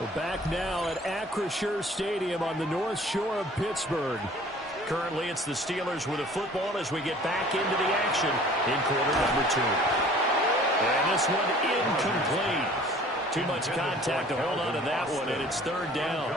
We're back now at Acrisure Stadium on the North Shore of Pittsburgh. Currently, it's the Steelers with the football as we get back into the action in quarter number 2. And this one incomplete. Too much contact to hold on to that one, and it's third down.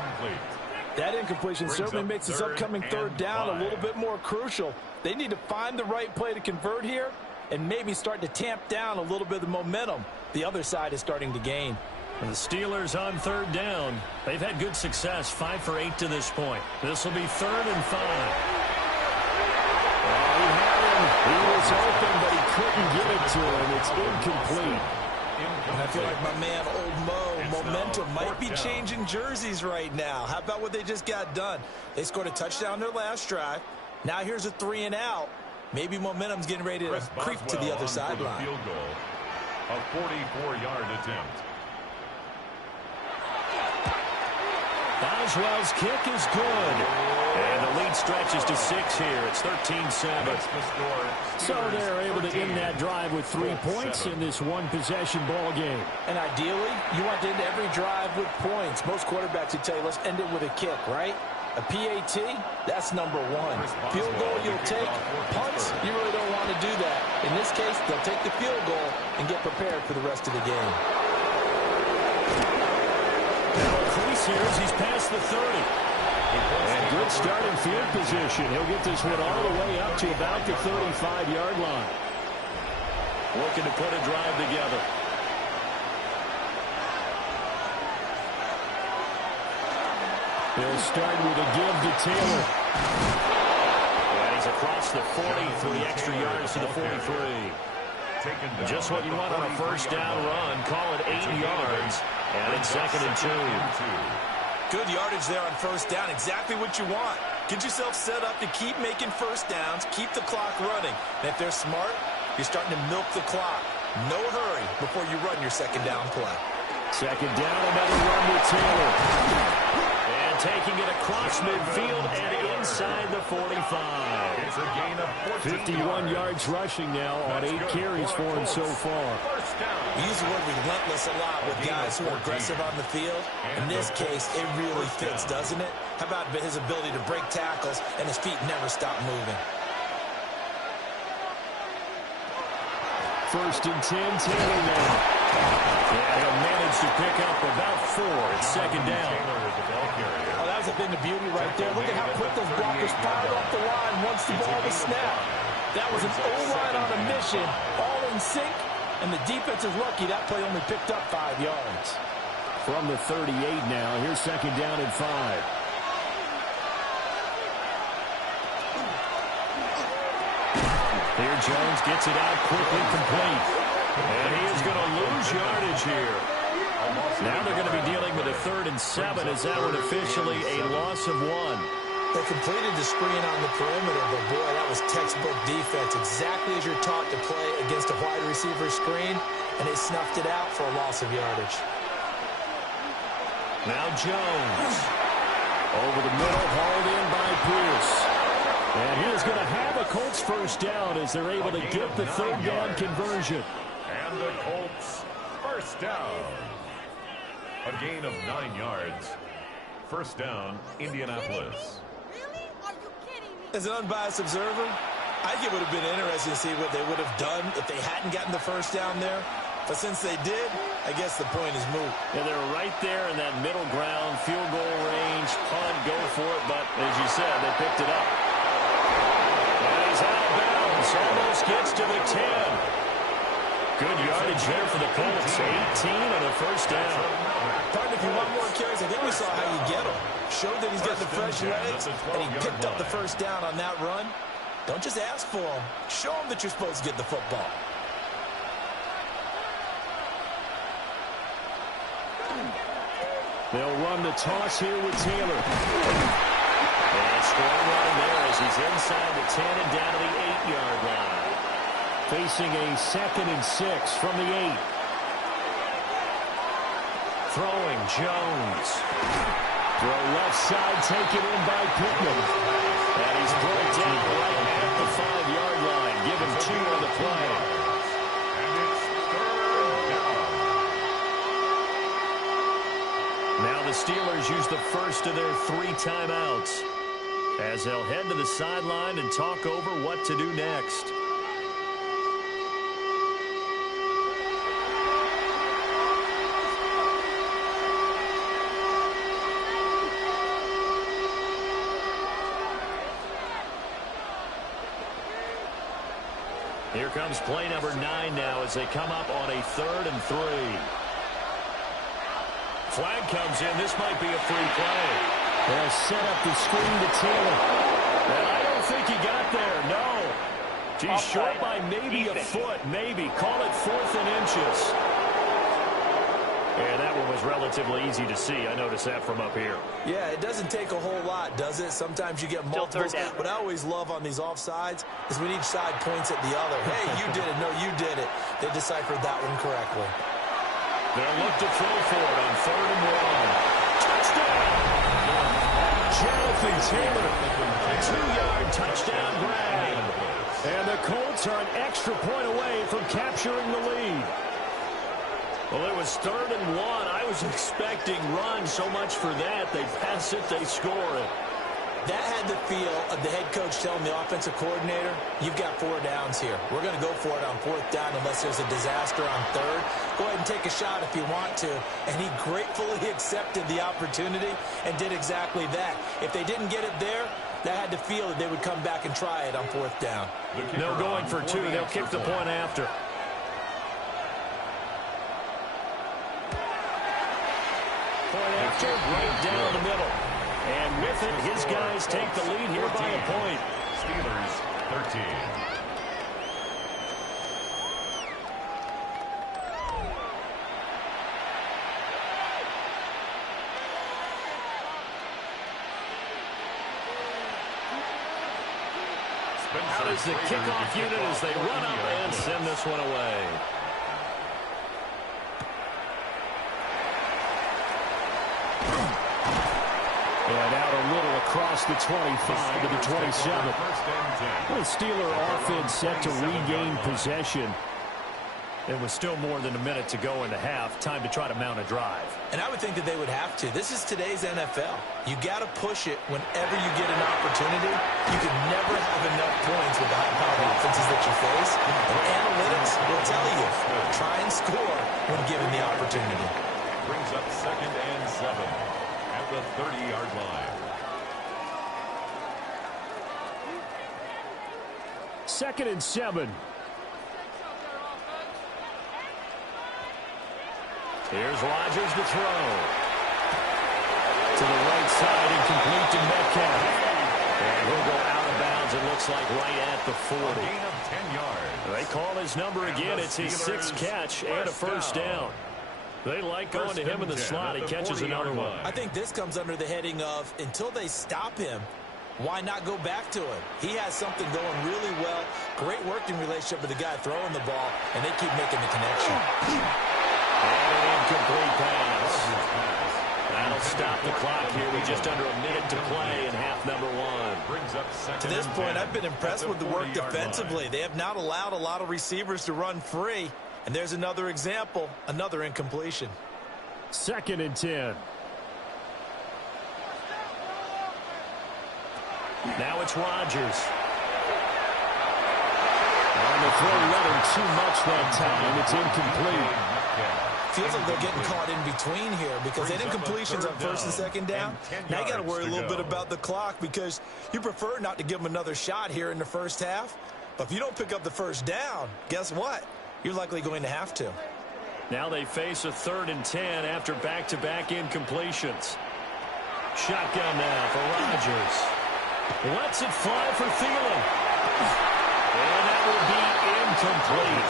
That incompletion certainly makes this upcoming third down a little bit more crucial. They need to find the right play to convert here and maybe start to tamp down a little bit of the momentum the other side is starting to gain. And the Steelers on third down. They've had good success, 5 for 8 to this point. This will be 3rd and 5. He had him. He was open, but he couldn't get it to him. It's incomplete. And I feel like my man, Old Mo, momentum might be changing jerseys right now. How about what they just got done? They scored a touchdown their last drive. Now here's a 3 and out. Maybe momentum's getting ready to creep to the other sideline. Field goal, a 44-yard attempt. Boswell's kick is good. And the lead stretches to 6 here. It's 13-7. So they're able to end that drive with 3 points in this one-possession ball game. And ideally, you want to end every drive with points. Most quarterbacks would tell you, let's end it with a kick, right? A PAT, that's number 1. Field goal you'll take. Punts, you really don't want to do that. In this case, they'll take the field goal and get prepared for the rest of the game. Now increase here as he's past the 30. And good starting field position. He'll get this one all the way up to about the 35-yard line. Looking to put a drive together. He'll start with a give to Taylor. And he's across the 40 for the extra yards to the 43. Just what you want on a first down run. Call it 8 yards. And it's 2nd and 2. Good yardage there on first down. Exactly what you want. Get yourself set up to keep making first downs. Keep the clock running. And if they're smart, you're starting to milk the clock. No hurry before you run your second down play. Second down, another run with Taylor. And taking it across midfield and inside the 45. It's a gain of 51 yards rushing now on 8 carries for him so far. We use the word relentless a lot with guys who are aggressive on the field. In this case, it really fits, doesn't it? How about his ability to break tackles and his feet never stop moving? 1st and 10, Taylor now. And he'll manage to pick up about 4. It's 2nd down. Oh, that was a thing of beauty right there. Look at how quick those blockers fired off the line once the ball was snapped. That was an O-line on a mission, all in sync, and the defense is lucky that play only picked up 5 yards. From the 38 now, here's 2nd down and 5. Here Jones gets it out quickly, complete. And he is going to lose yardage here. Now they're going to be dealing with a 3rd and 7 as that one officially a loss of 1. They completed the screen on the perimeter, but boy, that was textbook defense. Exactly as you're taught to play against a wide receiver screen, and they snuffed it out for a loss of yardage. Now Jones. Over the middle, hauled in by Pierce. And he is going to have a Colts first down as they're able to get the 3rd down conversion. And the Colts first down. A gain of 9 yards. First down, Indianapolis. Really? Are you kidding me? As an unbiased observer, I think it would have been interesting to see what they would have done if they hadn't gotten the first down there. But since they did, I guess the point is moot. Yeah, they're right there in that middle ground, field goal range, punt, go for it. But as you said, they picked it up. And he's out of bounds. Almost gets to the 10. Good yardage there for the Colts. 18 on a first down. Partner, if you want more carries, I think we saw how you get him. Showed that he's got the fresh legs, and he picked up the first down on that run. Don't just ask for him. Show him that you're supposed to get the football. They'll run the toss here with Taylor. And strong run there as he's inside the 10 and down to the 8-yard line. Facing a 2nd and 6 from the 8. Throwing Jones. Throw left side, taken in by Pittman. And he's brought down right at the 5-yard line. Give him 2 on the play. And it's 3rd down. Now Steelers use the first of their 3 timeouts as they'll head to the sideline and talk over what to do next. Here comes play number 9 now as they come up on a 3rd and 3. Flag comes in. This might be a free play. They'll set up the screen to Taylor. And I don't think he got there. No. He's short by maybe a foot. Maybe. Call it 4th and inches. And that one was relatively easy to see. I noticed that from up here. Yeah, it doesn't take a whole lot, does it? Sometimes you get multiples. What I always love on these offsides is when each side points at the other. Hey, you did it. No, you did it. They deciphered that one correctly. They'll look to throw for it on 3rd and 1. Touchdown! Jonathan Taylor. A 2-yard touchdown grab. And the Colts are an extra point away from capturing the lead. Well, it was 3rd and 1. I was expecting run. So much for that. They pass it, they score it. That had the feel of the head coach telling the offensive coordinator, you've got 4 downs here. We're going to go for it on 4th down unless there's a disaster on 3rd. Go ahead and take a shot if you want to. And he gratefully accepted the opportunity and did exactly that. If they didn't get it there, that had the feel that they would come back and try it on 4th down. No going for 2. They'll kick the point after. Point after, right down the middle. And with it, his guys take the lead here by a point. Steelers 13. Out is the kickoff unit as they run up and send this one away. And out a little across the 25 to the 27. The Steeler offense set to regain possession. It was still more than a minute to go in the half. Time to try to mount a drive. And I would think that they would have to. This is today's NFL. You got to push it whenever you get an opportunity. You can never have enough points with the high-powered offenses that you face. And analytics will tell you, try and score when given the opportunity. Brings up 2nd and 7 at the 30-yard line. 2nd and 7. Here's Rodgers to throw. To the right side and complete to Metcalf. And he'll go out of bounds, it looks like, right at the 40. A gain of 10 yards. They call his number again. It's his 6th catch and a first down. They like going to him in the slot. He catches another one. I think this comes under the heading of, until they stop him, why not go back to him? He has something going really well. Great working relationship with the guy throwing the ball, and they keep making the connection. And an incomplete pass. That'll stop the clock here with just under a minute to play in half number 1. To this point, I've been impressed with the work defensively. They have not allowed a lot of receivers to run free. And there's another example, another incompletion. 2nd and 10. Now it's Rodgers. And the throw led him too much that time. It's incomplete. Feels like they're getting caught in between here because they didn't completions on 1st and 2nd down. Now you got to worry a little bit about the clock because you prefer not to give them another shot here in the first half. But if you don't pick up the first down, guess what? You're likely going to have to. Now they face a 3rd and 10 after back-to-back incompletions. Shotgun now for Rodgers. Lets it fly for Thielen. And that will be incomplete.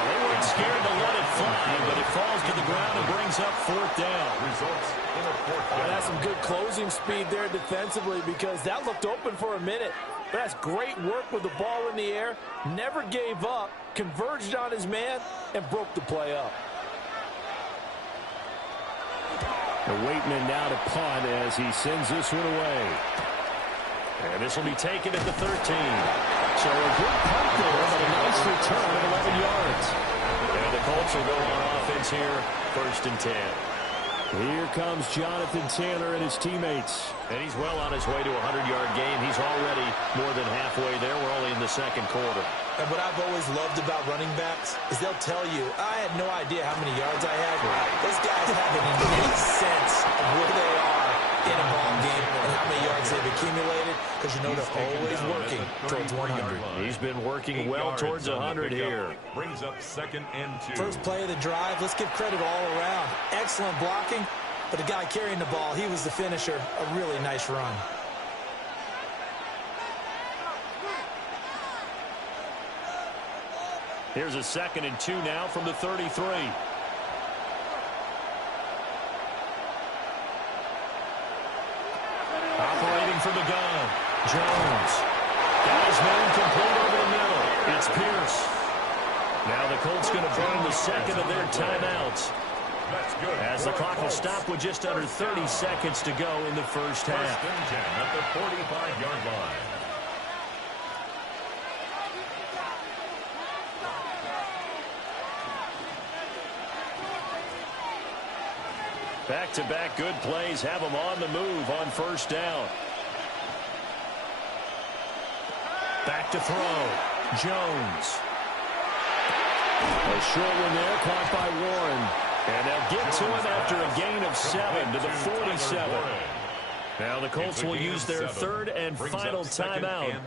They weren't scared to let it fly, but it falls to the ground and brings up 4th down. Results in a 4th down. That's some good closing speed there defensively because that looked open for a minute. But that's great work with the ball in the air. Never gave up, converged on his man, and broke the play up. The Waitman now to punt as he sends this one away. And this will be taken at the 13. So a good punt there, but a nice return of 11 yards. And the Colts will go on offense here, 1st and 10. Here comes Jonathan Taylor and his teammates. And he's well on his way to a 100-yard game. He's already more than halfway there. We're only in the second quarter. And what I've always loved about running backs is they'll tell you, I had no idea how many yards I had. Those guys have an innate sense of where they are in a ball game and how many yards they've accumulated, because you know they're always working towards 100. He's been working well towards 100 here. Brings up 2nd and 2. First play of the drive, let's give credit all around. Excellent blocking, but the guy carrying the ball, he was the finisher. A really nice run. Here's a 2nd and 2 now from the 33. Operating from the gun, Jones. Got his man complete over the middle. It's Pierce. Now the Colts going to burn the second of their timeouts. That's good. As the clock will stop with just under 30 seconds to go in the first half. 1st and 10 at the 45-yard line. Back-to-back good plays have them on the move on first down. Back to throw. Jones. A short one there, caught by Warren. And they'll get to him after a gain of 7 to the 47. Now the Colts will use their 3rd and final timeout.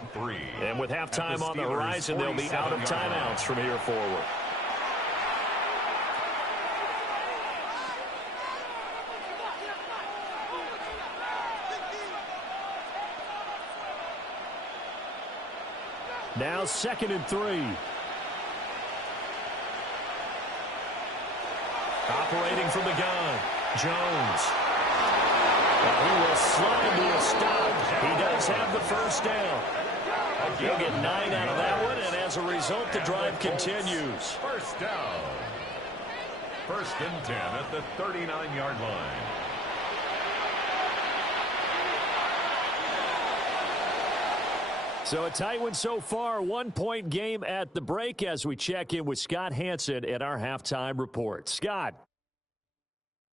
And with halftime on the horizon, they'll be out of timeouts from here forward. Now 2nd and 3. Operating from the gun, Jones. Well, he will slide to a stop. He does have the first down. He'll get 9 out of that one, and as a result, the drive continues. First down. 1st and 10 at the 39-yard line. So a tight one so far, 1-point game at the break as we check in with Scott Hanson at our halftime report. Scott.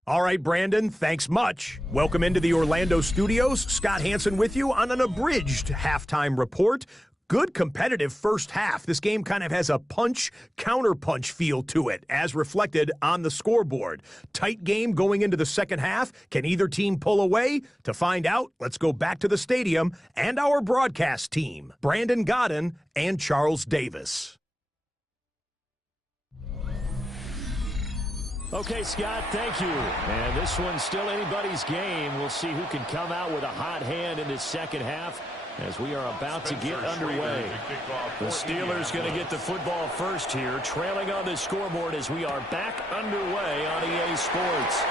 All right, Brandon, thanks much. Welcome into the Orlando studios. Scott Hanson with you on an abridged halftime report. Good competitive first half. This game kind of has a punch-counterpunch feel to it, as reflected on the scoreboard. Tight game going into the second half. Can either team pull away? To find out, let's go back to the stadium and our broadcast team, Brandon Godden and Charles Davis. Okay, Scott, thank you. And this one's still anybody's game. We'll see who can come out with a hot hand in this second half as we are about to get underway. The Steelers going to get the football first here, trailing on the scoreboard as we are back underway on EA Sports.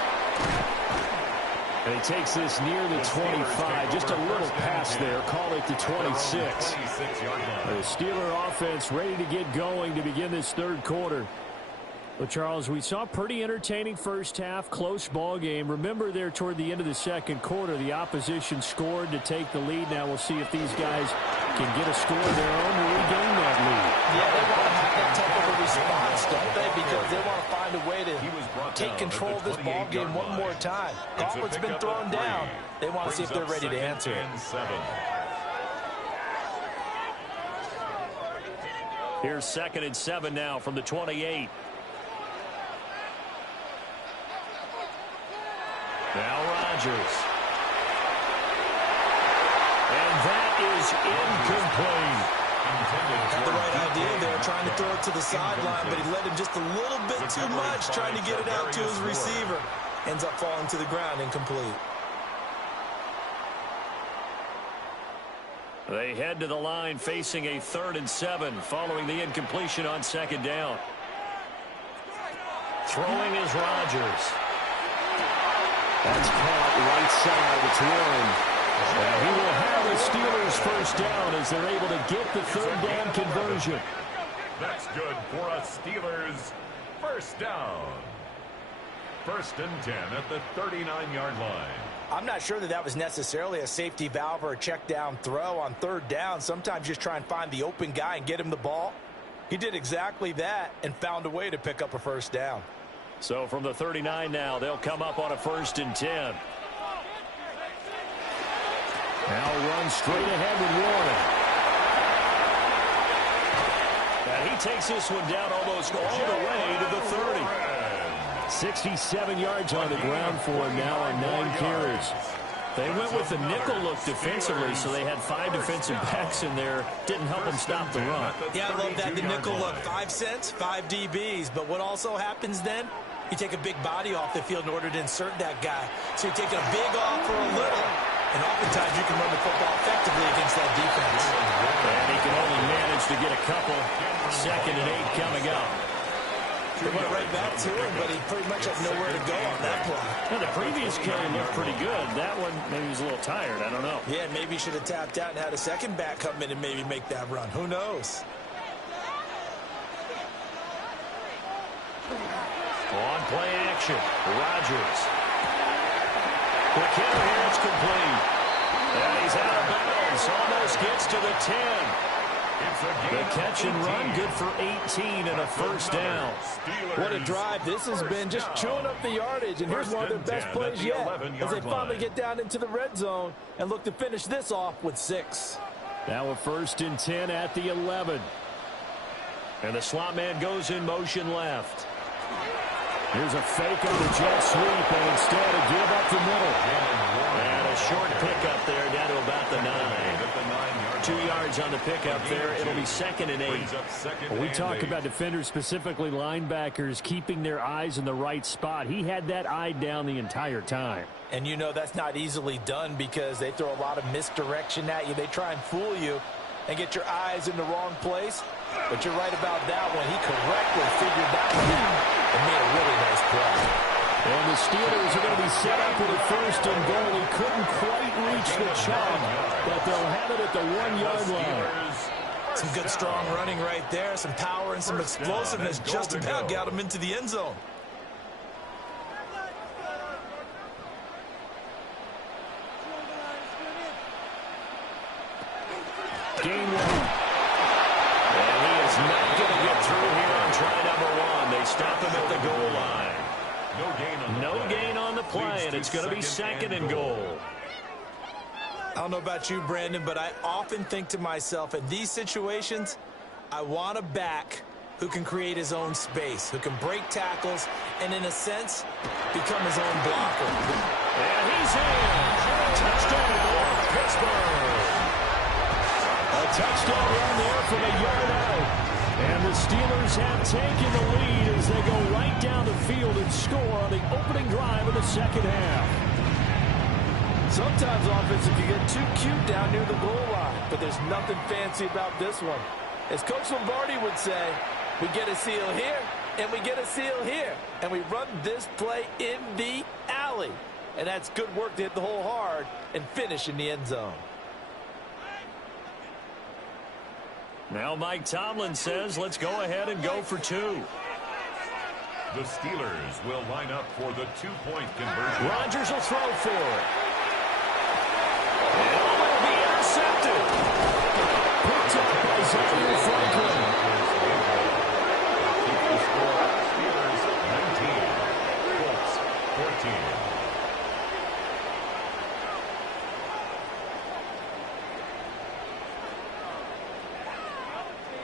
And he takes this near the 25, just a little pass there, call it the 26. The Steeler offense ready to get going to begin this third quarter. Well, Charles, we saw a pretty entertaining first half, close ball game. Remember there toward the end of the second quarter, the opposition scored to take the lead. Now we'll see if these guys can get a score of their own to regain that lead. Yeah, they want to have that type of a response, don't they? Because they want to find a way to take control of this ball game one more time. Gauntlet's been thrown down. They want to see if they're ready to answer it. Here's 2nd and 7 now from the 28. Now Rodgers. And that is incomplete. Had the right idea there, trying to throw it to the sideline, but he led him just a little bit too much, trying to get it out to his receiver. Ends up falling to the ground, incomplete. They head to the line facing a 3rd and 7 following the incompletion on 2nd down. Throwing is Rodgers. That's caught right side. It's Warren. And he will have the Steelers first down as they're able to get the 3rd down conversion. That's good for a Steelers first down. 1st and 10 at the 39-yard line. I'm not sure that was necessarily a safety valve or a check down throw on 3rd down. Sometimes just try and find the open guy and get him the ball. He did exactly that and found a way to pick up a first down. So from the 39 now, they'll come up on a 1st and 10. Now run straight ahead with Warren. And he takes this one down almost all the way to the 30. 67 yards on the ground for him now on 9 carries. They went with the nickel look defensively, so they had 5 defensive backs in there. Didn't help them stop the run. Yeah, I love that, the nickel look. 5 cents, 5 DBs. But what also happens then? You take a big body off the field in order to insert that guy. So you're taking a big off for a little, and oftentimes you can run the football effectively against that defense. And he can only manage to get a couple. 2nd and 8 coming up. They went right back to him, but he pretty much had nowhere to go on that play. Well, the previous carry looked pretty good. That one, maybe he was a little tired. I don't know. Yeah, maybe he should have tapped out and had a second back come in and maybe make that run. Who knows? On play action, Rodgers. Quick hit here, it's complete. And he's out of bounds. Almost gets to the 10. The catch and run, good for 18 and a 1st down. What a drive this has been, just chewing up the yardage. And here's one of their best plays yet as they finally get down into the red zone and look to finish this off with 6. Now a 1st and 10 at the 11. And the slot man goes in motion left. Here's a fake on the jet sweep, and instead a give up the middle. And a short pickup there down to about the 9. 2 yards on the pickup there. It'll be 2nd and 8. Well, we talk about defenders, specifically linebackers, keeping their eyes in the right spot. He had that eye down the entire time. And you know that's not easily done because they throw a lot of misdirection at you. They try and fool you and get your eyes in the wrong place. But you're right about that one. He correctly figured that one out and made a really nice play. And the Steelers are going to be set up with a 1st and goal. He couldn't quite reach the chalk, but they'll have it at the 1-yard line. Some good strong running right there. Some power and some explosiveness just about got him into the end zone. Gain 1. And he is not going to get through here on try number 1. They stop him at the goal line. No gain on the play, and it's going to be 2nd and goal. I don't know about you, Brandon, but I often think to myself, in these situations, I want a back who can create his own space, who can break tackles, and in a sense, become his own blocker. And he's in. Touchdown, Pittsburgh. A touchdown run there from a yard out. And the Steelers have taken the lead as they go right down the field and score on the opening drive of the 2nd half. Sometimes offenses can get too cute down near the goal line, but there's nothing fancy about this one. As Coach Lombardi would say, we get a seal here, and we get a seal here, and we run this play in the alley. And that's good work to hit the hole hard and finish in the end zone. Now Mike Tomlin says, let's go ahead and go for 2. The Steelers will line up for the 2-point conversion. Rodgers will throw for it. And it will be intercepted. Picked up by Xavier Franklin. Steelers 19, Colts 14.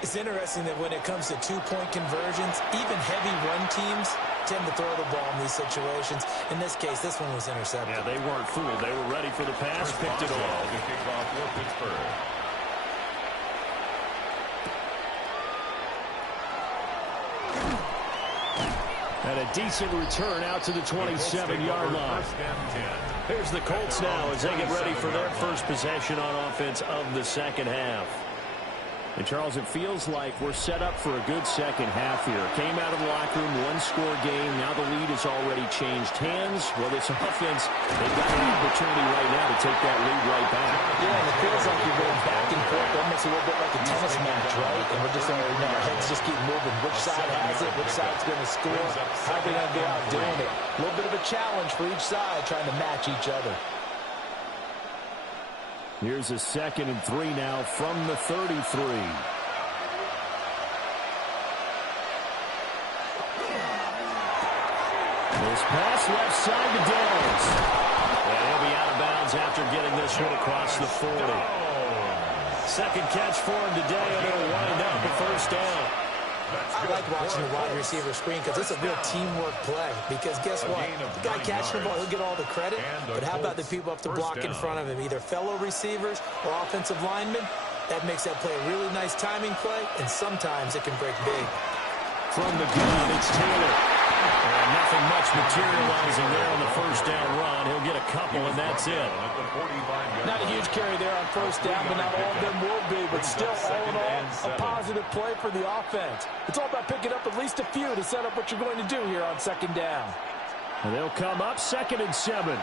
It's interesting that when it comes to 2-point conversions, even heavy run teams tend to throw the ball in these situations. In this case, this one was intercepted. Yeah, they weren't fooled. They were ready for the pass, picked it off. The kickoff for Pittsburgh. And a decent return out to the 27-yard line. Here's the Colts now as they get ready for their first possession on offense of the 2nd half. And, Charles, it feels like we're set up for a good 2nd half here. Came out of the locker room, 1-score game. Now the lead has already changed hands. Well, this offense, they've got an opportunity right now to take that lead right back. Yeah, and it feels like you're going back and forth, almost a little bit like a tennis match, right? And we're just, our heads just keep moving. Which side has it? Which side's going to score? How are they going to go out doing it? A little bit of a challenge for each side, trying to match each other. Here's a 2nd and 3 now from the 33. This pass left side to Downs. And he'll be out of bounds after getting this one across the 40. Second catch for him today, and it'll wind up a first down. I like watching the wide receiver screen because it's a real teamwork play. Because guess what? The guy catching the ball, he'll get all the credit. But how about the people up to block in front of him, either fellow receivers or offensive linemen? That makes that play a really nice timing play, and sometimes it can break big. From the gun, it's Taylor. And nothing much materializing there on the first down run. He'll get a couple, and that's it. Not a huge carry there on first down, but not all of them will be. But still, all in all, a positive play for the offense. It's all about picking up at least a few to set up what you're going to do here on second down. And they'll come up 2nd and 7.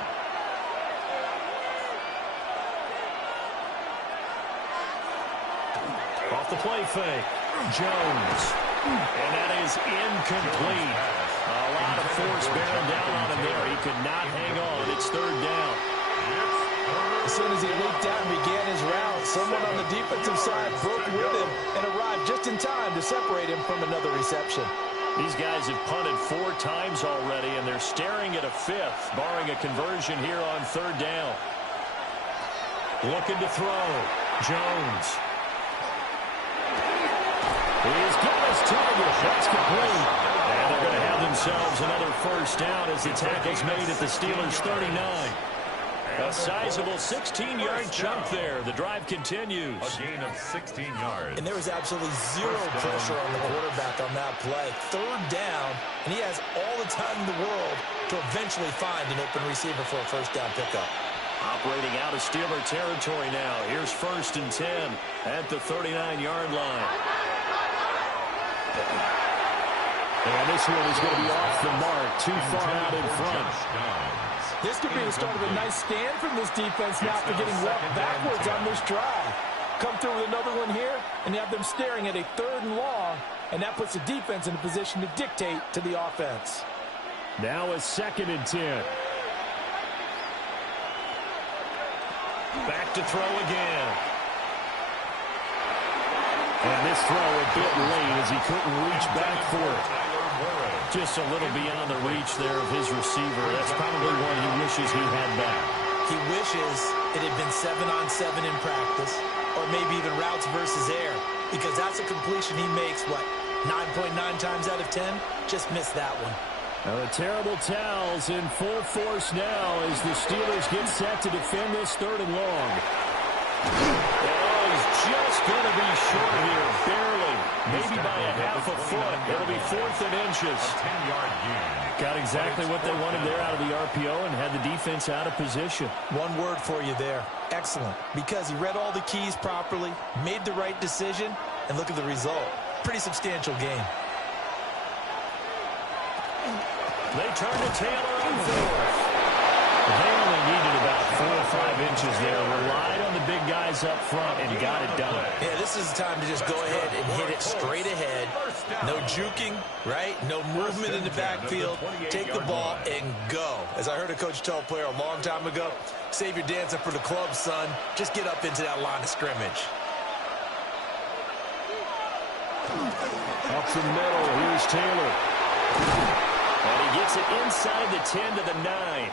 Off the play fake. Jones. And that is incomplete. A lot of force bearing down on him there. He could not hang on. It's 3rd down. As soon as he leaped out and began his route, someone on the defensive side broke with him and arrived just in time to separate him from another reception. These guys have punted 4 times already, and they're staring at a 5th, barring a conversion here on 3rd down. Looking to throw. Jones. He's got his target. That's complete. And they're going to have themselves another first down as the tackle's made at the Steelers' 39. A sizable 16-yard chunk there. The drive continues. A gain of 16 yards. And there was absolutely zero pressure on the quarterback on that play. 3rd down, and he has all the time in the world to eventually find an open receiver for a first down pickup. Operating out of Steeler territory now. Here's 1st and 10 at the 39-yard line. And this one is going to be off the mark, too far out in front. This could be the start of a nice stand from this defense now after getting walked backwards on this drive. Come through with another one here, and you have them staring at a 3rd and long, and that puts the defense in a position to dictate to the offense. Now a 2nd and 10. Back to throw again. And this throw a bit late as he couldn't reach back for it. Just a little beyond the reach there of his receiver. That's probably one he wishes he had back. He wishes it had been 7-on-7 in practice, or maybe even routes versus air, because that's a completion he makes, 9.9 times out of 10? Just missed that one. Now the terrible towels in full force now as the Steelers get set to defend this 3rd and long. Oh, he's just going to be short here, barely. Maybe by a half a foot. It'll be 4th and inches. 10-yard gain. Got exactly what they wanted there out of the RPO and had the defense out of position. One word for you there. Excellent. Because he read all the keys properly, made the right decision, and look at the result. Pretty substantial gain. They turn to Taylor on 4th. They only needed about 4 or 5 inches there. Relied on the big guys up front and got it done. Yeah, this is the time to just go ahead and hit it straight ahead. No juking, right? No movement in the backfield. Take the ball and go. As I heard a coach tell a player a long time ago, save your dancing for the club, son. Just get up into that line of scrimmage. Up the middle, here's Taylor. And he gets it inside the 10 to the 9.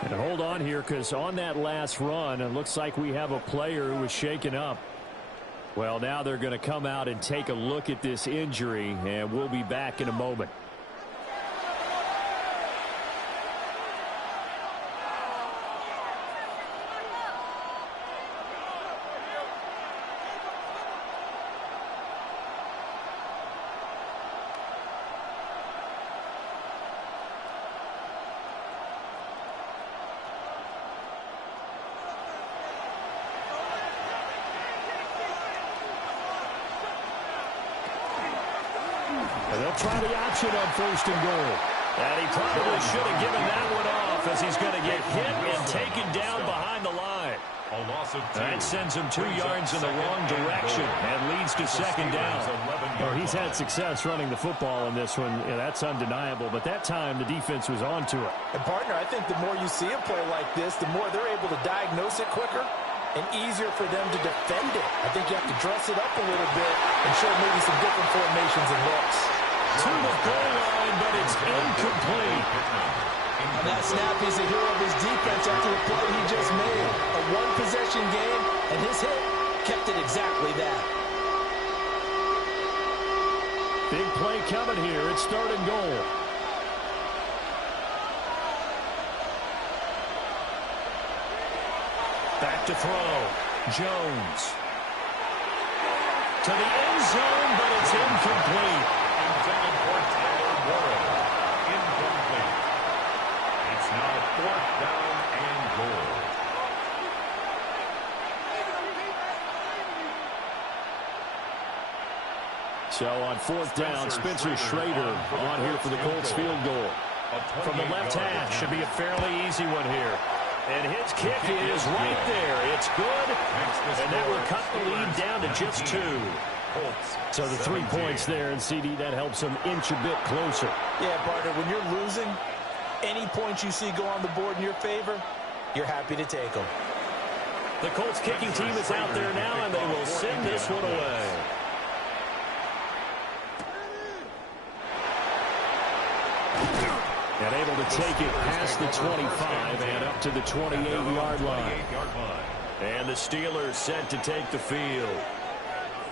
And hold on here, because on that last run, it looks like we have a player who was shaken up. Well, now they're going to come out and take a look at this injury, and we'll be back in a moment. And they'll try the option on 1st and goal. And he probably should have given that one off as he's going to get hit and taken down behind the line. A loss of 2. That sends him 2 yards in the wrong direction and leads to 2nd down. Well, he's had success running the football in this one. Yeah, that's undeniable. But that time, the defense was on to it. And, partner, I think the more you see a play like this, the more they're able to diagnose it quicker and easier for them to defend it. I think you have to dress it up a little bit and show maybe some different formations and looks. To the goal line, but it's incomplete. On that snap, he's a hero of his defense after the play he just made. A one-possession game, and his hit kept it exactly that. Big play coming here. It's 3rd and goal. Back to throw. Jones. To the end zone, but it's incomplete. Intended for Taylor Warren. Incomplete. It's now 4th down and goal. So on 4th down, Spencer Schrader on here for the Colts field goal. From the left hash, should be a fairly easy one here. And his kick is right there. It's good, and that will cut the lead down to just 2. So the 3 points there, and CD, that helps them inch a bit closer. Yeah, partner, when you're losing, any points you see go on the board in your favor, you're happy to take them. The Colts kicking team is out there now, and they will send this one away. And able to take it past the 25 and up to the 28-yard line. And the Steelers set to take the field.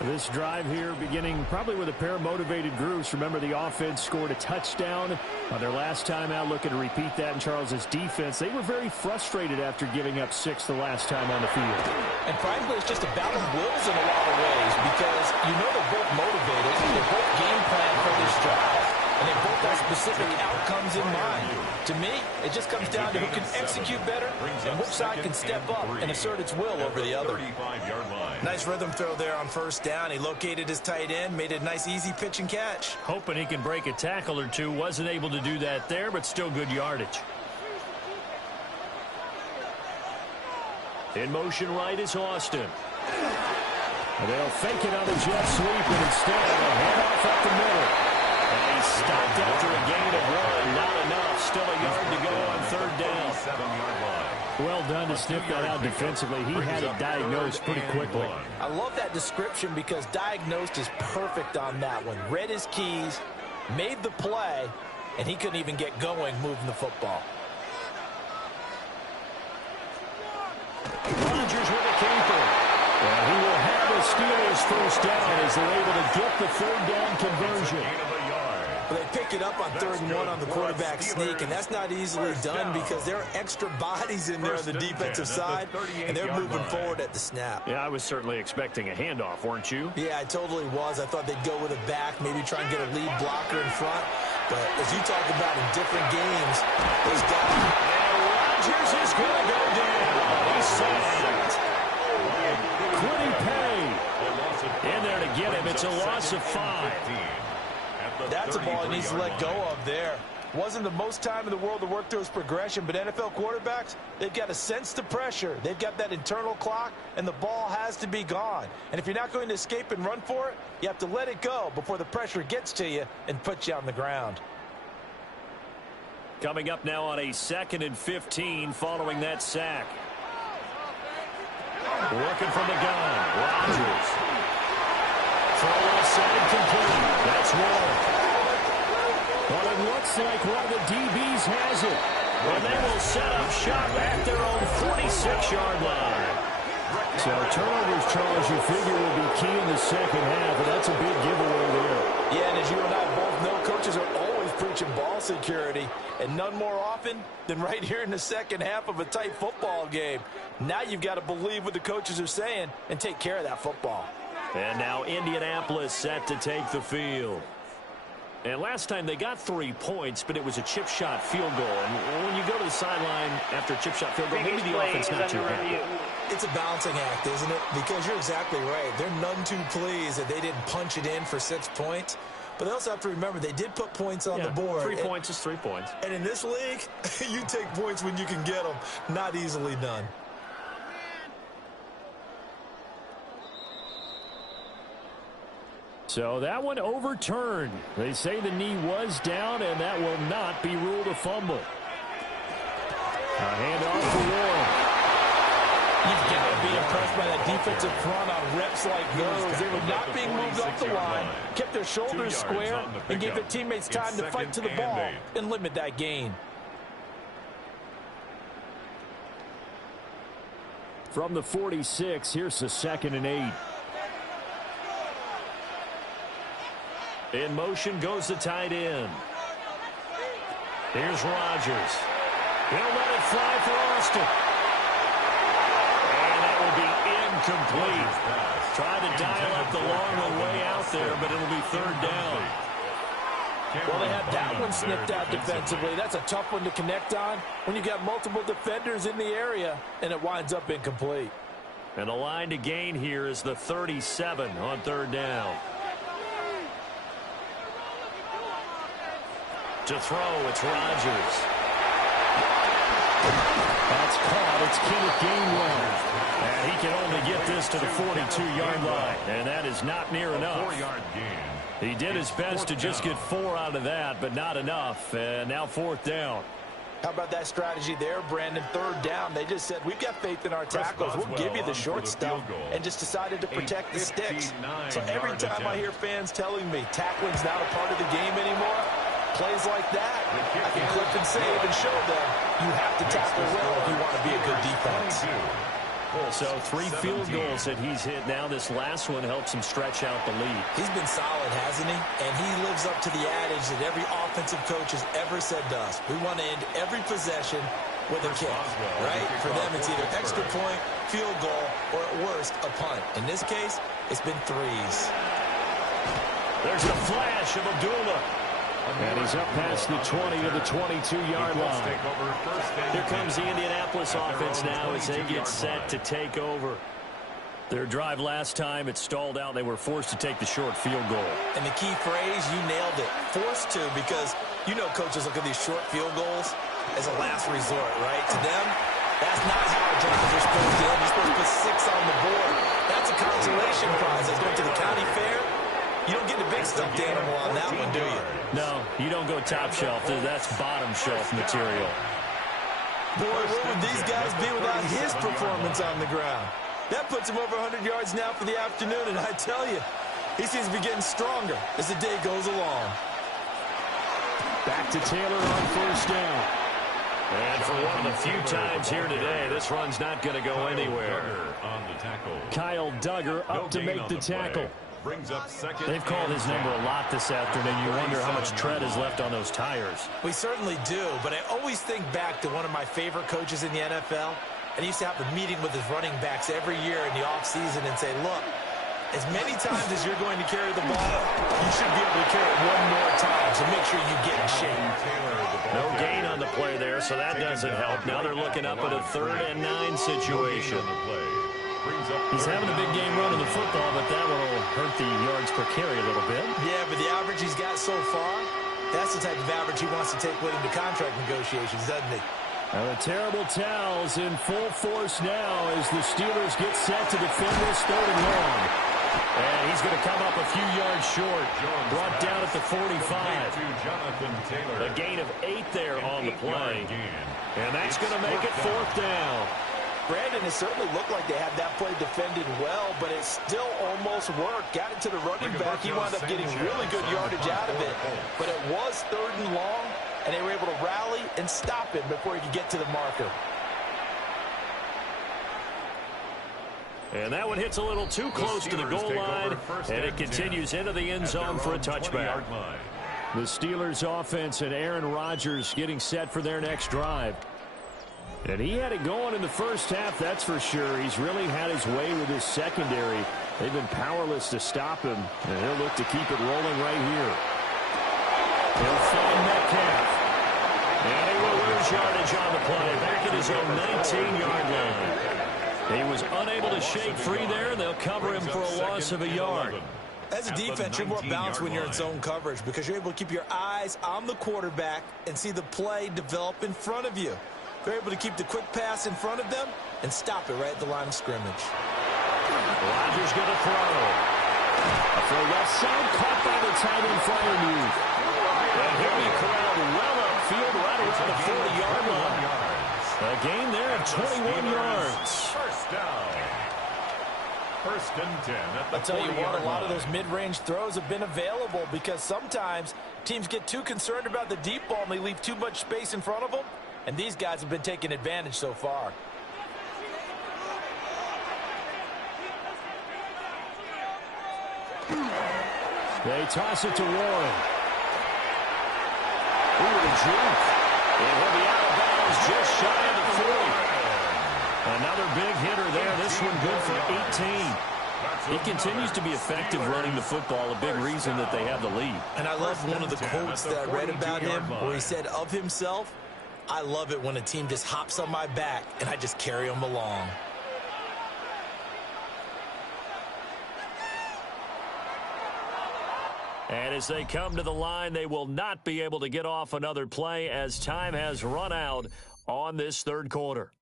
This drive here beginning probably with a pair of motivated groups. Remember, the offense scored a touchdown on their last time out. Looking to repeat that in Charles's defense. They were very frustrated after giving up 6 the last time on the field. And frankly, it's just a battle of wills in a lot of ways because you know they're both motivated. They're both game plan for this drive. And they both have specific outcomes in mind. To me, it just comes down to who can execute better and which side can step up and assert its will over the other. Nice rhythm throw there on 1st down. He located his tight end, made it a nice, easy pitch and catch. Hoping he can break a tackle or two. Wasn't able to do that there, but still good yardage. In motion right is Austin. And they'll fake it on the jet sweep, and instead a handoff up the middle. And he's stopped after a gain of 1. Not enough. Still a yard to go on 3rd down. 7-yard line. Well done to sniff that out defensively. He had it diagnosed pretty quickly. I love that description because diagnosed is perfect on that one. Read his keys, made the play, and he couldn't even get going moving the football. Rodgers with a caper. And he will have the Steelers 1st down as they're able to get the 3rd down conversion. But they pick it up on 3rd and 1 on the quarterback sneak, and that's not easily done because there are extra bodies in there on the defensive side, and they're moving forward at the snap. Yeah, I was certainly expecting a handoff, weren't you? Yeah, I totally was. I thought they'd go with a back, maybe try and get a lead blocker in front. But as you talk about in different games, those guys... And Rodgers is going to go down. He's sacked. Quiddy Pay in there to get him. It's a loss of 5. That's a ball he needs to let go of there. Wasn't the most time in the world to work through his progression, but NFL quarterbacks, they've got to sense the pressure. They've got that internal clock, and the ball has to be gone. And if you're not going to escape and run for it, you have to let it go before the pressure gets to you and puts you on the ground. Coming up now on a 2nd and 15 following that sack. Working from the gun, Rodgers. Throw offside complete. That's one. But it looks like one of the DBs has it. And they will set up shop at their own 46-yard line. So turnovers, Charles, you figure will be key in the 2nd half, and that's a big giveaway there. Yeah, and as you and I both know, coaches are always preaching ball security, and none more often than right here in the 2nd half of a tight football game. Now you've got to believe what the coaches are saying and take care of that football. And now Indianapolis set to take the field. And last time they got 3 points, but it was a chip shot field goal. And when you go to the sideline after a chip shot field goal, maybe the offense not too happy. It's a balancing act, isn't it? Because you're exactly right. They're none too pleased that they didn't punch it in for 6 points. But they also have to remember they did put points on the board. 3 points is 3 points. And in this league, you take points when you can get them. Not easily done. So that one overturned. They say the knee was down, and that will not be ruled a fumble. A handoff for Warren. You've got to be impressed by that defensive front on reps like those. They were not being moved up the line, kept their shoulders square, and gave their teammates time to fight to the ball and limit that gain. From the 46, here's the 2nd and 8. In motion goes the tight end. Here's Rodgers. He'll let it fly for Austin. And that will be incomplete. Try to dial up the long one way out there, but it'll be 3rd down. Well, they had that one snipped out defensively. That's a tough one to connect on when you got multiple defenders in the area, and it winds up incomplete. And the line to gain here is the 37 on 3rd down. To throw, it's Rodgers. That's caught. It's Kenneth Gainwell. And he can only get this to the 42-yard line. And that is not near enough. 4-yard gain. He did his best to just get 4 out of that, but not enough. And now 4th down. How about that strategy there, Brandon? 3rd down. They just said, we've got faith in our tackles. We'll give you the short stuff, and just decided to protect the sticks. So every time I hear fans telling me tackling's not a part of the game anymore, plays like that, I can clip and save and show them you have to tackle well if you want to be a good defense. So 3 field goals that he's hit now. This last one helps him stretch out the lead. He's been solid, hasn't he? And he lives up to the adage that every offensive coach has ever said to us. We want to end every possession with a kick, right? For them, it's either extra point, field goal, or at worst, a punt. In this case, it's been 3s. There's the flash of Abdullah. And he's up past the 20 of the 22-yard line. Here comes the Indianapolis offense now as they get set to take over. Their drive last time, it stalled out. They were forced to take the short field goal. And the key phrase, you nailed it. Forced to, because you know coaches look at these short field goals as a last resort, right? To them, that's not how our drives are supposed to end. You're supposed to put 6 on the board. That's a consolation prize. That's going to the county fair. You don't get a big stuffed animal on that one, do you? No, you don't go top shelf. That's bottom shelf material. Boy, what would these guys be without his performance on the ground? That puts him over 100 yards now for the afternoon, and I tell you, he seems to be getting stronger as the day goes along. Back to Taylor on 1st down. And for one of the few times here today, this run's not going to go anywhere. Kyle Duggar up to make the tackle. They've called his number a lot this afternoon. You wonder how much tread is left on those tires. We certainly do, but I always think back to one of my favorite coaches in the NFL, and he used to have a meeting with his running backs every year in the offseason and say, look, as many times as you're going to carry the ball, you should be able to carry it one more time, so make sure you get in shape. No gain on the play there, so that doesn't help. Now they're looking up at a 3rd and 9 situation. He's having a big game running the football, but that will hurt the yards per carry a little bit. Yeah, but the average he's got so far, that's the type of average he wants to take with him to contract negotiations, doesn't he? And the terrible towels in full force now as the Steelers get set to defend this 3rd and long. And he's going to come up a few yards short. Brought down at the 45. A gain of 8 there on the play. And that's going to make it 4th down. Brandon, it certainly looked like they had that play defended well, but it still almost worked. Got it to the running back. He wound up getting really good yardage out of it. But it was 3rd and long, and they were able to rally and stop him before he could get to the marker. And that one hits a little too close to the goal line, and it continues into the end zone for a touchback. The Steelers offense and Aaron Rodgers getting set for their next drive. And he had it going in the first half, that's for sure. He's really had his way with his secondary. They've been powerless to stop him, and he'll look to keep it rolling right here. He'll find Metcalf. And he will lose yardage on the play, back at his own 19-yard line. He was unable to shake free there, and they'll cover him for a loss of a yard. As a defense, you're more balanced when you're in zone coverage because you're able to keep your eyes on the quarterback and see the play develop in front of you. They're able to keep the quick pass in front of them and stop it right at the line of scrimmage. Rodgers going to throw. For left side, caught by the tight end Freiermuth. And he'll be corralled well upfield right around the 40-yard line. A gain there of 21 yards. First and 10 at the I'll tell you what, a lot of line. those mid-range throws have been available because sometimes teams get too concerned about the deep ball and they leave too much space in front of them, and these guys have been taking advantage so far. They toss it to Warren. Ooh, the juke. And he'll be out of bounds just shy of the 40. Another big hitter there. This one good for 18. He continues to be effective running the football, a big reason that they have the lead. And I love one of the quotes that I read about him where he said of himself, "I love it when a team just hops on my back and I just carry them along." And as they come to the line, they will not be able to get off another play as time has run out on this third quarter.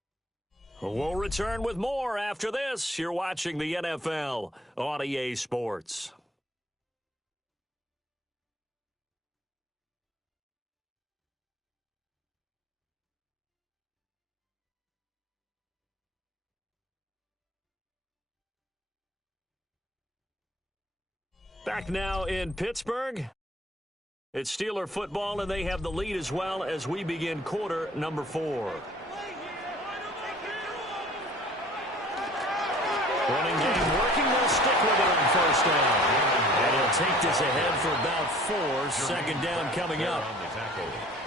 We'll return with more after this. You're watching the NFL on EA Sports. Back now in Pittsburgh. It's Steeler football, and they have the lead as well as we begin quarter number 4. Running game working. They'll stick with it on first down. And he'll take this ahead for about 4. Second down coming up.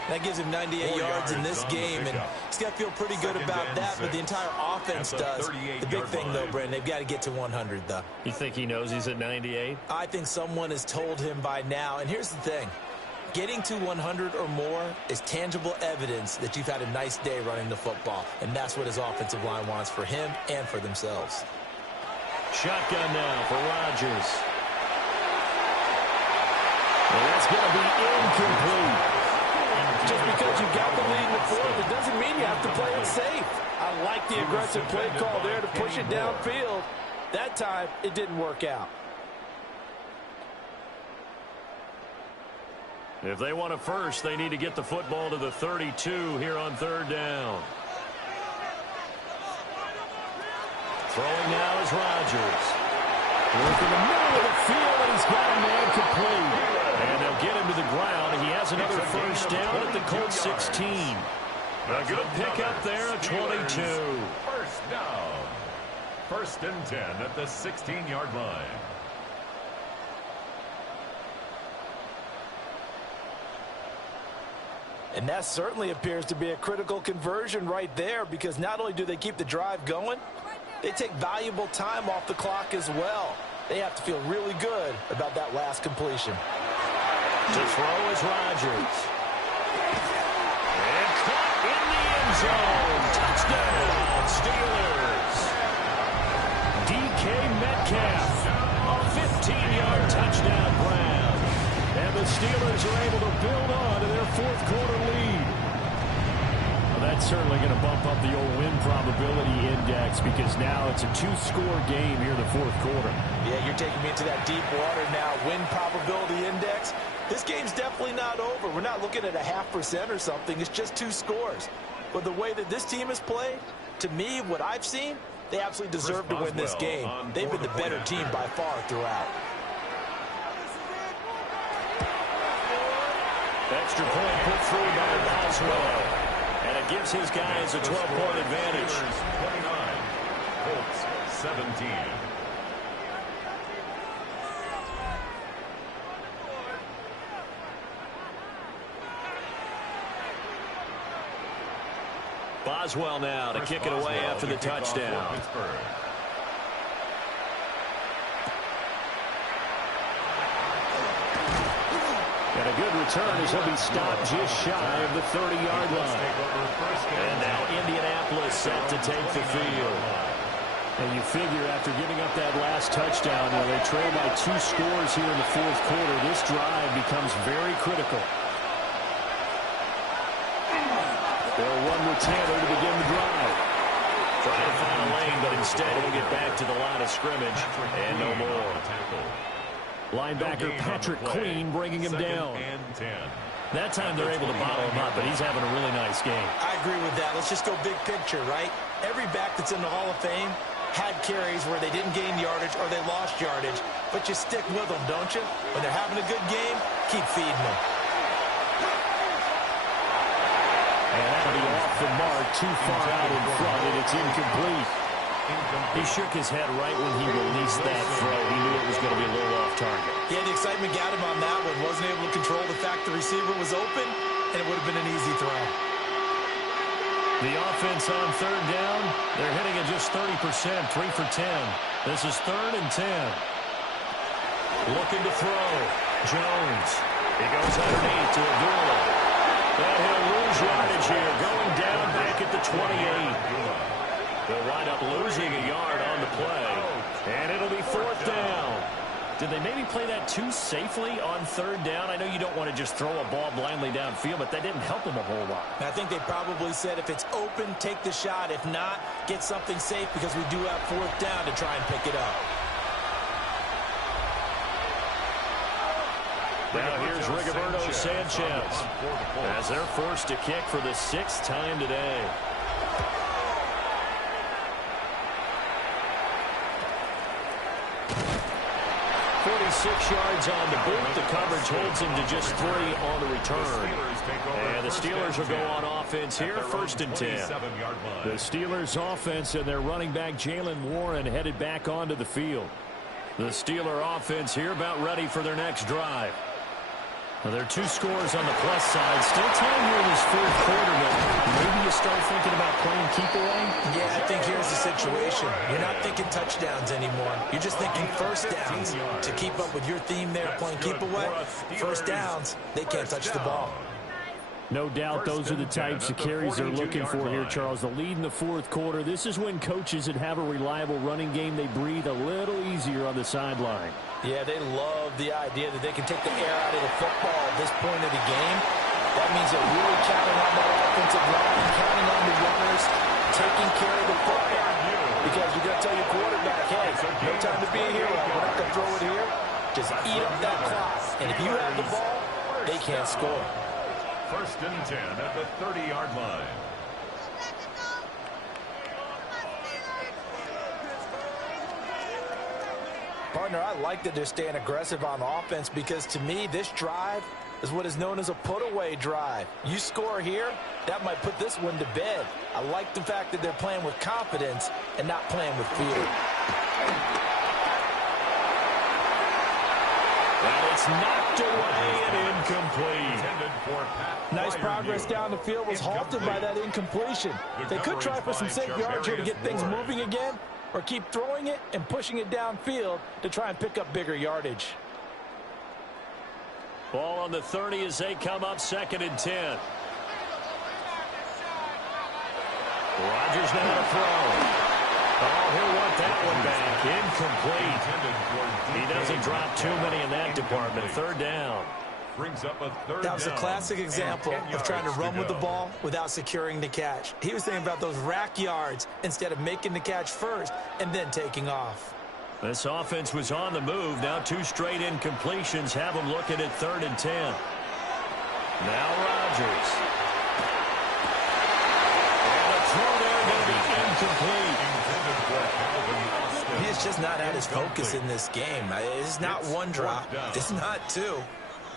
That gives him 98 yards in this game, and he's got to feel pretty good about that, but the entire offense does. The big thing, though, Brandon, they've got to get to 100, though. You think he knows he's at 98? I think someone has told him by now, and here's the thing. Getting to 100 or more is tangible evidence that you've had a nice day running the football, and that's what his offensive line wants for him and for themselves. Shotgun now for Rodgers. And that's going to be incomplete. Just because you got the lead in the fourth, it doesn't mean you have to play it safe. I like the aggressive play call there to push it downfield. That time, it didn't work out. If they want a first, they need to get the football to the 32 here on third down. Throwing now is Rodgers. Work in the middle of the field, and he's got a man complete. And they'll get him to the ground. He has another first down at the Colts 16. A good pickup there at 22. First down. First and 10 at the 16-yard line. And that certainly appears to be a critical conversion right there, because not only do they keep the drive going, they take valuable time off the clock as well. They have to feel really good about that last completion. To throw is Rodgers. And caught in the end zone. Touchdown, Steelers. DK Metcalf, a 15-yard touchdown grab. And the Steelers are able to build on to their fourth quarter lead. Well, that's certainly going to bump up the old win probability index, because now it's a 2-score game here in the fourth quarter. Yeah, you're taking me into that deep water now. Win probability index. This game's definitely not over. We're not looking at a 0.5% or something. It's just 2 scores. But the way that this team has played, to me, what I've seen, they absolutely deserve to win this game. They've been the better team by far throughout. Extra point put through by Boswell. And it gives his guys a 12-point advantage. 29, Colts 17. Boswell now to kick it away after the touchdown. And a good return as he'll be stopped just shy of the 30-yard line. And now Indianapolis set to take the field. And you figure after giving up that last touchdown, they trail by 2 scores here in the fourth quarter. This drive becomes very critical. They'll run with Taylor to begin the drive. Trying to find a lane, but instead he'll get back to the line of scrimmage and no more. Linebacker Patrick Queen bringing him down. That time they're able to bottle him up, but he's having a really nice game. I agree with that. Let's just go big picture, right? Every back that's in the Hall of Fame had carries where they didn't gain yardage or they lost yardage, but you stick with them, don't you? When they're having a good game, keep feeding them. And that'll be off the mark, too far out in front, and it's incomplete. He shook his head right when he released that throw. He knew it was going to be a little off target. Yeah, the excitement got him on that one. Wasn't able to control the fact the receiver was open, and it would have been an easy throw. The offense on third down, they're hitting at just 30%, 3 for 10. This is 3rd and 10. Looking to throw. Jones. He goes underneath to Abdullah. And he'll lose yardage here, going down back at the 28. They'll wind up losing a yard on the play, and it'll be 4th down. Did they maybe play that too safely on 3rd down? I know you don't want to just throw a ball blindly downfield, but that didn't help them a whole lot. I think they probably said if it's open, take the shot. If not, get something safe because we do have 4th down to try and pick it up. Now here's Rigoberto Sanchez as they're forced to kick for the 6th time today. 46 yards on the boot. The coverage holds him to just 3 on the return. And the Steelers will go on offense here, 1st and 10. The Steelers offense and their running back Jalen Warren headed back onto the field. The Steeler offense here about ready for their next drive. Now, there are 2 scores on the plus side. Still time here in this 4th quarter, but maybe you start thinking about playing keep away? Yeah, I think here's the situation. You're not thinking touchdowns anymore. You're just thinking 1st downs. To keep up with your theme there, playing keep away, 1st downs, they can't touch the ball. No doubt those are the types of carries they're looking for here, Charles. The lead in the 4th quarter. This is when coaches that have a reliable running game, they breathe a little easier on the sideline. Yeah, they love the idea that they can take the air out of the football at this point of the game. That means they're really counting on that offensive line, counting on the runners, taking care of the football. Because you're going to tell your quarterback, hey, no time to be a hero. We're not going to throw it here. Just eat up that clock. And if you have the ball, they can't score. 1st and 10 at the 30-yard line. Partner, I like that they're staying aggressive on offense because, to me, this drive is what is known as a put-away drive. You score here, that might put this one to bed. I like the fact that they're playing with confidence and not playing with fear. And it's knocked away and incomplete. Nice progress down the field was halted by that incompletion. They could try for some safe yards here to get things moving again, or keep throwing it and pushing it downfield to try and pick up bigger yardage. Ball on the 30 as they come up, 2nd and 10. Rodgers now to throw. Oh, he'll want that one back. Incomplete. He doesn't drop too many in that department. 3rd down. That was a classic example of trying to run with the ball without securing the catch. He was thinking about those rack yards instead of making the catch first and then taking off. This offense was on the move. Now 2 straight incompletions have them looking at 3rd and 10. Now Rodgers. And the throw there going to be incomplete. He's just not at his focus in this game. It's not 1 drop. It's not 2.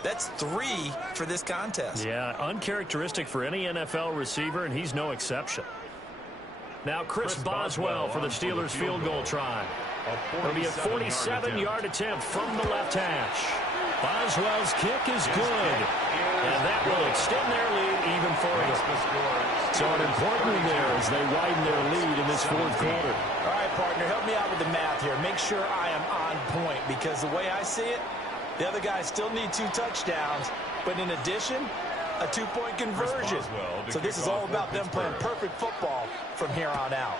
That's 3 for this contest. Yeah, uncharacteristic for any NFL receiver, and he's no exception. Now Chris Boswell for the Steelers field goal try. It'll be a 47-yard attempt from the left hash. Boswell's kick is good, and that will extend their lead even further. So an important one there as they widen their lead in this 4th quarter. All right, partner, help me out with the math here. Make sure I am on point, because the way I see it, the other guys still need 2 touchdowns, but in addition, a 2-point conversion. So this is all about them playing perfect football from here on out.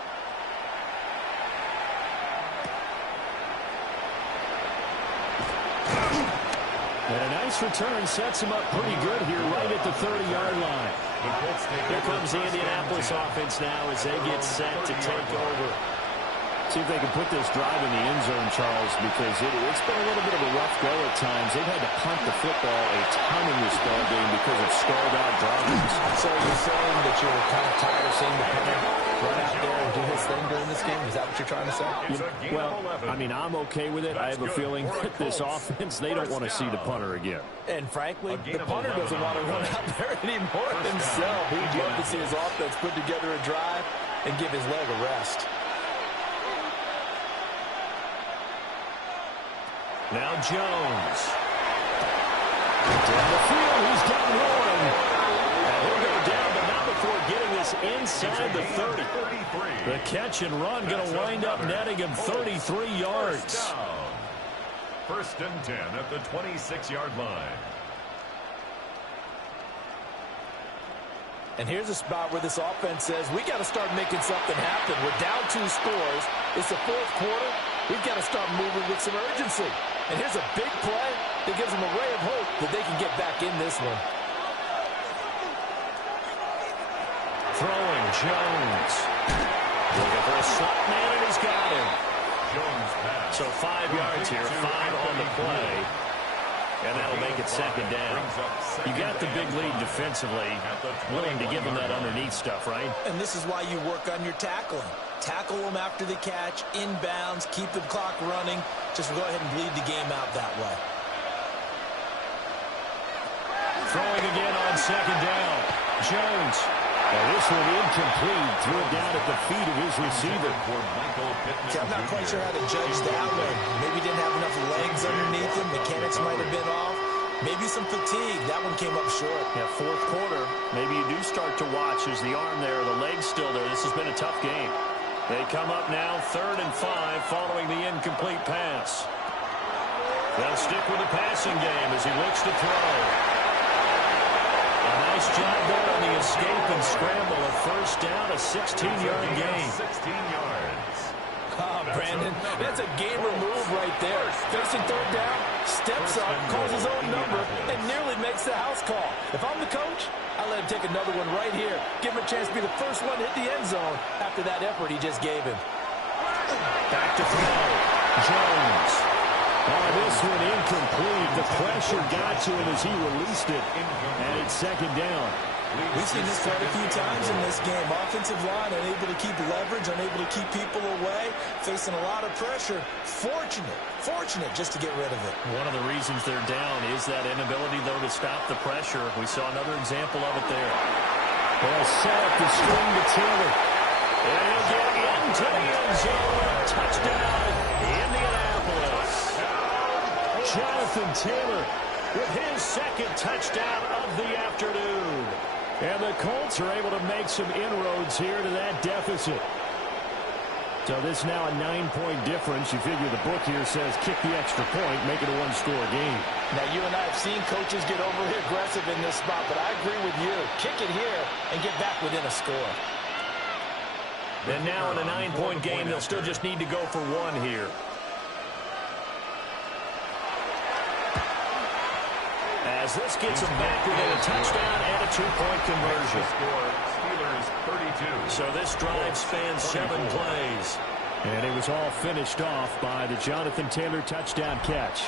And a nice return sets him up pretty good here right at the 30-yard line. Here comes the Indianapolis offense now as they get set to take over. See if they can put this drive in the end zone, Charles, because it's been a little bit of a rough go at times. They've had to punt the football a ton in this ball game because of stalled out drives times. So you're saying that you're kind of tired of seeing the punter run out there and do his thing during this game? Is that what you're trying to say? Well, I mean, I'm okay with it. I have a feeling that this offense, they don't want to see the punter again. And frankly, the punter doesn't want to run out there anymore himself. He'd love to see his offense put together a drive and give his leg a rest. Now Jones. Down the field, he's got one. And he'll go down, but not before getting this inside the 30. The catch and run going to wind up netting him 33 yards. First and 10 at the 26-yard line. And here's a spot where this offense says, we got to start making something happen. We're down 2 scores. It's the fourth quarter. We've got to start moving with some urgency. And here's a big play that gives them a ray of hope that they can get back in this one. Throwing Jones. Looking for a slot man, and he's got him. So 5 yards here, 5 on the play. And that'll make it second down. You got the big lead defensively, willing to give them that underneath stuff, right? And this is why you work on your tackling. Tackle them after the catch, inbounds, keep the clock running. Just go ahead and bleed the game out that way. Throwing again on second down. Jones. Now this one incomplete. Threw it down at the feet of his receiver. See, I'm not quite sure how to judge that one. Maybe didn't have enough legs underneath him. Mechanics might have been off. Maybe some fatigue. That one came up short. Yeah, fourth quarter. Maybe you do start to watch as the arm there, the leg's still there. This has been a tough game. They come up now 3rd and 5 following the incomplete pass. They'll stick with the passing game as he looks to throw. A nice job there on the escape and scramble. A first down, a 16-yard gain. 16 yards. Oh, Brandon, that's a gamer move right there. Facing 3rd down, steps up, calls his own number, and nearly makes the house call. If I'm the coach, I let him take another one right here. Give him a chance to be the first one to hit the end zone after that effort he just gave him. Back to throw. Jones. Oh, this one incomplete. The pressure got to him as he released it. And it's second down. We've seen this quite a few times in this game. Offensive line unable to keep leverage, unable to keep people away, facing a lot of pressure. Fortunate just to get rid of it. One of the reasons they're down is that inability, though, to stop the pressure. We saw another example of it there. Well, set up the string to Taylor. And he'll get into the end zone. Touchdown, Indianapolis. Jonathan Taylor with his second touchdown of the afternoon. And the Colts are able to make some inroads here to that deficit. So this now a 9-point difference. You figure the book here says kick the extra point, make it a one-score game. Now, you and I have seen coaches get overly aggressive in this spot, but I agree with you. Kick it here and get back within a score. And now in a 9-point game, they'll still just need to go for one here. As this gets them back within a touchdown and a 2-point conversion. Steelers 32. So this drive spans 7 plays. And it was all finished off by the Jonathan Taylor touchdown catch.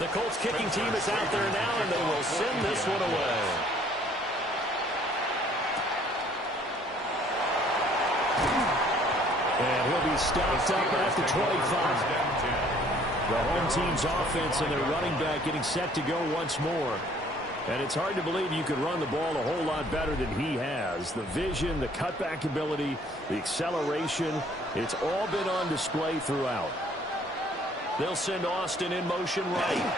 The Colts kicking team is out there now, and they will send this one away. And he'll be stopped up at the 25. The home team's offense and their running back getting set to go once more. And it's hard to believe you could run the ball a whole lot better than he has. The vision, the cutback ability, the acceleration, it's all been on display throughout. They'll send Austin in motion right.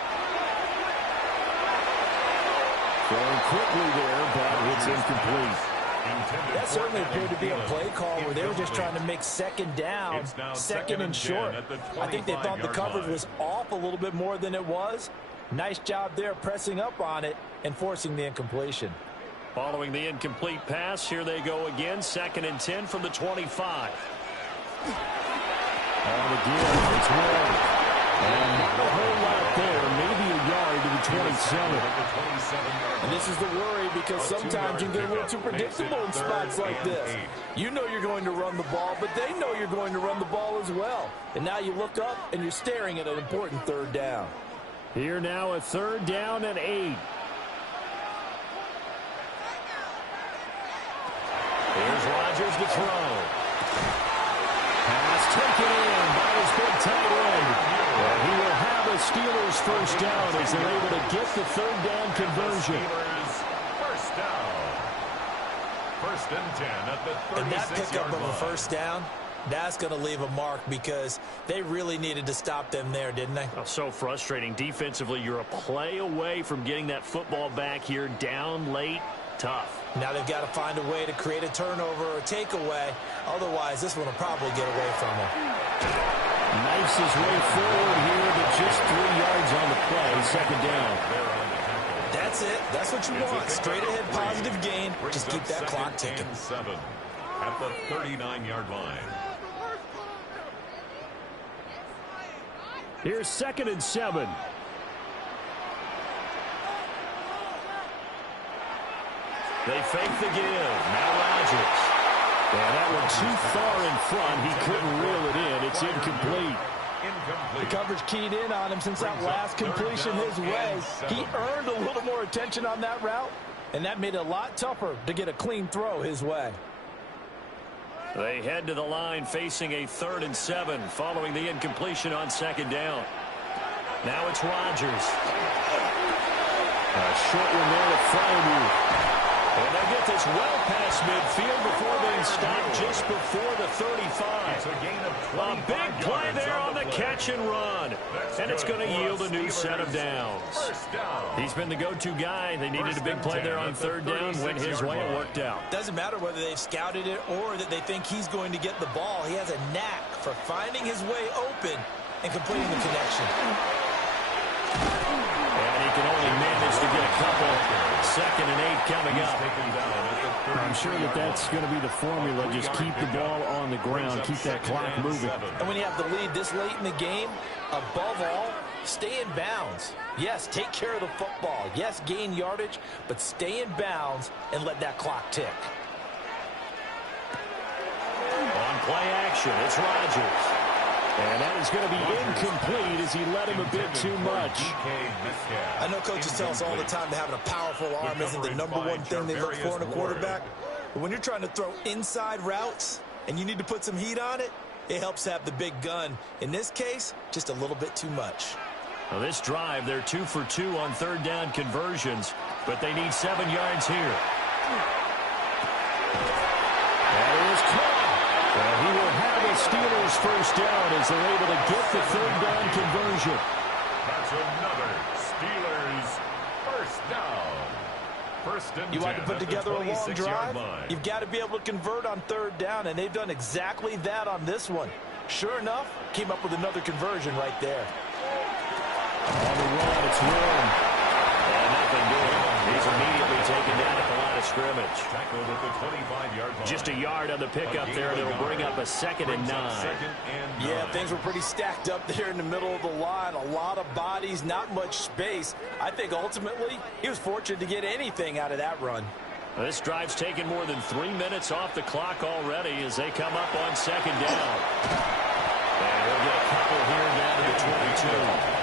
Throwing quickly there, but it's incomplete. That certainly appeared to be a play call where they were just trying to make second down, second and short. I think they thought the coverage was off a little bit more than it was. Nice job there pressing up on it and forcing the incompletion. Following the incomplete pass, here they go again. 2nd and 10 from the 25. And again, it's Ward. And not a whole lot there, maybe a yard to the 27. And this is the worry because sometimes you can get a little too predictable in spots like this. You know you're going to run the ball, but they know you're going to run the ball as well. And now you look up and you're staring at an important third down. Here now a third down and 8. Here's Rodgers to throw. Pass taken in by his big tight end. And he will have a Steelers first down as they're able to get the third down conversion. First down. First and 10 at the 36-yard line. And that pickup of a first down, that's going to leave a mark because they really needed to stop them there, didn't they? Oh, so frustrating. Defensively, you're a play away from getting that football back here down late. Tough. Now they've got to find a way to create a turnover or a takeaway. Otherwise, this one will probably get away from them. Knifes his way forward here, but just 3 yards on the play. Second down. That's it. That's what you want. Straight ahead positive gain. Just keep that clock ticking. 7 at the 39-yard line. Here's 2nd and 7. They fake the give. Now Rodgers. And that one too far in front. He couldn't reel it in. It's incomplete. The coverage keyed in on him since that last completion his way. He earned a little more attention on that route, and that made it a lot tougher to get a clean throw his way. They head to the line facing a 3rd and 7 following the incompletion on 2nd down. Now it's Rodgers. A short one there to Frymuth. And they get this well past midfield before being stopped just before the 35. It's a gain of 25 big play yards there on the catch and run. And it's going to yield a new set of downs. He's been the go-to guy. They needed a big play there on 3rd down. Went his way. It worked out. Doesn't matter whether they've scouted it or that they think he's going to get the ball. He has a knack for finding his way open and completing the connection. And he can only manage to get a couple. 2nd and 8 coming up. I'm sure that that's going to be the formula. Just keep the ball on the ground. Keep that clock moving. And when you have the lead this late in the game, above all, stay in bounds. Yes, take care of the football. Yes, gain yardage, but stay in bounds and let that clock tick. On play action, it's Rodgers. And that is going to be incomplete as he led him a bit too much. I know coaches tell us all the time that having a powerful arm isn't the #1 thing they look for in a quarterback. But when you're trying to throw inside routes and you need to put some heat on it, it helps have the big gun. In this case, just a little bit too much. Well, this drive, they're 2 for 2 on 3rd down conversions, but they need 7 yards here. That is caught. And he will have a Steelers first down as they're able to get the 3rd down conversion. That's another Steelers first down. First and 10. You want to put together a long drive? Line. You've got to be able to convert on 3rd down, and they've done exactly that on this one. Sure enough, came up with another conversion right there. On the run, it's Warren. And nothing doing. He's immediately taken down at the line of scrimmage. Tackled at the 25-yard line. Just a yard on the pickup there, and it'll bring up a 2nd and 9. Yeah, things were pretty stacked up there in the middle of the line. A lot of bodies, not much space. I think ultimately he was fortunate to get anything out of that run. This drive's taken more than 3 minutes off the clock already as they come up on 2nd down. And we'll get a couple here down to the 22.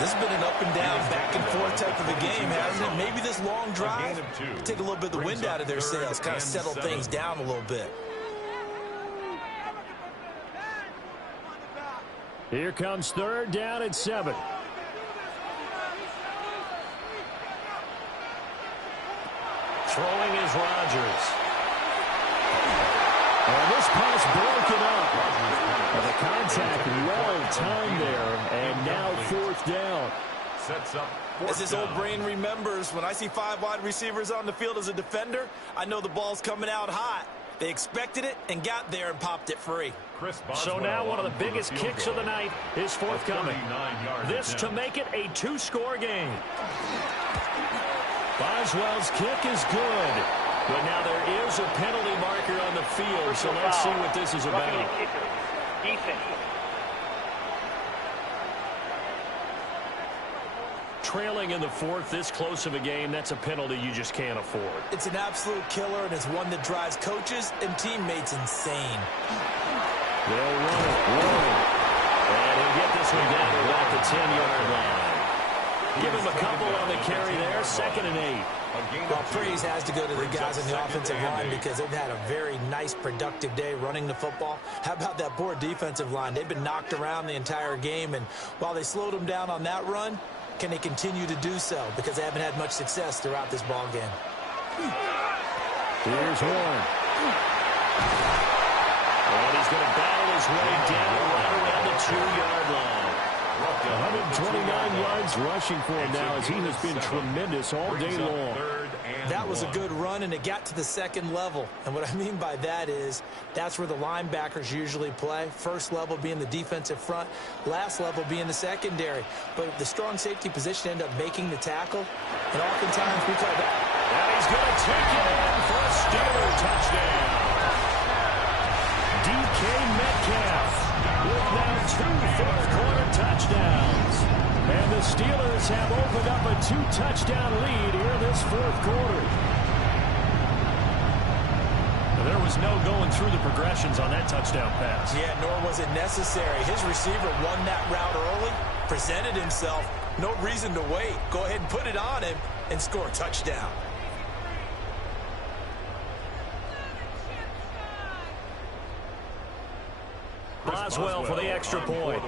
This has been an up and down, back and forth type of a game, hasn't it? Maybe this long drive take a little bit of the wind out of their sails, kind of settle things down a little bit. Here comes 3rd down and 7. Throwing is Rodgers. And this pass broken up. And the contact well timed there, and now 4th down. Sets up. As his old brain remembers, when I see 5 wide receivers on the field as a defender, I know the ball's coming out hot. They expected it and got there and popped it free. So now one of the biggest kicks of the night is forthcoming. This to make it a 2-score game. Boswell's kick is good. But now there is a penalty marker on the field, so let's see what this is about. Trailing in the fourth, this close of a game, that's a penalty you just can't afford. It's an absolute killer, and it's one that drives coaches and teammates insane. They'll run it. And he'll get this one down to about the 10-yard line. Give him a couple on the carry there, 2nd and 8. Well, praise has to go to the guys on the offensive line because they've had a very nice, productive day running the football. How about that poor defensive line? They've been knocked around the entire game, and while they slowed them down on that run, can they continue to do so? Because they haven't had much success throughout this ball game. Here's Warren. And he's going to battle his way down right around the 2-yard line. 129 yards rushing for him now as he has been tremendous all day long. That was a good run, and it got to the 2nd level. And what I mean by that is that's where the linebackers usually play. First level being the defensive front, last level being the secondary. But the strong safety position ended up making the tackle, and oftentimes we call that. And he's going to take it in for a Steeler touchdown. DK Metcalf with now 2 fourth-quarter touchdowns. And the Steelers have opened up a 2-touchdown lead here this 4th quarter. There was no going through the progressions on that touchdown pass. Yeah, nor was it necessary. His receiver won that route early, presented himself. No reason to wait. Go ahead and put it on him and score a touchdown. Boswell for the extra point.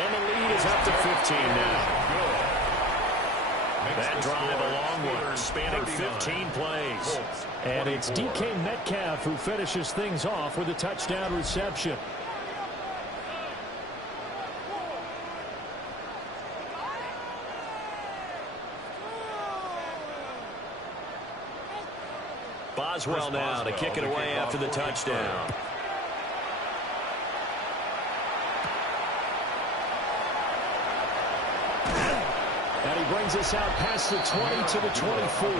And the lead is up to 15 now. That drive a long one, spanning 15 plays. And it's DK Metcalf who finishes things off with a touchdown reception. Boswell now to kick it away after the touchdown. And he brings us out past the 20 to the 24.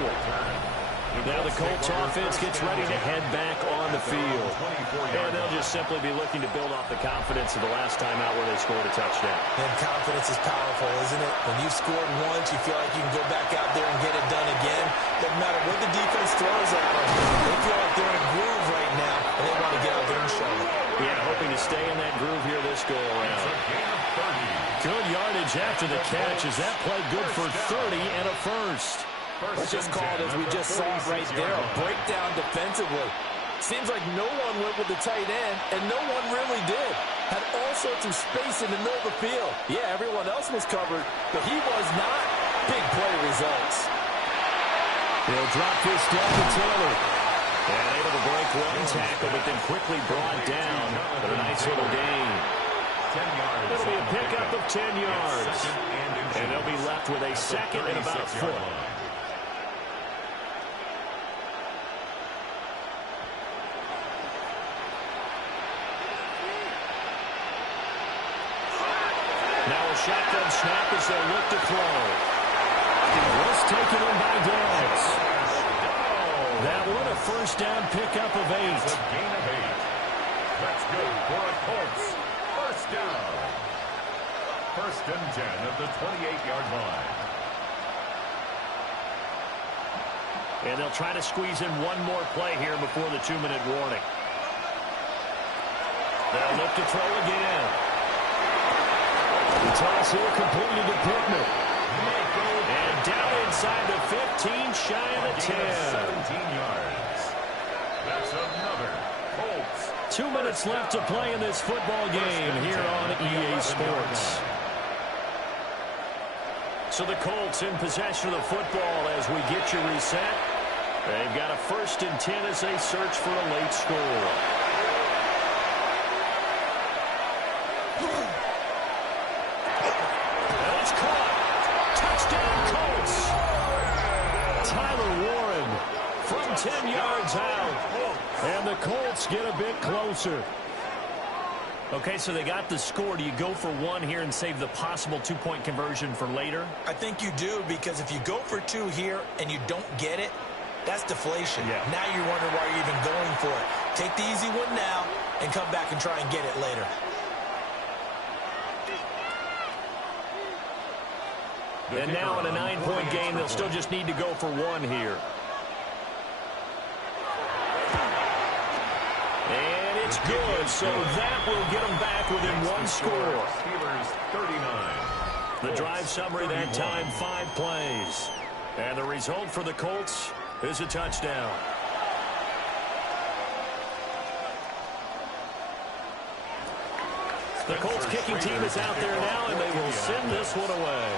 Now the Colts offense gets ready to head back on the field. And they'll just simply be looking to build off the confidence of the last time out where they scored a touchdown. And confidence is powerful, isn't it? When you've scored once, you feel like you can go back out there and get it done again. Doesn't matter what the defense throws at them. They feel like they're in a groove right now, and they want to get out there and show it. Yeah, hoping to stay in that groove here this go-around. Good yardage after the catch. Is that play good for 30 and a first? It's just called, as we just saw right there, a breakdown defensively. Seems like no one went with the tight end, and no one really did. Had all sorts of space in the middle of the field. Yeah, everyone else was covered, but he was not. Big play results. He'll drop this down to Taylor. And able to break one tackle, but then quickly brought down. But a nice little gain. It'll be a pickup of 10 yards. And they'll be left with a 2nd and about 4. Now a shotgun snap as they look to throw. Was taken in by Downs. That one a first down pickup of 8. That's a gain of 8. That's good for a Colts. First down. 1st and 10 at the 28-yard line. And they'll try to squeeze in one more play here before the 2-minute warning. They'll look to throw again. The toss here completed to Pittman. And down inside the 15, shy of the 10. 17 yards. That's another Colts. 2 minutes left to play in this football game here on EA Sports. So the Colts in possession of the football as we get you reset. They've got a 1st and 10 as they search for a late score. Touchdown Colts. Tyler Warren from 10 yards out. And the Colts get a bit closer. Okay, so they got the score. Do you go for one here and save the possible 2-point conversion for later? I think you do, because if you go for 2 here and you don't get it, that's deflation. Yeah. Now you're wondering why you're even going for it. Take the easy one now and and come back and try and get it later. And now in a 9-point game, they'll still just need to go for one here. And it's good, so that will get them back within one score. Steelers 39. The drive summary that time, 5 plays. And the result for the Colts is a touchdown. The Colts kicking team is out there now, and they will send this one away.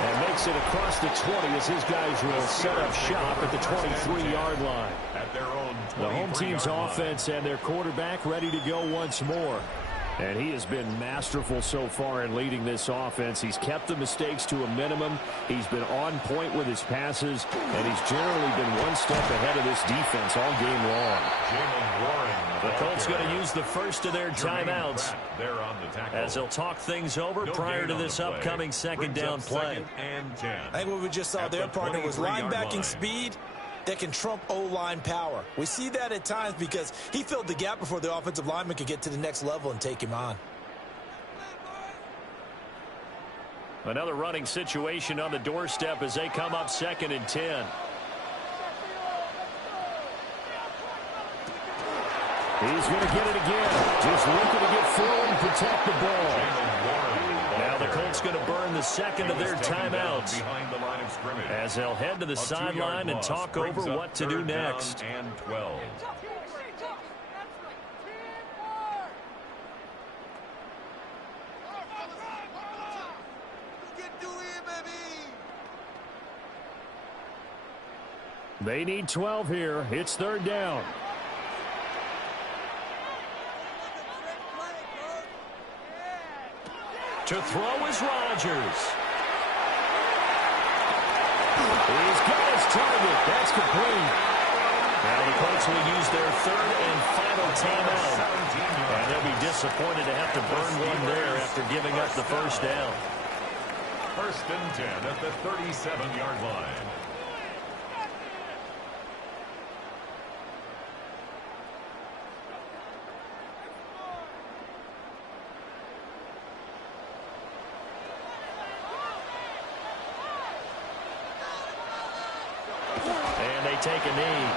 And makes it across the 20 as his guys will set up shop at the 23-yard line. At their own The home team's offense and their quarterback ready to go once more. And he has been masterful so far in leading this offense. He's kept the mistakes to a minimum. He's been on point with his passes, and he's generally been one step ahead of this defense all game long. The Colts going to use the first of their timeouts as they'll talk things over prior to this upcoming second down play. I think what we just saw their partner was linebacking speed that can trump O-line power. We see that at times because he filled the gap before the offensive lineman could get to the next level and take him on. Another running situation on the doorstep as they come up 2nd and 10. He's going to get it again. Just looking to get forward and protect the ball. Now the Colts going to burn the second of their timeouts as they'll head to the sideline and talk over what to do next. And 12. They need 12 here. It's 3rd down. To throw is Rodgers. He's got his target. That's complete. Now the Colts will use their 3rd and final timeout. And they'll be disappointed to have to burn one there after giving up the first down. 1st and 10 at the 37-yard line. Take a knee.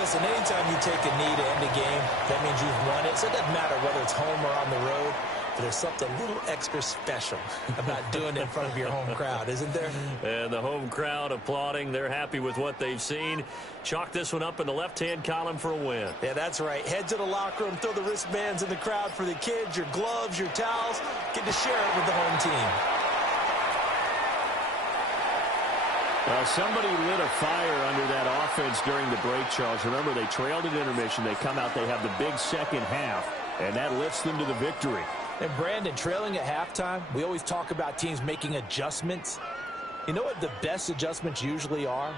Listen, anytime you take a knee to end a game, that means you've won it. So it doesn't matter whether it's home or on the road. But there's something a little extra special about doing it in front of your home crowd, isn't there? And the home crowd applauding. They're happy with what they've seen. Chalk this one up in the left-hand column for a win. Yeah, that's right. Head to the locker room, throw the wristbands in the crowd for the kids, your gloves, your towels. Get to share it with the home team. Somebody lit a fire under that offense during the break, Charles. Remember, they trailed at intermission. They come out, they have the big second half, and that lifts them to the victory. And, Brandon, trailing at halftime, we always talk about teams making adjustments. You know what the best adjustments usually are?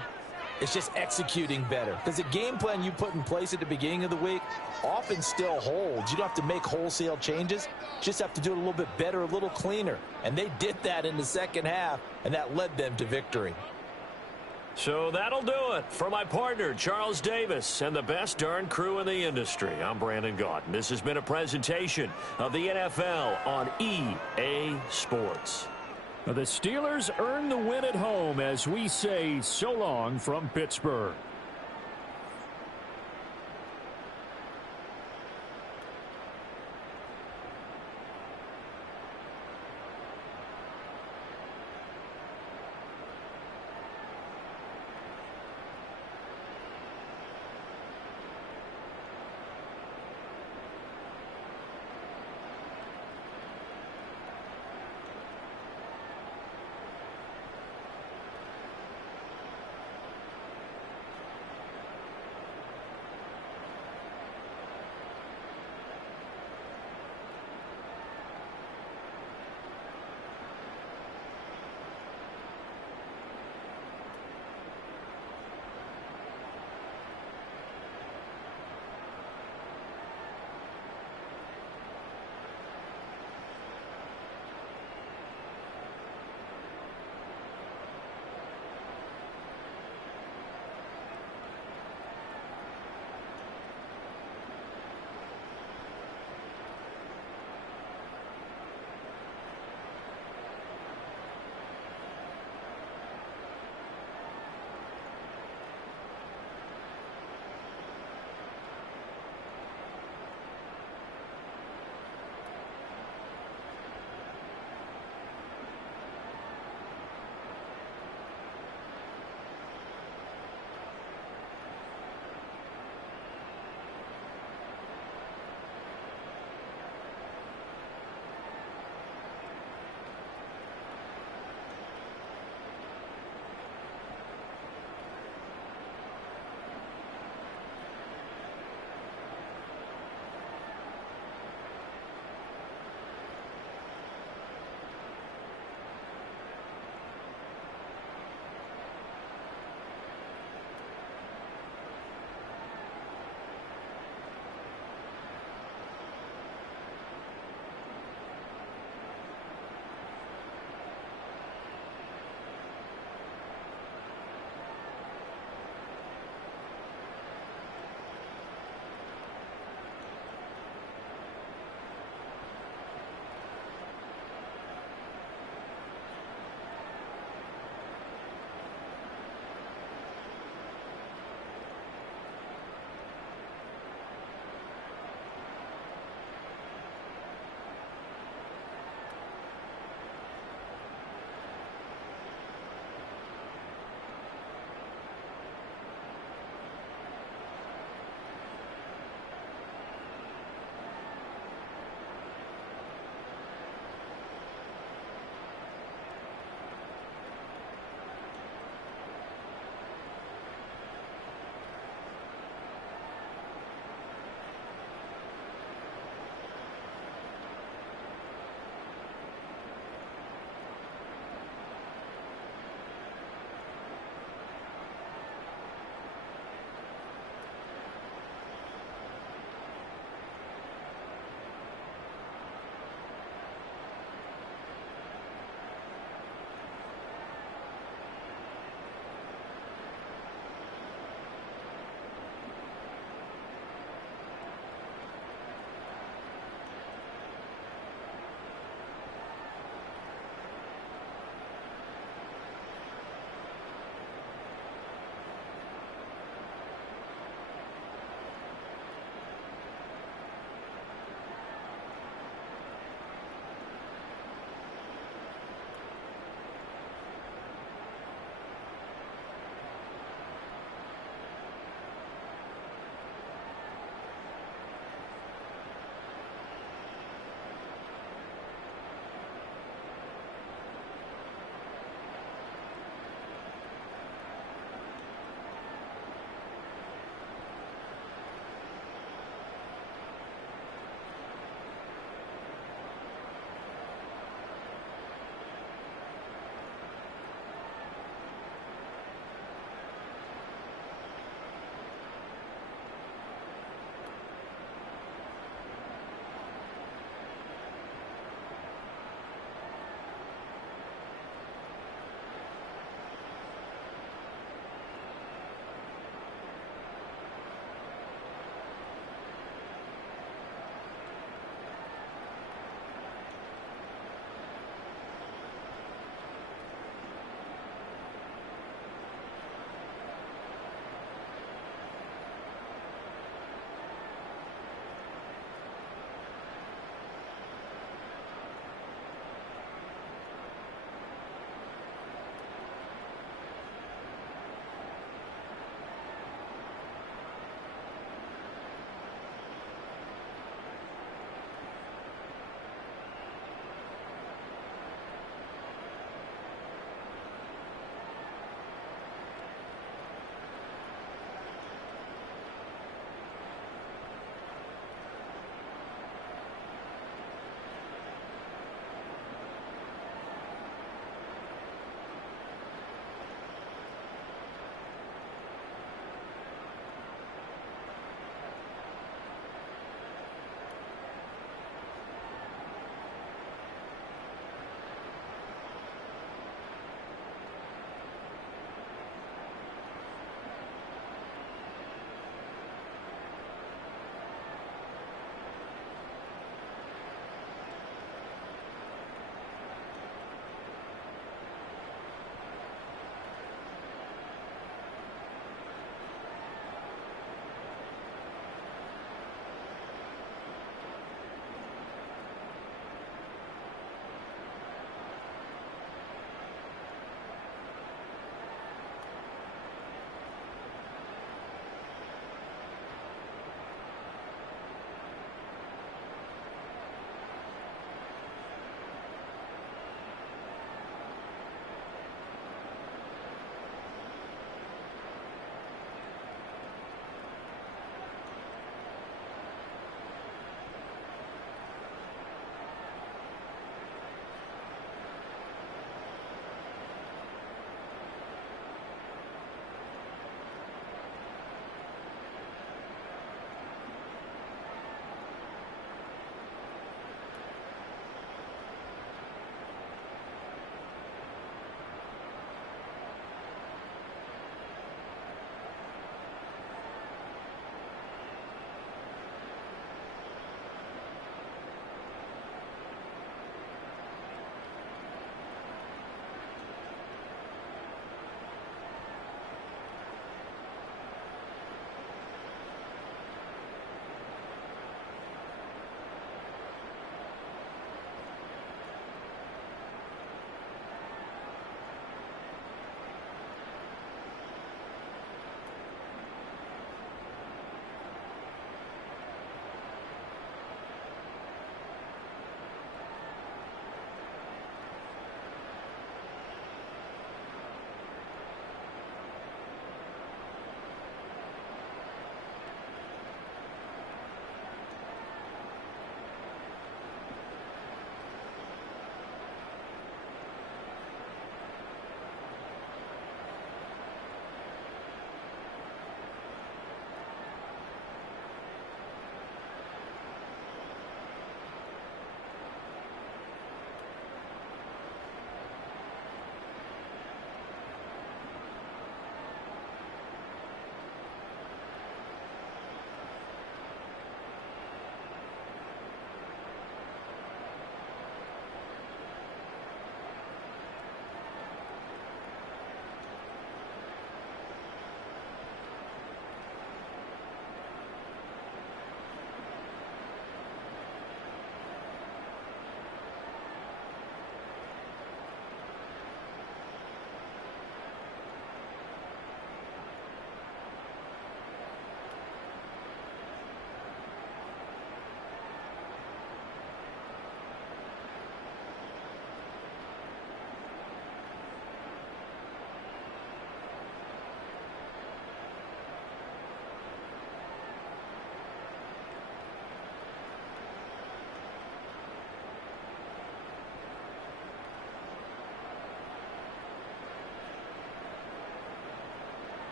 It's just executing better. Because the game plan you put in place at the beginning of the week often still holds. You don't have to make wholesale changes. You just have to do it a little bit better, a little cleaner. And they did that in the second half, and that led them to victory. So that'll do it for my partner, Charles Davis, and the best darn crew in the industry. I'm Brandon Gaudin. This has been a presentation of the NFL on EA Sports. The Steelers earn the win at home as we say so long from Pittsburgh.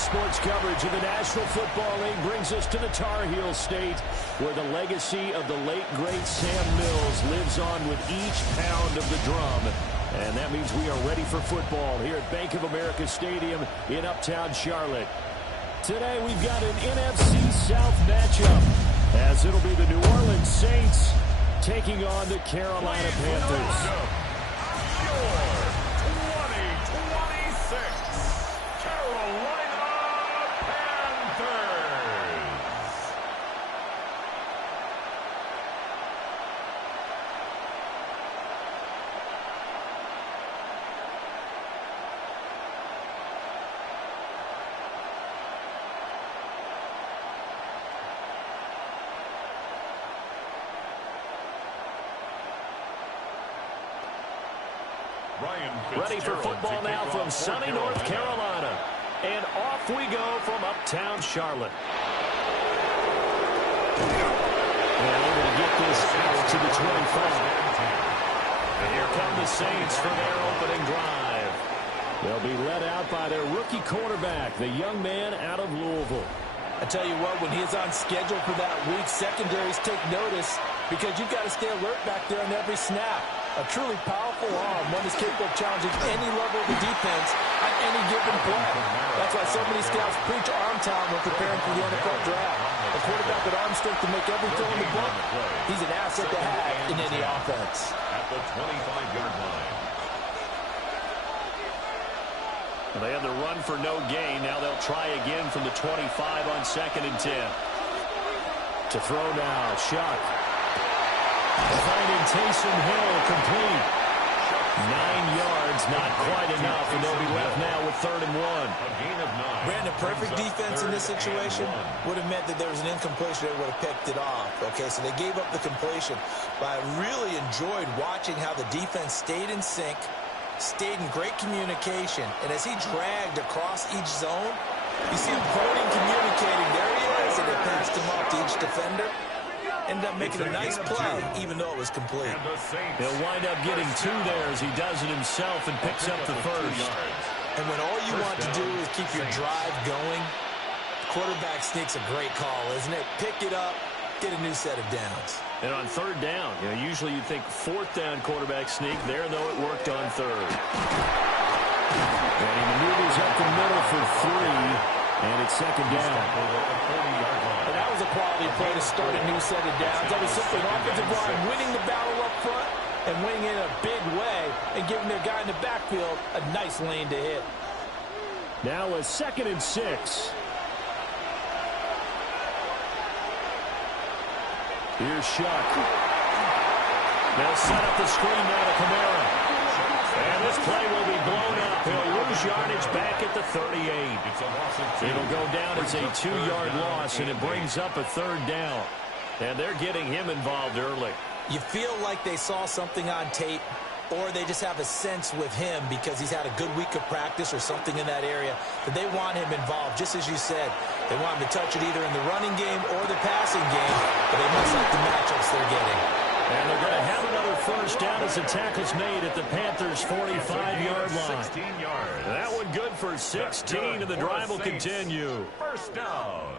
sports coverage of the National Football League brings us to the Tar Heel State, where the legacy of the late, great Sam Mills lives on with each pound of the drum. And that means we are ready for football here at Bank of America Stadium in Uptown Charlotte. Today we've got an NFC South matchup, as it'll be the New Orleans Saints taking on the Carolina Panthers. Your 2026 Carolina Panthers. Ready for football now from sunny North Carolina. And off we go from Uptown Charlotte. And able to get this out to the 25. And here come the Saints for their opening drive. They'll be led out by their rookie quarterback, the young man out of Louisville. I tell you what, when he's on schedule for that week, secondaries take notice because you've got to stay alert back there on every snap. A truly powerful arm, one is capable of challenging any level of the defense on any given play. That's why so many scouts preach arm talent when preparing for the NFL draft. A quarterback with arm strength to make every throw in the book. He's an asset to have in any offense. At the 25-yard line. Well, they had the run for no gain. Now they'll try again from the 25 on 2nd and 10. To throw now, Shuck. Finding Taysom Hill complete. 9 yards, not quite enough, and they'll be left now with 3rd and 1. A gain of 9. Brandon, perfect defense in this situation would have meant that there was an incompletion. They would have picked it off. Okay, so they gave up the completion. But I really enjoyed watching how the defense stayed in sync, stayed in great communication, and as he dragged across each zone, you see him pointing, communicating. There he is, and they passed him off to each defender. Ended up making a nice play, even though it was complete. He'll wind up getting 2 there as he does it himself and picks up the first. And when all you want to do is keep your drive going, quarterback sneak's a great call, isn't it? Pick it up, get a new set of downs. And on 3rd down, usually you think 4th down quarterback sneak. There, though, it worked on 3rd. And he maneuvers up the middle for 3, and it's 2nd down. And that was a quality play to start a new set of downs. That was simply an offensive line winning the battle up front and winning in a big way and giving their guy in the backfield a nice lane to hit. Now a 2nd and 6. Here's Shuck. They'll set up the screen now to Kamara. And this play will be blown up. He'll lose yardage back at the 38. It'll go down as a 2-yard loss, and it brings up a 3rd down. And they're getting him involved early. You feel like they saw something on tape, or they just have a sense with him because he's had a good week of practice or something in that area that they want him involved. Just as you said, they want him to touch it either in the running game or the passing game, but they must like the matchups they're getting. And they're going to have another first down as the tackle's made at the Panthers' 45-yard line. 16 yards. That one good for 16, and the drive will continue. First down.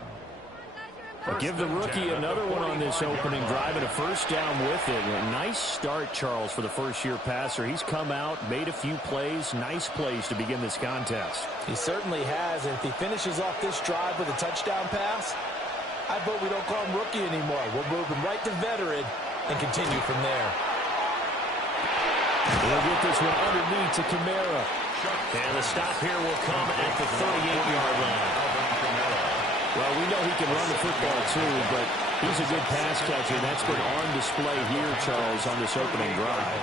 Give the rookie another one on this opening drive and a first down with it. A nice start, Charles, for the first-year passer. He's come out, made a few plays, nice plays to begin this contest. He certainly has, and if he finishes off this drive with a touchdown pass, I vote we don't call him rookie anymore. We'll move him right to veteran and continue from there. We'll get this one underneath to Kamara. And the stop here will come at the 38-yard line. Well, we know he can run the football too, but he's a good pass catcher. That's been on display here, Charles, on this opening drive.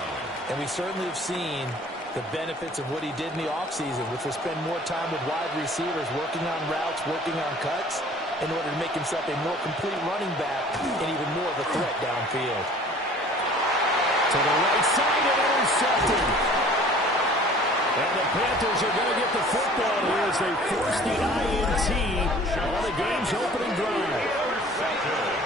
And we certainly have seen the benefits of what he did in the offseason, which was spend more time with wide receivers, working on routes, working on cuts, in order to make himself a more complete running back and even more of a threat downfield. To the right side and intercepted. And the Panthers are going to get the football here as they force the INT on the game's opening drive.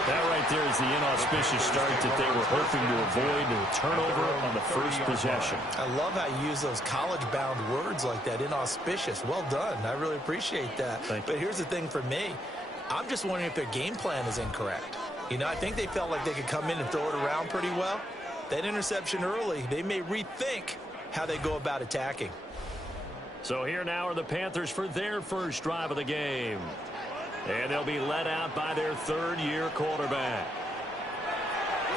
That right right there is the inauspicious start that they were hoping to avoid, the turnover on the first possession. I love how you use those college-bound words like that, inauspicious. Well done. I really appreciate that. But here's the thing for me. I'm just wondering if their game plan is incorrect. You know, I think they felt like they could come in and throw it around pretty well. That interception early, they may rethink how they go about attacking. So here now are the Panthers for their first drive of the game. And they'll be led out by their third-year quarterback.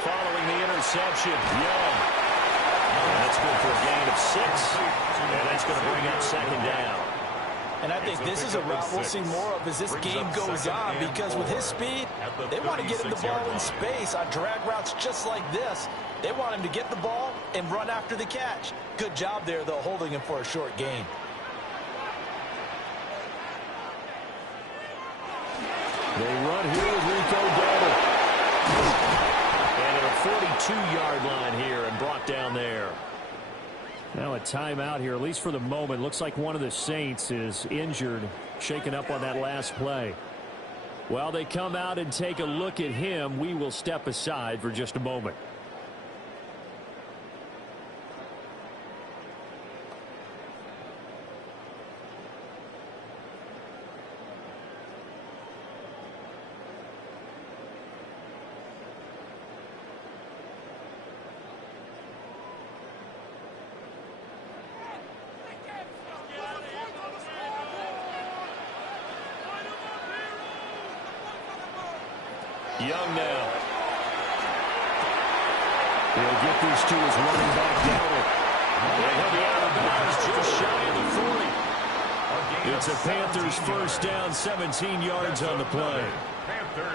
Following the interception, Young. And that's good for a gain of 6. And that's going to bring up second down. And I think this is a route we'll see more of as this game goes on, because with his speed, they want to get him the ball in space on drag routes just like this. They want him to get the ball and run after the catch. Good job there, though, holding him for a short gain. They run here with Rico Dowdle. And at a 42-yard line here and brought down there. Now a timeout here, at least for the moment. Looks like one of the Saints is injured, shaken up on that last play. While they come out and take a look at him, we will step aside for just a moment. Young now. He'll get this to his running back Dowdle. He'll be out of bounds just shy of the 40. It's a Panthers first down, 17 yards on the play.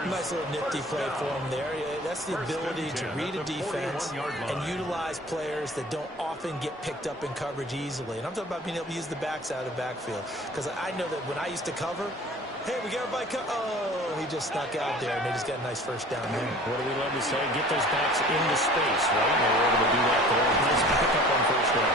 Nice little nifty play for him there. That's the ability to read a defense and utilize players that don't often get picked up in coverage easily. And I'm talking about being able to use the backs out of the backfield. Because I know that when I used to cover, hey, we got everybody oh, he just snuck out there, and they just got a nice first down there. What do we love to say? Get those backs into space, right? They were able to do that there. Nice pickup on first down.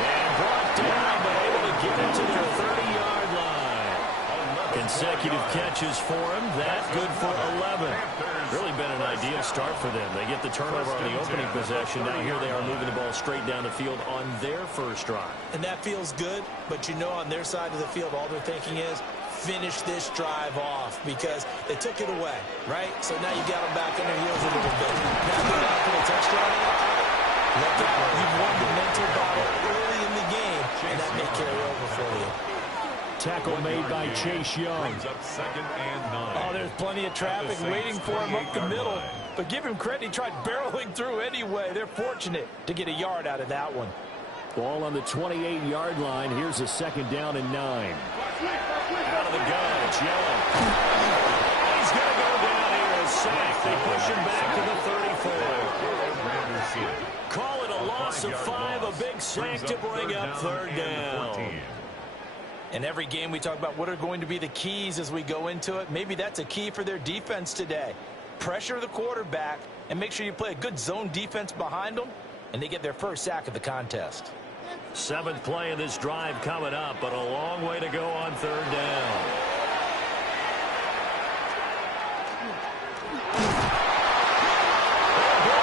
And brought down, but able to get it to their 30-yard line. Consecutive catches for him. That good for 11. Really been an ideal start for them. They get the turnover on the opening possession. Now here they are moving the ball straight down the field on their first drive. And that feels good, but you know on their side of the field, all they're thinking is, finish this drive off, because they took it away, right? So now you got them back on their heels a little bit. Now they're out for the touchdown. Look out. You've won the mental battle early in the game, and that may carry over for you. Tackle made by Chase Young. Oh, there's plenty of traffic waiting for him up the middle. But give him credit, he tried barreling through anyway. They're fortunate to get a yard out of that one. Ball on the 28-yard line. Here's a second down and 9. Out of the gun, it's Young. He's going to go down here and sack. They push him back to the 34. Call it a loss of 5, a big sack to bring up third down. In every game we talk about what are going to be the keys as we go into it. Maybe that's a key for their defense today. Pressure the quarterback and make sure you play a good zone defense behind them, and they get their first sack of the contest. 7th play of this drive coming up, but a long way to go on third down.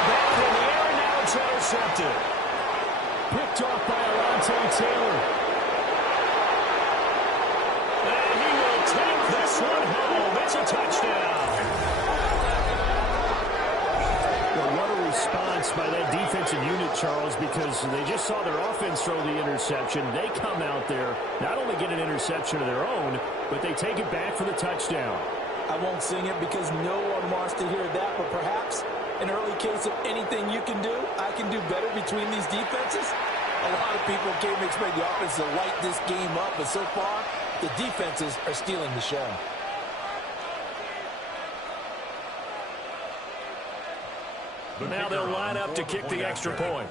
Back in the air, now it's intercepted. Picked off by Alontae Taylor. And he will take this one home. It's a touchdown. Well, what a response by that defensive unit, Charles, because they just saw their offense throw the interception. They come out there, not only get an interception of their own, but they take it back for the touchdown. I won't sing it because no one wants to hear that, but perhaps an early case of anything you can do, I can do better between these defenses. A lot of people came to expect the offense to light this game up, but so far, the defenses are stealing the show. Now they'll line up to kick the extra point.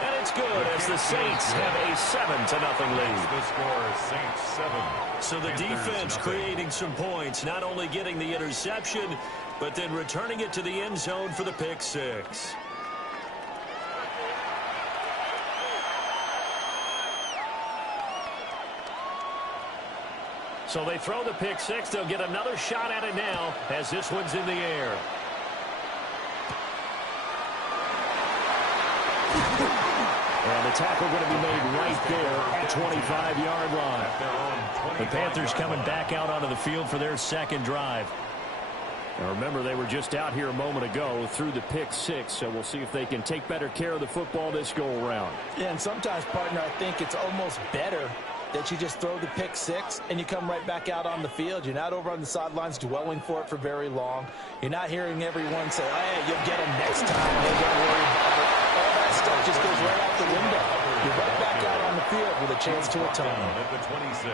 And it's good as the Saints have a 7-0 lead. The score is Saints 7. So the defense creating some points, not only getting the interception, but then returning it to the end zone for the pick six. So they throw the pick six. They'll get another shot at it now as this one's in the air. And the tackle going to be made right there at 25-yard line. The Panthers coming back out onto the field for their second drive. Now remember, they were just out here a moment ago through the pick six, so we'll see if they can take better care of the football this go-around. Yeah, and sometimes, partner, I think it's almost better that you just throw the pick six and you come right back out on the field. You're not over on the sidelines dwelling for it for very long. You're not hearing everyone say, hey, you'll get them next time. Hey, don't worry about it. All that stuff just goes right out the window. You're right back out on the field with a chance to atone. At the 26.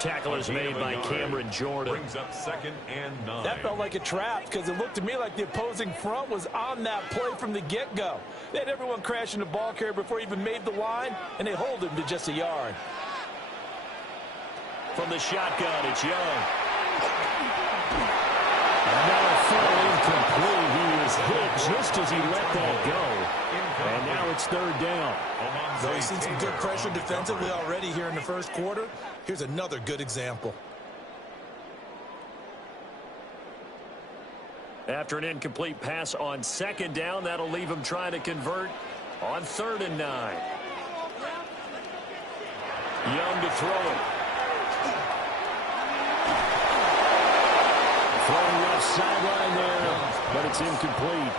Tackle is made by Cameron Jordan. Brings up 2nd and 9. That felt like a trap because it looked to me like the opposing front was on that play from the get-go. They had everyone crashing the ball carrier before he even made the line, and they hold him to just a yard. From the shotgun, it's Young. Another throw incomplete. He was hit just as he let that go. And now it's 3rd down. So we've seen some good pressure defensively already here in the first quarter. Here's another good example. After an incomplete pass on 2nd down, that'll leave him trying to convert on 3rd and 9. Young to throw it. Throwing left sideline there, but it's incomplete.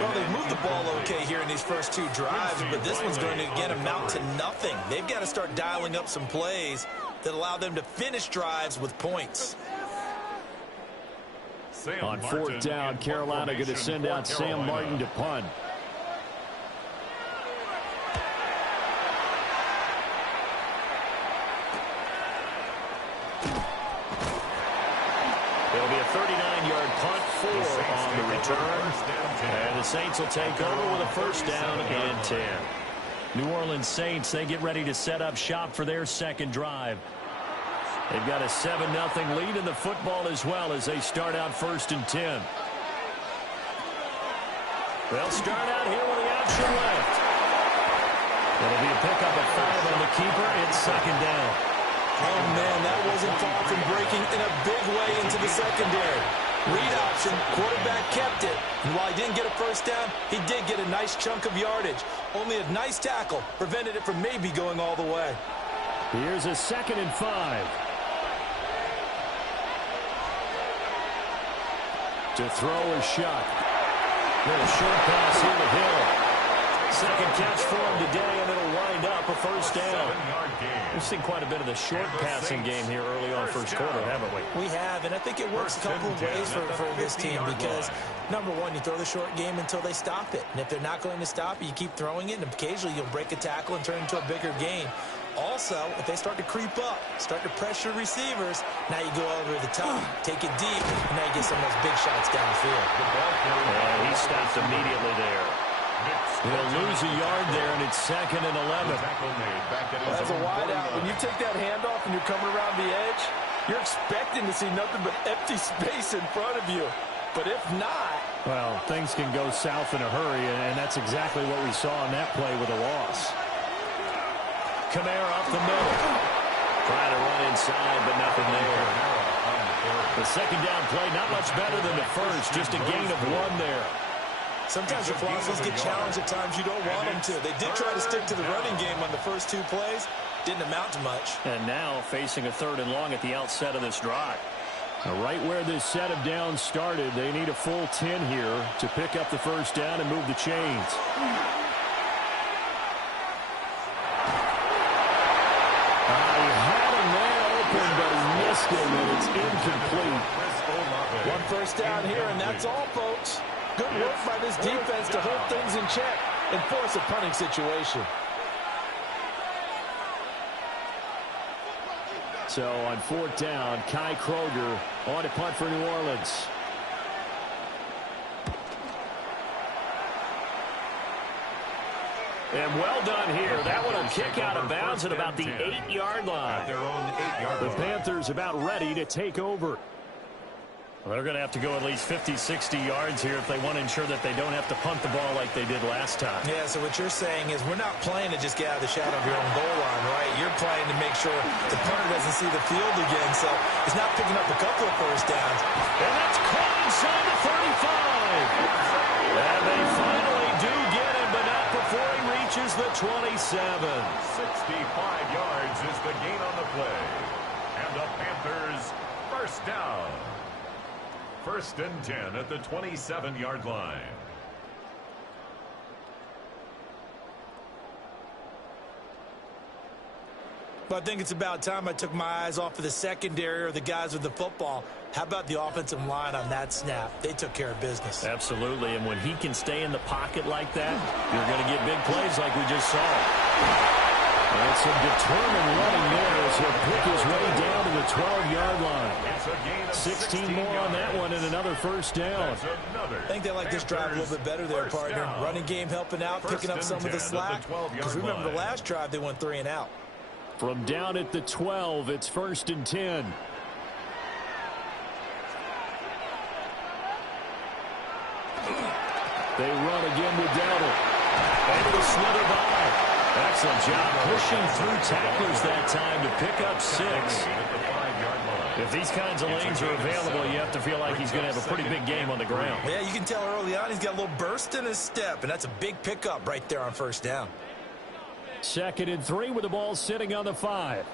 Well, they've moved the ball okay here in these first 2 drives, but this one's going to, again, amount to nothing. They've got to start dialing up some plays that allow them to finish drives with points. On 4th down, Carolina going to send out Sam Martin to punt. It'll be a 39-yard punt, 4 on the return. And the Saints will take over with a 1st down and 10. New Orleans Saints, they get ready to set up shop for their second drive. They've got a 7-0 lead in the football as well as they start out 1st and 10. They'll start out here with the option left. It'll be a pickup of 5 on the keeper. It's 2nd down. Oh, man, that wasn't far from breaking in a big way into the secondary. Read option, quarterback kept it. And while he didn't get a 1st down, he did get a nice chunk of yardage. Only a nice tackle prevented it from maybe going all the way. Here's a 2nd and 5. To throw is Shuck. Little short pass here to Hill. 2nd catch for him today, and it'll wind up a 1st down. We've seen quite a bit of the short passing game here early on 1st quarter, haven't we? We have, and I think it works a couple of ways for this team because, number one, you throw the short game until they stop it. And if they're not going to stop it, you keep throwing it, and occasionally you'll break a tackle and turn it into a bigger game. Also, if they start to creep up, start to pressure receivers, now you go over the top, take it deep, and now you get some of those big shots downfield. And he stopped immediately there. He'll lose a yard there, and it's 2nd and 11. As a wideout, when you take that handoff and you're coming around the edge, you're expecting to see nothing but empty space in front of you. But if not... Well, things can go south in a hurry, and that's exactly what we saw on that play with a loss. Kamara up the middle. Trying to run inside, but nothing there. The 2nd down play, not much better than the 1st, just a gain of 1 there. Sometimes your philosophies get challenged at times you don't want them to. They did try to stick to the running game on the first 2 plays. Didn't amount to much. And now facing a 3rd and long at the outset of this drive. Now, right where this set of downs started, they need a full 10 here to pick up the 1st down and move the chains. He had him there open, but he missed him, and it's incomplete. 1 1st down here, and that's all, folks. Good work by this defense to hold things in check and force a punting situation. So on 4th down, Kai Kroger on to punt for New Orleans. And well done here. That one will kick out of bounds at about the 8-yard line. At their own 8-yard line. The Panthers about ready to take over. Well, they're going to have to go at least 50, 60 yards here if they want to ensure that they don't have to punt the ball like they did last time. Yeah, so what you're saying is we're not playing to just get out of the shadow of your own goal line, right? You're playing to make sure the punter doesn't see the field again, so he's not picking up a couple of first downs. And that's caught inside the 35. And they finally do get him, but not before he reaches the 27. 65 yards is the gain on the play. And the Panthers first down. First and 10 at the 27-yard line. But I think it's about time I took my eyes off of the secondary or the guys with the football. How about the offensive line on that snap? They took care of business. Absolutely, and when he can stay in the pocket like that, you're going to get big plays like we just saw. And some determined running there as he'll pick his way down to the 12-yard line. 16 more on that one and another first down. I think they like this drive a little bit better there, partner. Running game helping out, picking up some of the slack. Because remember the last drive they went 3 and out. From down at the 12, it's first and 10. They run again with Dowdle. And it'll slither by. Excellent job pushing through tacklers that time to pick up 6. If these kinds of lanes are available, you have to feel like he's going to have a pretty big game on the ground. Yeah, you can tell early on he's got a little burst in his step, and that's a big pickup right there on first down. Second and 3 with the ball sitting on the 5.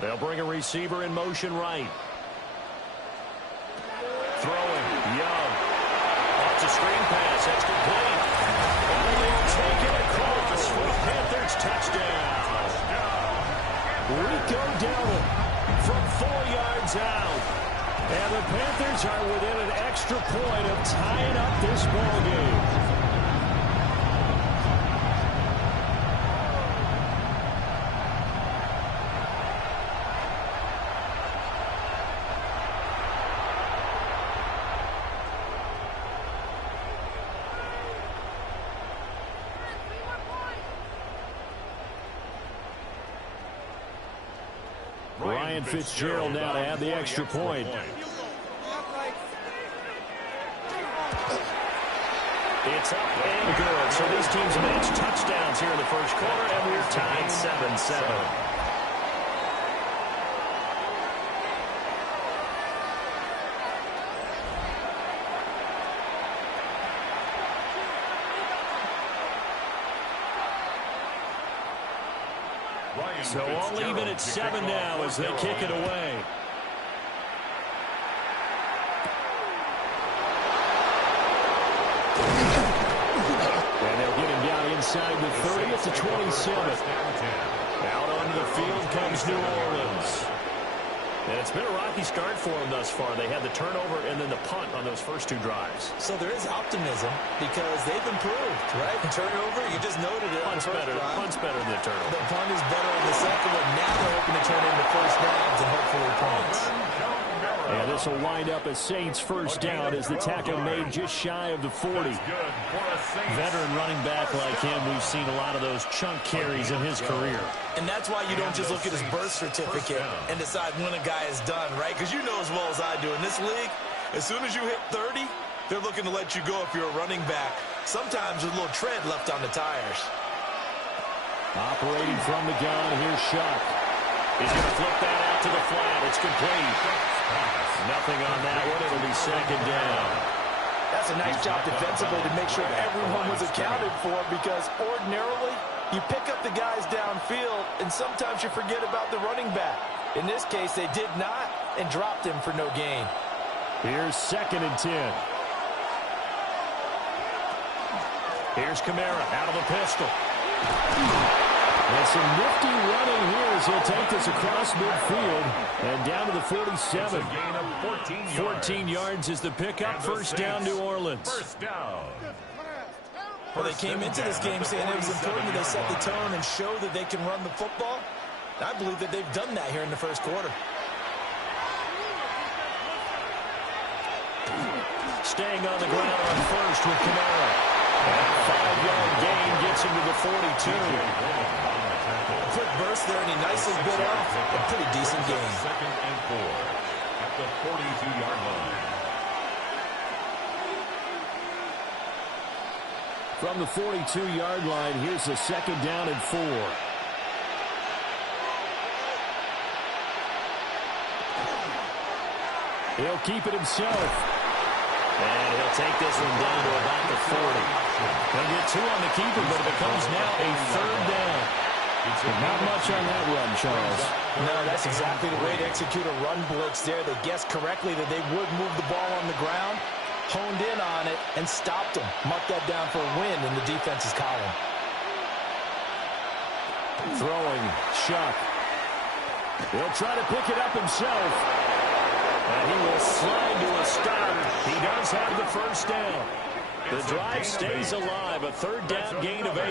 They'll bring a receiver in motion right. Throwing, Young. Off the screen pass, that's complete. And they'll take it across for the Panthers touchdown. Rico Dowdle from 4 yards out. And the Panthers are within an extra point of tying up this ball game. Ryan Fitzgerald now to add the extra point. It's up and good. So these teams match touchdowns here in the first quarter, and we're tied 7-7. So all even at 7 now as they kick it away. And they'll get him down inside the 30 at the 27. Out onto the field comes New Orleans. And it's been a rocky start for them thus far. They had the turnover and then the punt on those first 2 drives. So there is optimism because they've improved, right? Turnover, you just noted it. Punt's better than the turnover. The punt is better on the second one. Now they're hoping to turn into first downs and hopefully points. And this will wind up a Saints first down as the tackle made just shy of the 40. Veteran running back like him, we've seen a lot of those chunk carries in his career. And that's why you don't just look at his birth certificate and decide when a guy is done, right? Because you know as well as I do, in this league, as soon as you hit 30, they're looking to let you go if you're a running back. Sometimes with a little tread left on the tires. Operating from the gun, here's Shuck. He's going to flip that out to the flat. It's complete. Nothing on that one. It'll be second down. That's a nice job defensively to make sure everyone was accounted for, because ordinarily you pick up the guys downfield and sometimes you forget about the running back. In this case, they did not and dropped him for no gain. Here's second and 10. Here's Kamara out of the pistol. And some nifty running here as he'll take this across midfield and down to the 47. 14 yards is the pickup. First down, New Orleans. First down. Well, they came into this game saying it was important that they set the tone and show that they can run the football. I believe that they've done that here in the first quarter. Staying on the ground on first with Kamara. And a 5-yard gain gets him to the 42. Quick burst there, and he nicely bit off a pretty decent gain. 2nd and 4 at the 42-yard line. From the 42-yard line, here's a 2nd down and 4. He'll keep it himself. And he'll take this one down to about the 40. He'll get 2 on the keeper, but it becomes now a 3rd down. Not much on that run, Charles. No, that's exactly the way to execute a run blitz there. They guessed correctly that they would move the ball on the ground, honed in on it, and stopped them. Mark that down for a win in the defense's column. Throwing, Shuck. He'll try to pick it up himself. And he will slide to a stop. He does have the 1st down. The drive stays alive. A 3rd down gain of 8.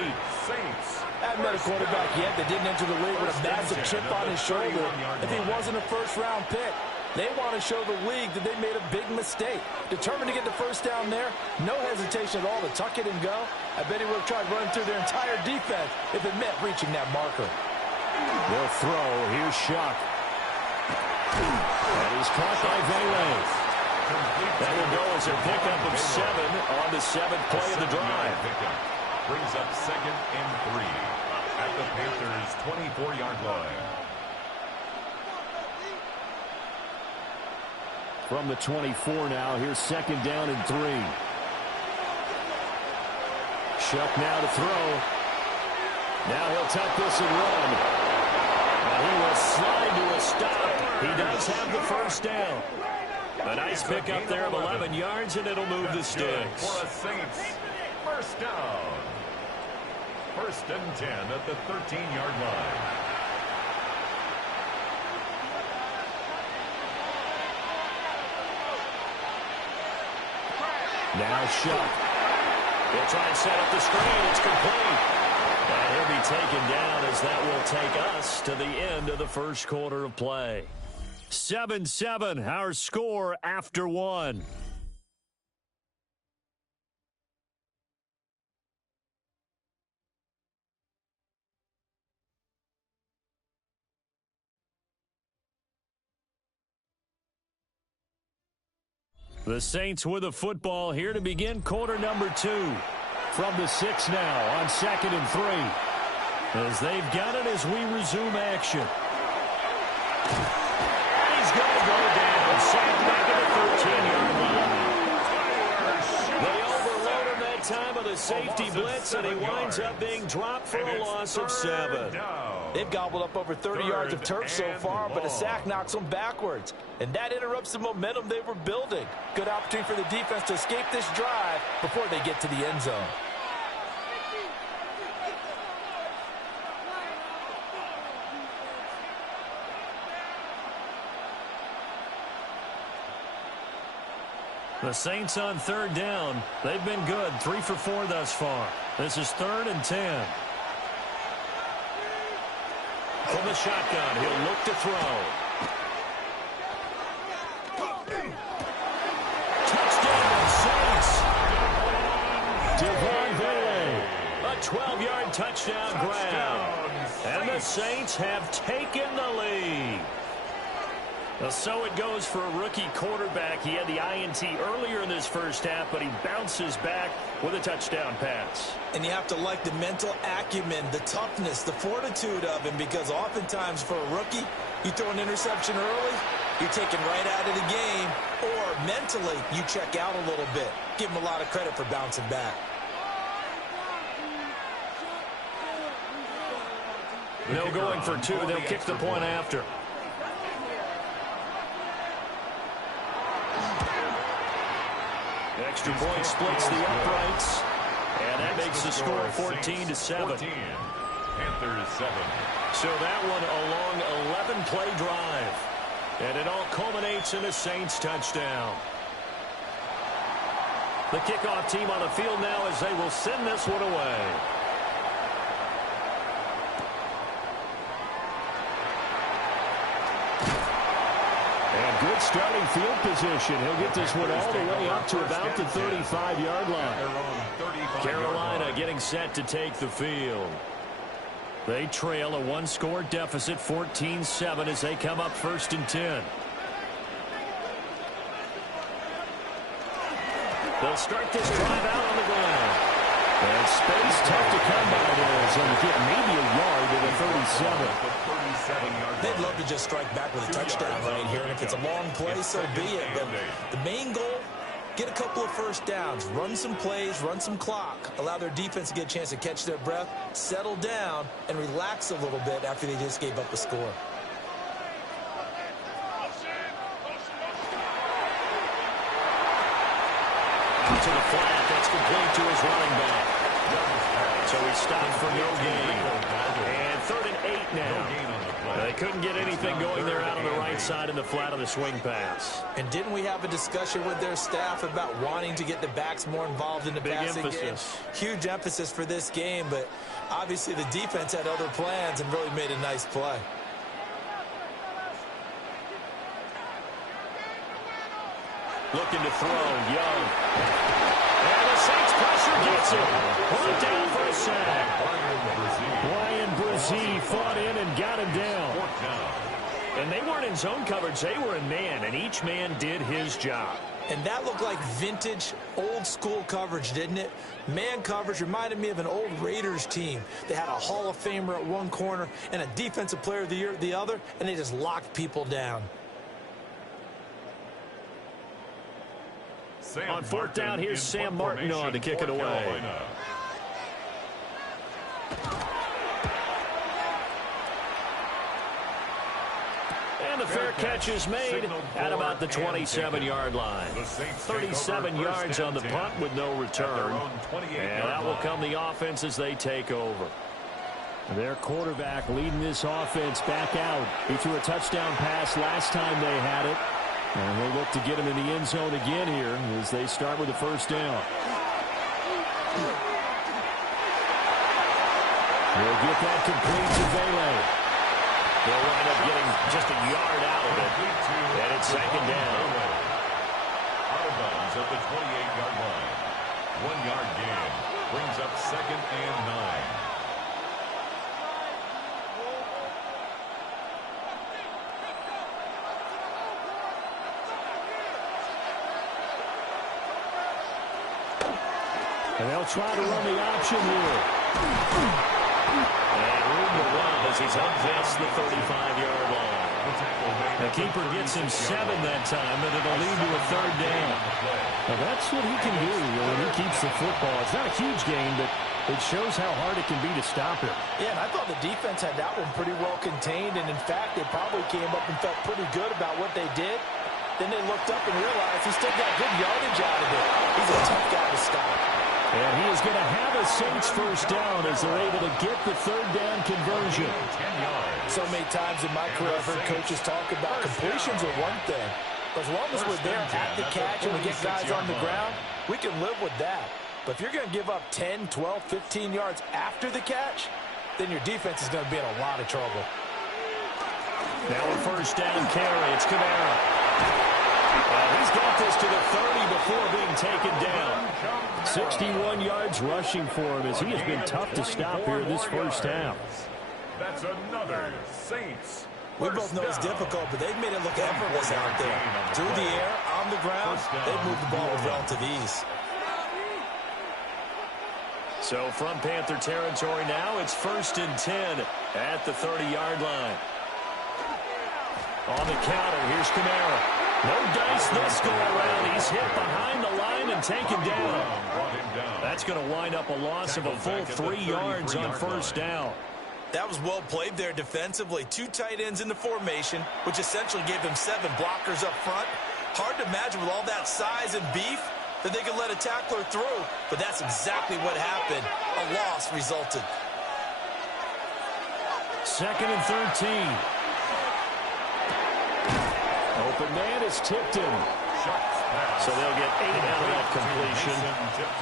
Haven't met a quarterback yet that didn't enter the league with a massive chip on his shoulder if he wasn't a 1st-round pick. They want to show the league that they made a big mistake. Determined to get the 1st down there. No hesitation at all to tuck it and go. I bet he would have tried running through their entire defense if it meant reaching that marker. They'll throw. Here's Shuck. And he's caught by Vele. That will go as a pickup of 7 on the 7th play of the drive. Brings up 2nd and 3 at the Panthers' 24-yard line. From the 24 now, here's 2nd down and 3. Shuck now to throw. Now he'll tuck this and run. And he will slide to a stop. He does have the 1st down. A nice pickup there of 11 yards, and it'll move the sticks. For a Saints 1st down. 1st and 10 at the 13-yard line. Now Shuck. He'll try and set up the screen. It's complete. And he'll be taken down as that will take us to the end of the 1st quarter of play. 7-7, our score after 1. The Saints with the football here to begin quarter number 2. From the 6 now on 2nd and 3. As they've got it as we resume action. And he's going to go down. Sacked back at the 13-yard line. They overload him that time of the safety blitz, and he winds up being dropped for a loss of 7. They've gobbled up over 30 yards of turf so far, but a sack knocks them backwards. And that interrupts the momentum they were building. Good opportunity for the defense to escape this drive before they get to the end zone. The Saints on 3rd down. They've been good. 3 for 4 thus far. This is 3rd and 10. From the shotgun, he'll look to throw. Touchdown, Saints! Devon Vele. A 12-yard touchdown grab. And the Saints have taken the lead. So it goes for a rookie quarterback. He had the INT earlier in this 1st half, but he bounces back with a touchdown pass. And you have to like the mental acumen, the toughness, the fortitude of him, because oftentimes for a rookie, you throw an interception early, you're taken right out of the game, or mentally you check out a little bit. Give him a lot of credit for bouncing back. No going for 2. They'll kick the point after. Extra point splits the uprights, and that makes the score 14-7. Panthers 7. So that one a long 11-play drive, and it all culminates in a Saints touchdown. The kickoff team on the field now as they will send this one away. Good starting field position. He'll get this one all the way up to about the 35-yard line. Carolina getting set to take the field. They trail a one-score deficit, 14-7, as they come up 1st and 10. They'll start this drive out on the ground. And space tough to come by there. So they get maybe a yard to the 37. They'd love to just strike back with a touchdown right here. And if it's a long play, so be it. But the main goal, get a couple of first downs, run some plays, run some clock, allow their defense to get a chance to catch their breath, settle down, and relax a little bit after they just gave up a score. To the flat, that's complete to his running back. So he stopped for no gain. And 3rd and 8 now. They couldn't get anything going there out on the right side in the flat on the swing pass. And didn't we have a discussion with their staff about wanting to get the backs more involved in the passing game? Huge emphasis for this game, but obviously the defense had other plans and really made a nice play. Looking to throw, Young. And the Saints pressure gets him. Brought down for a sack. Brian Brzee fought in and got him down. And they weren't in zone coverage. They were in man, and each man did his job. And that looked like vintage, old-school coverage, didn't it? Man coverage reminded me of an old Raiders team. They had a Hall of Famer at one corner and a Defensive Player of the Year at the other, and they just locked people down. On 4th down, here's Sam Martin on to kick it away. And the fair catch is made at about the 27-yard line. 37 yards on the punt with no return. And that will come the offense as they take over. Their quarterback leading this offense back out. He threw a touchdown pass last time they had it. And they look to get him in the end zone again here as they start with the 1st down. They'll get that complete to Vele. They'll wind up getting just a yard out of it. And it's 2nd down. Out of bounds at the 28-yard line. 1-yard gain brings up 2nd and 9. And they'll try to run the option here. And room to run as he's up past the 35-yard line. The keeper gets him 7 that time, but it'll lead to a 3rd down. Now that's what he can do when he keeps the football. It's not a huge gain, but it shows how hard it can be to stop him. Yeah, and I thought the defense had that one pretty well contained, and in fact, they probably came up and felt pretty good about what they did. Then they looked up and realized he still got good yardage out of it. He's a tough guy to stop. And he is going to have a Saints 1st down as they're able to get the 3rd down conversion. So many times in my career I've heard coaches talk about completions are one thing. But as long as we're there at the catch and we get guys on the ground, we can live with that. But if you're going to give up 10, 12, 15 yards after the catch, then your defense is going to be in a lot of trouble. Now a 1st down carry. It's Kamara. He's got this to the 30 before being taken down. 61 yards rushing for him as he has been tough to stop here this 1st half. That's another Saints. We both know it's difficult, but they've made it look effortless out there. Through the air, on the ground, they've moved the ball with relative ease. So from Panther territory now, it's 1st and 10 at the 30-yard line. On the counter, here's Kamara. No dice this go around. He's hit behind the line and taken down. That's going to wind up a loss of a full 3 yards on 1st down. That was well played there defensively. 2 tight ends in the formation, which essentially gave them 7 blockers up front. Hard to imagine with all that size and beef that they could let a tackler through, but that's exactly what happened. A loss resulted. 2nd and 13. Open man is tipped in. So they'll get 8 out of that completion.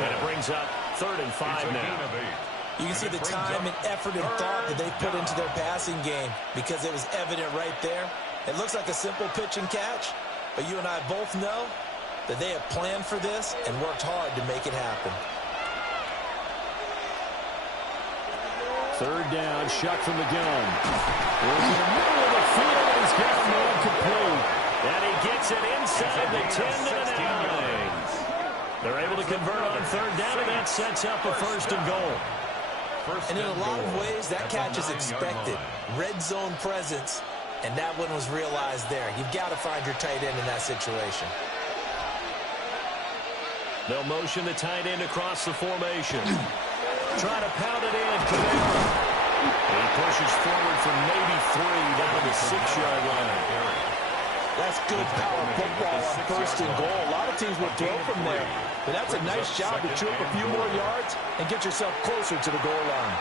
And it brings up 3rd and 5 now. You can see the time and effort and thought that they put into their passing game because it was evident right there. It looks like a simple pitch and catch, but you and I both know that they have planned for this and worked hard to make it happen. Third down, Shuck from the gun. He's in the middle of the field, and he's got a man complete. And he gets it inside the 10 to the 9. They're able to convert on third down, and that sets up a first and goal. And in a lot of ways, that catch is expected. Red zone presence, and that one was realized there. You've got to find your tight end in that situation. They'll motion the tight end across the formation. Try to pound it in. Camara. He pushes forward for maybe 3 down to the 6-yard line. That's good power football on first and goal. A lot of teams will throw from there. But that's a nice job to chew up a few more yards and get yourself closer to the goal line.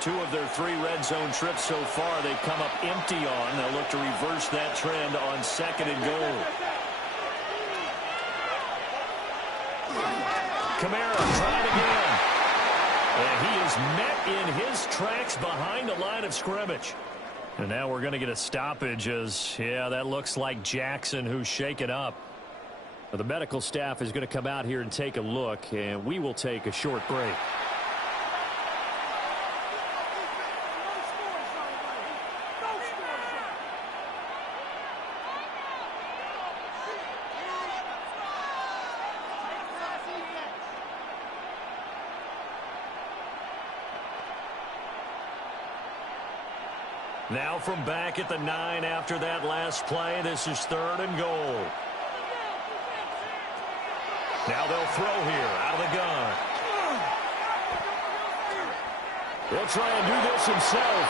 2 of their 3 red zone trips so far they've come up empty on. They'll look to reverse that trend on second and goal. Camara trying again. And he is met in his tracks behind the line of scrimmage. And now we're going to get a stoppage as, yeah, that looks like Jackson who's shaken up. Well, the medical staff is going to come out here and take a look, and we will take a short break. Now from back at the 9 after that last play, this is third and goal. Now they'll throw here out of the gun. He'll try and do this himself.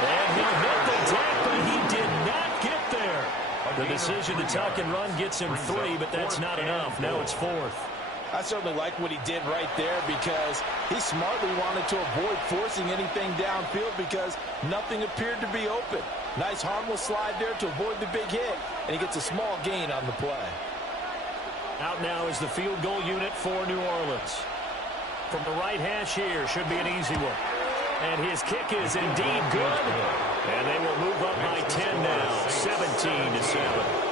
And he'll hit the deck, but he did not get there. The decision to tuck and run gets him 3, but that's not enough. Now it's 4th. I certainly like what he did right there because he smartly wanted to avoid forcing anything downfield because nothing appeared to be open. Nice harmless slide there to avoid the big hit, and he gets a small gain on the play. Out now is the field goal unit for New Orleans. From the right hash here, should be an easy one. And his kick is indeed good. And they will move up by 10 now, 17-7.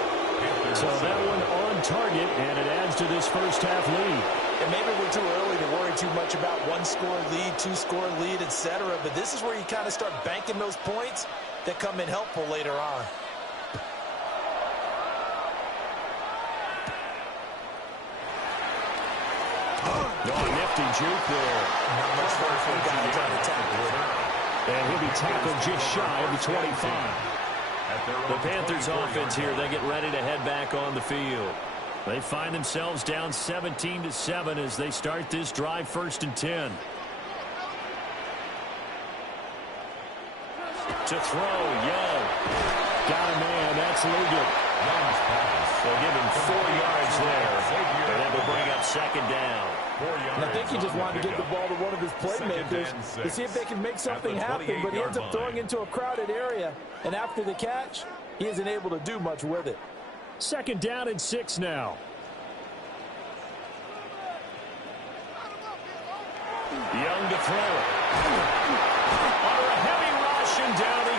So that one on target, and it adds to this first half lead. And maybe we're too early to worry too much about 1-score lead, 2-score lead, etc. But this is where you kind of start banking those points that come in helpful later on. Nifty juke there. Not much fun for a guy trying to tackle it. And he'll be tackled just shy of the 25. The Panthers offense here, they get ready to head back on the field. They find themselves down 17-7 as they start this drive, 1st and 10. To throw, Young. Got a man, that's Lugan. They'll give him 4 yards there. And that will bring up second down. And I think he just wanted to get the ball to one of his playmakers to see if they can make something happen, but he ends up throwing into a crowded area. And after the catch, he isn't able to do much with it. 2nd down and 6 now. Young to throw it. Under a heavy rush, and down he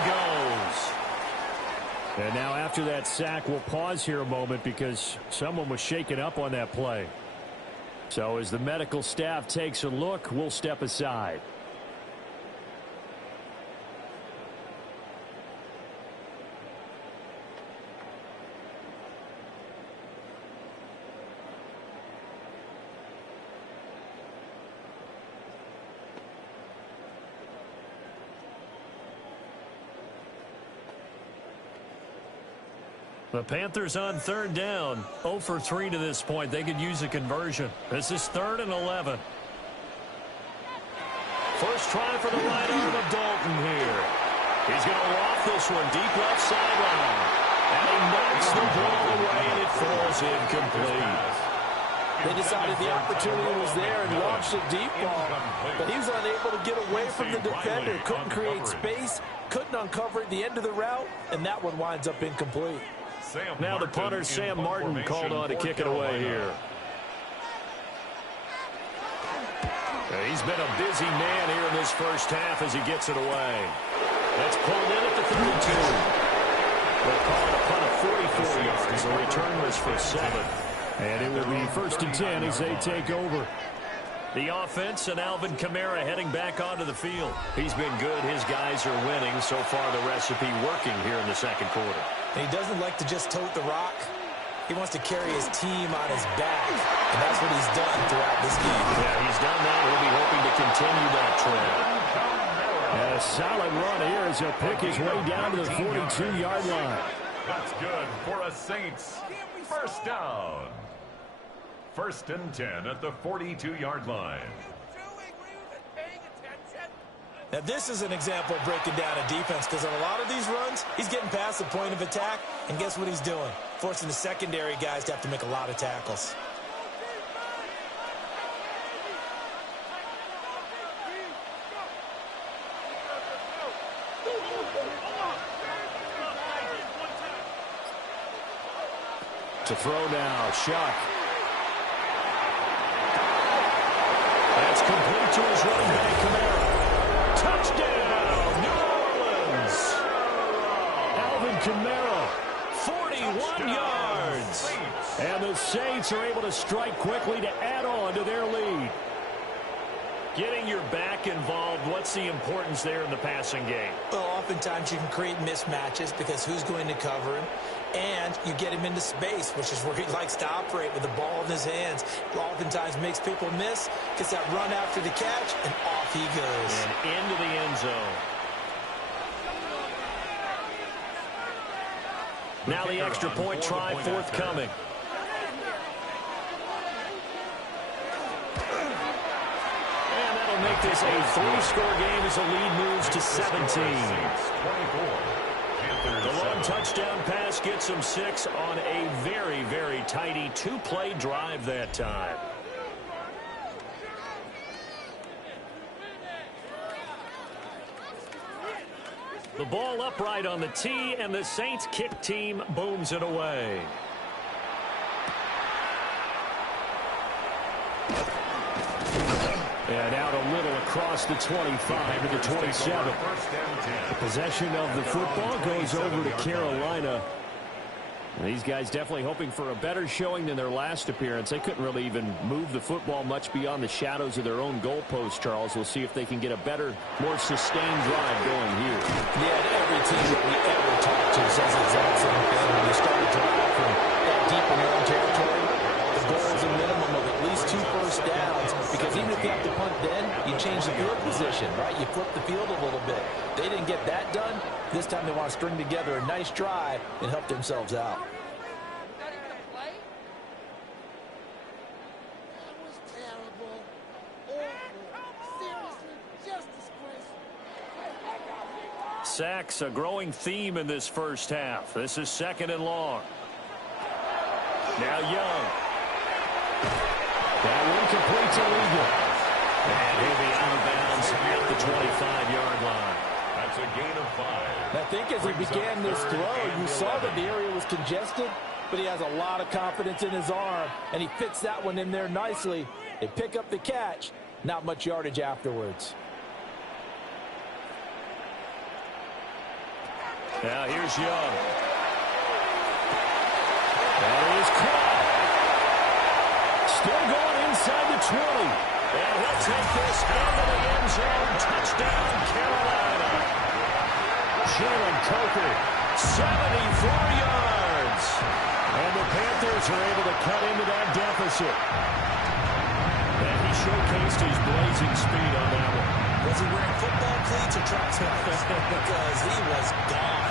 goes. And now after that sack, we'll pause here a moment because someone was shaken up on that play. So as the medical staff takes a look, we'll step aside. The Panthers on 3rd down, 0 for 3 to this point. They could use a conversion. This is 3rd and 11. First try for the right arm of Dalton here. He's going to loft this one deep left sideline. And he knocks the ball away, and it falls incomplete. They decided the opportunity was there and launched a deep ball, but he was unable to get away from the defender. Couldn't create space, couldn't uncover at the end of the route, and that one winds up incomplete. Now the punter, Sam Martin, called on to kick it away here. He's been a busy man here in this first half as he gets it away. That's pulled in at the 32. They'll call it a punt of 44 yards. The return was for 7. And it will be 1st and 10 as they take over. The offense and Alvin Kamara heading back onto the field. He's been good. His guys are winning. So far, the recipe working here in the second quarter. And he doesn't like to just tote the rock. He wants to carry his team on his back. And that's what he's done throughout this game. Yeah, he's done that. He'll be hoping to continue that trend. And a solid run here as he'll pick his way down to the 42-yard line. That's good for a Saints first down. 1st and 10 at the 42-yard line. Now, this is an example of breaking down a defense because on a lot of these runs, he's getting past the point of attack, and guess what he's doing? Forcing the secondary guys to have to make a lot of tackles. To throw now, Shuck. That's complete to his running back, Kamara. Touchdown, New Orleans. Alvin Kamara, 41 yards. And the Saints are able to strike quickly to add on to their lead. Getting your back involved, what's the importance there in the passing game? Well, oftentimes you can create mismatches because who's going to cover him? And you get him into space, which is where he likes to operate with the ball in his hands. Oftentimes makes people miss, gets that run after the catch, and off he goes. And into the end zone. Now the extra point try forthcoming. And that'll make this a 3-score game as the lead moves to 17. The long touchdown pass gets him 6 on a very, very tidy 2-play drive that time. The ball upright on the tee, and the Saints kick team booms it away. And out a little across the 25 to the 27. The possession of the football goes over to Carolina. And these guys definitely hoping for a better showing than their last appearance. They couldn't really even move the football much beyond the shadows of their own goalpost, Charles. We'll see if they can get a better, more sustained drive going here. Yeah, every team that we ever talk to says the exact same thing. When you start a drive from that deep in your own territory, the goal is a minimum of at least 2 first downs, because even if you have to punt then, you change the field position, right? You flip the field a little bit. They didn't get that done. This time they want to string together a nice drive and help themselves out. Sacks, a growing theme in this first half. This is 2nd and long. Now Young. That one completes illegal. And he'll be out of bounds at the 25-yard line. That's a gain of 5. I think as he began this throw, you saw that the area was congested, but he has a lot of confidence in his arm, and he fits that one in there nicely. They pick up the catch, not much yardage afterwards. Now here's Young. That is caught. Still going inside the 20. And he'll take this into the end zone. Touchdown, Carolina. Jalen Coker, 74 yards. And the Panthers are able to cut into that deficit. And he showcased his blazing speed on that one. Was he wearing football cleats or track spikes? Because he was gone.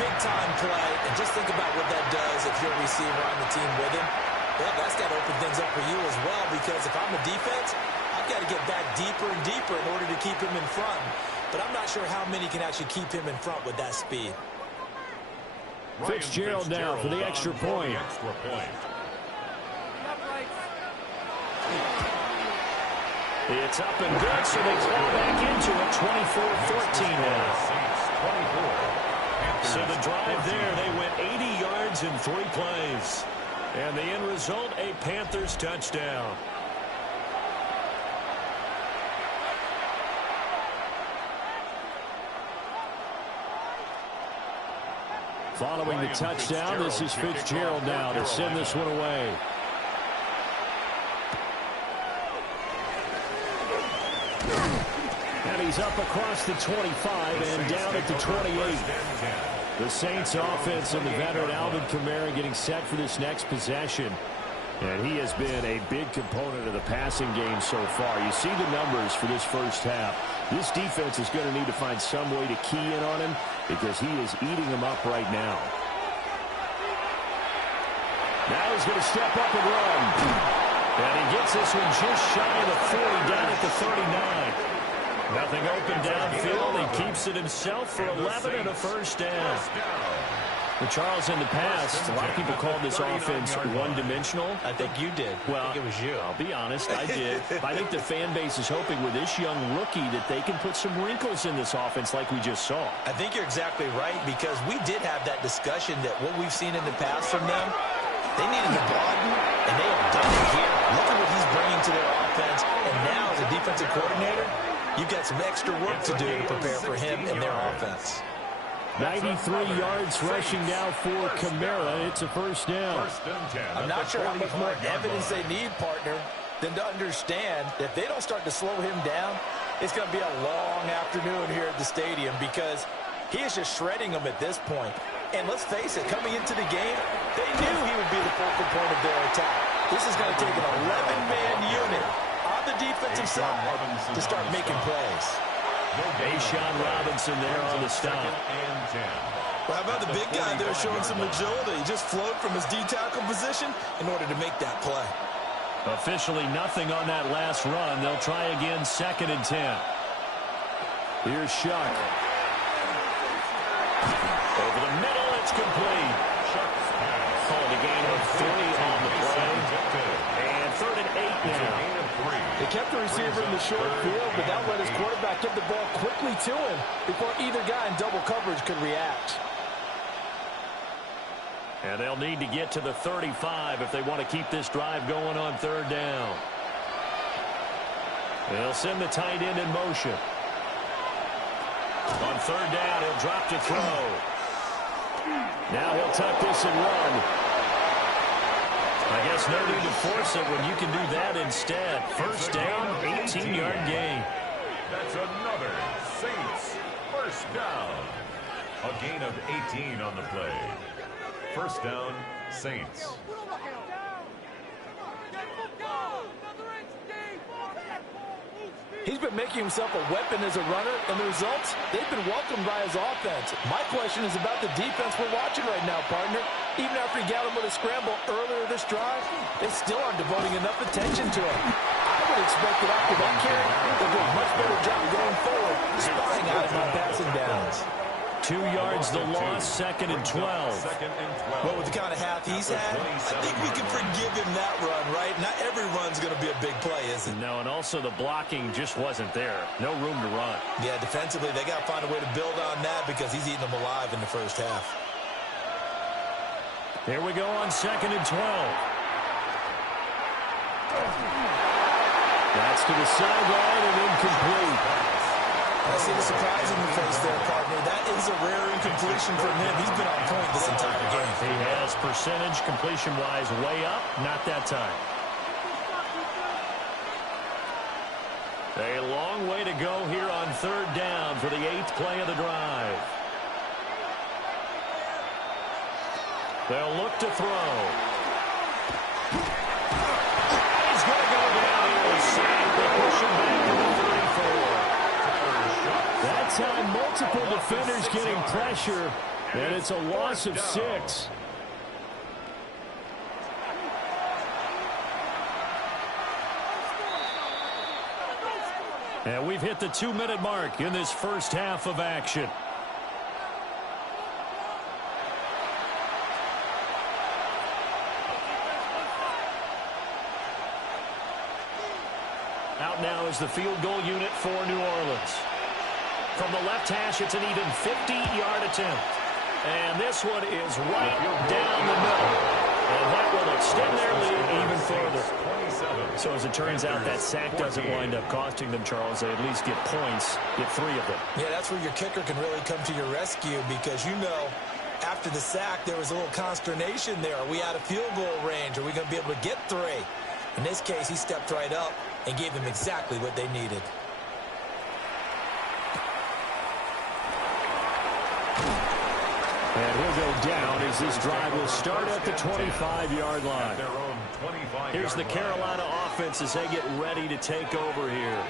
Big-time play. And just think about what that does if you're a receiver on the team with him. Well, that's got to open things up for you as well, because if I'm a defense, I've got to get back deeper and deeper in order to keep him in front. But I'm not sure how many can actually keep him in front with that speed. Fitzgerald now for the extra point. It's up and good, so they claw back into it, 24-14 now. So the drive there, they went 80 yards in 3 plays. And the end result, a Panthers touchdown. Following the touchdown, this is Fitzgerald now to send this one away. He's up across the 25 and down at the 28. The Saints offense and the veteran Alvin Kamara getting set for this next possession. And he has been a big component of the passing game so far. You see the numbers for this first half. This defense is going to need to find some way to key in on him because he is eating them up right now. Now he's going to step up and run. And he gets this one just shy of the 40 down at the 39. Nothing open downfield. He keeps it himself for 11 and a first down. Well, Charles, in the past, a lot of people called this offense one-dimensional. I think you did. Well, I think it was you. I'll be honest, I did. I think the fan base is hoping with this young rookie that they can put some wrinkles in this offense like we just saw. I think you're exactly right because we did have that discussion that what we've seen in the past from them, they needed to broaden, and they have done it here. Look at what he's bringing to their offense. And now, as a defensive coordinator, you've got some extra work to do to prepare for him and their offense. 93 yards rushing now for Kamara. It's a first down. I'm not sure how much more evidence they need, partner, than to understand that if they don't start to slow him down, it's going to be a long afternoon here at the stadium because he is just shredding them at this point. And let's face it, coming into the game, they knew he would be the focal point of their attack. This is going to take an 11-man unit on the defensive side to start making plays. Sean Robinson there on the stop. Well, how about the big guy there showing some agility? He just flowed from his D-tackle position in order to make that play. Officially nothing on that last run. They'll try again, 2nd and 10. Here's Shuck. Over the middle, it's complete. Called a gain of 3 on the play. And 3rd and 8 now. They kept the receiver in the short field, but that let his quarterback get the ball quickly to him before either guy in double coverage could react. And they'll need to get to the 35 if they want to keep this drive going on 3rd down. They'll send the tight end in motion. On 3rd down, he'll drop to throw. Now he'll tuck this and run. I guess no need to force it when you can do that instead. First down, 18-yard gain. That's another Saints first down. A gain of 18 on the play. First down, Saints. He's been making himself a weapon as a runner, and the results, they've been welcomed by his offense. My question is about the defense we're watching right now, partner. Even after he got him with a scramble earlier this drive, they still aren't devoting enough attention to him. I would expect that after that carry, they'll do a much better job going forward, spying out him on passing downs. 2 yards the loss, 2nd and 12. Well, with the kind of half he's had, I think we can forgive him that run, right? Not every run's going to be a big play, is it? No, and also the blocking just wasn't there. No room to run. Yeah, defensively, they got to find a way to build on that because he's eating them alive in the first half. Here we go on 2nd and 12. That's to the sideline and incomplete. I see the surprise in your face there, partner. That is a rare incompletion from him. He's been on point this entire game. He has percentage completion-wise way up. Not that time. A long way to go here on 3rd down for the 8th play of the drive. They'll look to throw. He's going to go down here. Sacked. They push him back to the 34. That time, multiple defenders getting pressure, and it's a loss of 6. And we've hit the 2-minute mark in this first half of action. Out now is the field goal unit for New Orleans. From the left hash, it's an even 50-yard attempt. And this one is right down the middle. And that will extend their lead even further. So as it turns out, that sack doesn't wind up costing them, Charles. They at least get points, get 3 of them. Yeah, that's where your kicker can really come to your rescue because, you know, after the sack, there was a little consternation there. Are we out of field goal range? Are we going to be able to get 3? In this case, he stepped right up and gave them exactly what they needed. And he'll go down as this drive will start at the 25-yard line. Here's the Carolina offense as they get ready to take over here.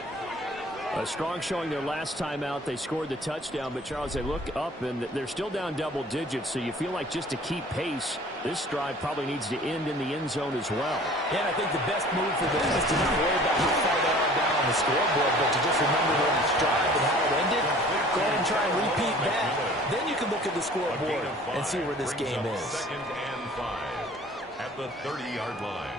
A strong showing their last time out. They scored the touchdown, but, Charles, they look up, and they're still down double digits, so you feel like just to keep pace, this drive probably needs to end in the end zone as well. Yeah, I think the best move for them is to not worry about how far they are down on the scoreboard, but to just remember this drive and how it ended. Go ahead and try and repeat that. Then you can look at the scoreboard and see where this game is. 2nd and 5 at the 30-yard line.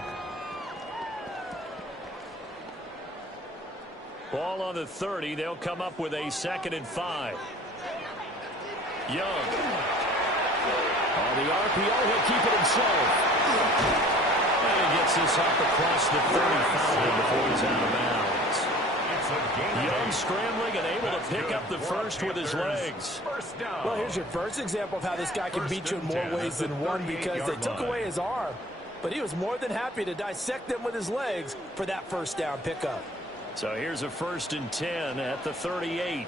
Ball on the 30. They'll come up with a 2nd and 5. Young. On the RPO, he'll keep it himself. And he gets this up across the 35 before he's out of bounds. Young scrambling and able to pick up the first with his legs. Well, here's your first example of how this guy can beat you in more ways than one, because they took away his arm, but he was more than happy to dissect them with his legs for that first down pickup. So here's a 1st and 10 at the 38.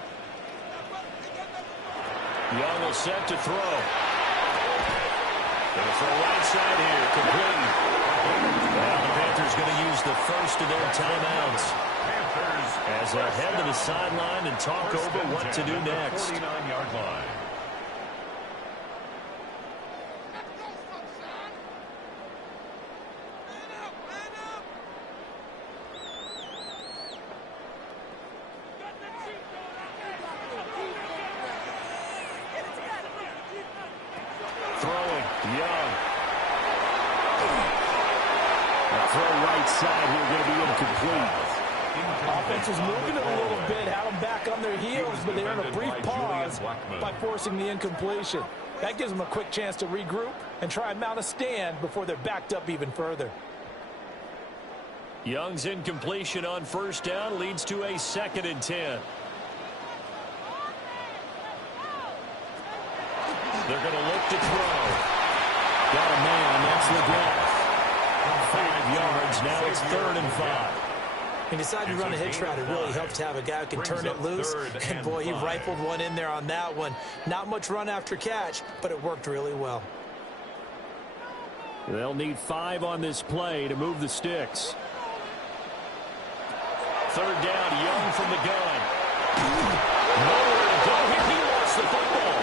Young will set to throw. Going to throw right side here, complete. Well, the Panthers going to use the first of their timeouts as they head to the sideline and talk over what to do next. 49-yard line. Offense was moving it a little bit, had them back on their heels, but they earned a brief pause by forcing the incompletion. That gives them a quick chance to regroup and try and mount a stand before they're backed up even further. Young's incompletion on 1st down leads to a 2nd and 10. They're going to look to throw. Got a man, that's LeGrand. 5 yards, now it's 3rd and 5. He decided to run a hitch route. It really helps to have a guy who can turn it loose. And, boy, he rifled one in there on that one. Not much run after catch, but it worked really well. They'll need 5 on this play to move the sticks. 3rd down, Young from the gun. Nowhere to go here. He lost the football.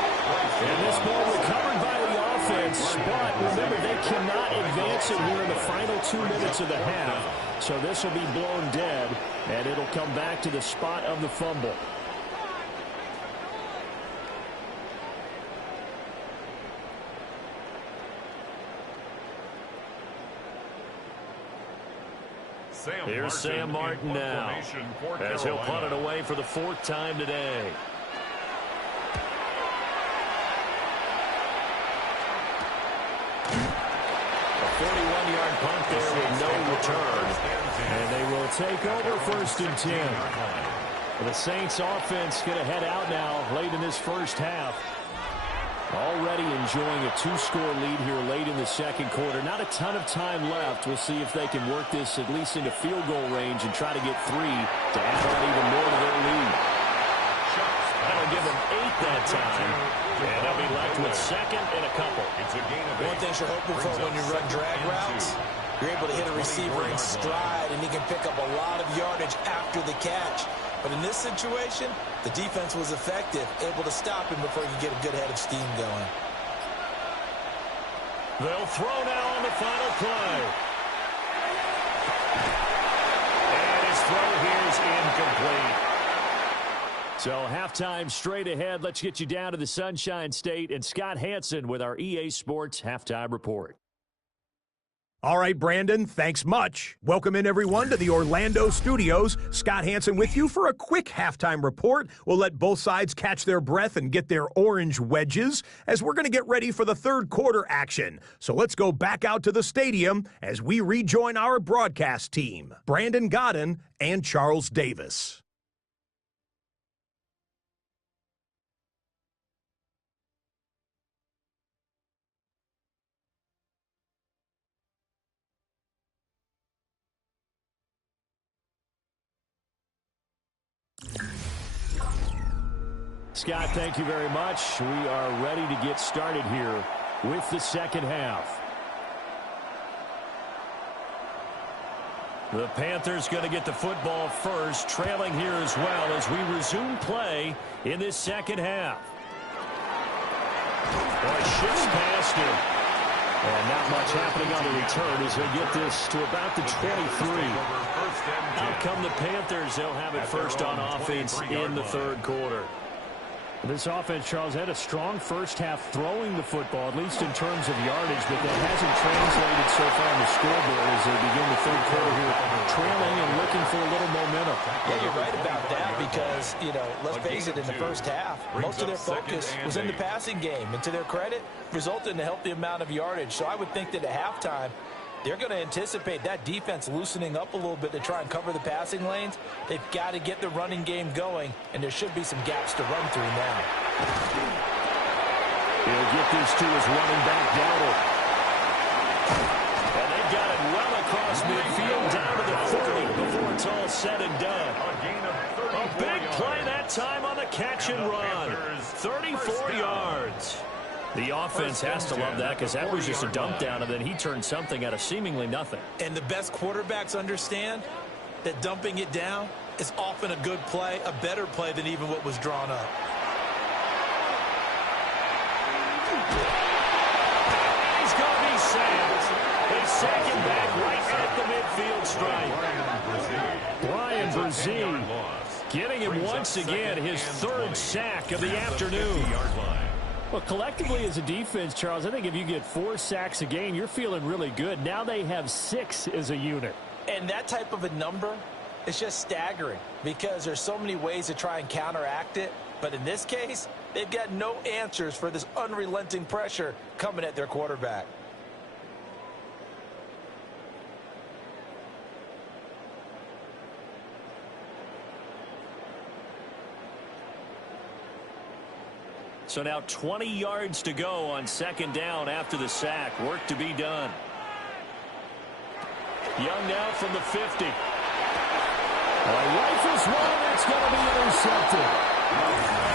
And this ball recovered by the offense. But remember, they cannot advance it here in the final 2 minutes of the half. So this will be blown dead, and it'll come back to the spot of the fumble. Here's Sam Martin now, as he'll punt it away for the 4th time today. A 41-yard punt there with no return. And they will take over 1st and 10. The Saints offense going to head out now late in this first half. Already enjoying a 2-score lead here late in the 2nd quarter. Not a ton of time left. We'll see if they can work this at least into field goal range and try to get 3 to add on even more to their lead. That'll give them 8 that time. And they'll be left with 2nd and a couple. One thing you're hoping for when you run drag routes, you're able to hit a receiver in stride, and he can pick up a lot of yardage after the catch. But in this situation, the defense was effective, able to stop him before you get a good head of steam going. They'll throw now on the final play. And his throw here is incomplete. So halftime straight ahead. Let's get you down to the Sunshine State and Scott Hansen with our EA Sports Halftime Report. All right, Brandon, thanks much. Welcome in, everyone, to the Orlando studios. Scott Hansen with you for a quick halftime report. We'll let both sides catch their breath and get their orange wedges as we're going to get ready for the 3rd quarter action. So let's go back out to the stadium as we rejoin our broadcast team, Brandon Godden and Charles Davis. Scott, thank you very much. We are ready to get started here with the second half. The Panthers going to get the football first, trailing here as well as we resume play in this second half. Boy, shifts past him. And not much happening on the return as they get this to about the 23. Out come the Panthers. They'll have it first on offense in the third quarter. This offense, Charles, had a strong first half throwing the football, at least in terms of yardage, but that hasn't translated so far on the scoreboard as they begin the third quarter here, trailing and looking for a little momentum. Yeah, you're right about that because, let's face it, in the first half, most of their focus was in the passing game. And to their credit, resulted in a healthy amount of yardage. So I would think that at halftime, they're going to anticipate that defense loosening up a little bit to try and cover the passing lanes. They've got to get the running game going, and there should be some gaps to run through now. He'll get this to his running back, Dowdle. And they've got it well across midfield down to the 40 before it's all said and done. A big play that time on the catch and run. 34 yards. The offense has to love that because that was just a dump down, and then he turned something out of seemingly nothing. And the best quarterbacks understand that dumping it down is often a good play, a better play than even what was drawn up. He's going to be sacked. They sack him back right at the midfield stripe. Brian Brzee getting him once again his third sack of the afternoon. Well, collectively as a defense, Charles, I think if you get 4 sacks a game, you're feeling really good. Now they have 6 as a unit. And that type of a number is just staggering because there's so many ways to try and counteract it. But in this case, they've got no answers for this unrelenting pressure coming at their quarterback. So now 20 yards to go on second down after the sack. Work to be done. Young now from the 50. Rifles one, that's going to be intercepted.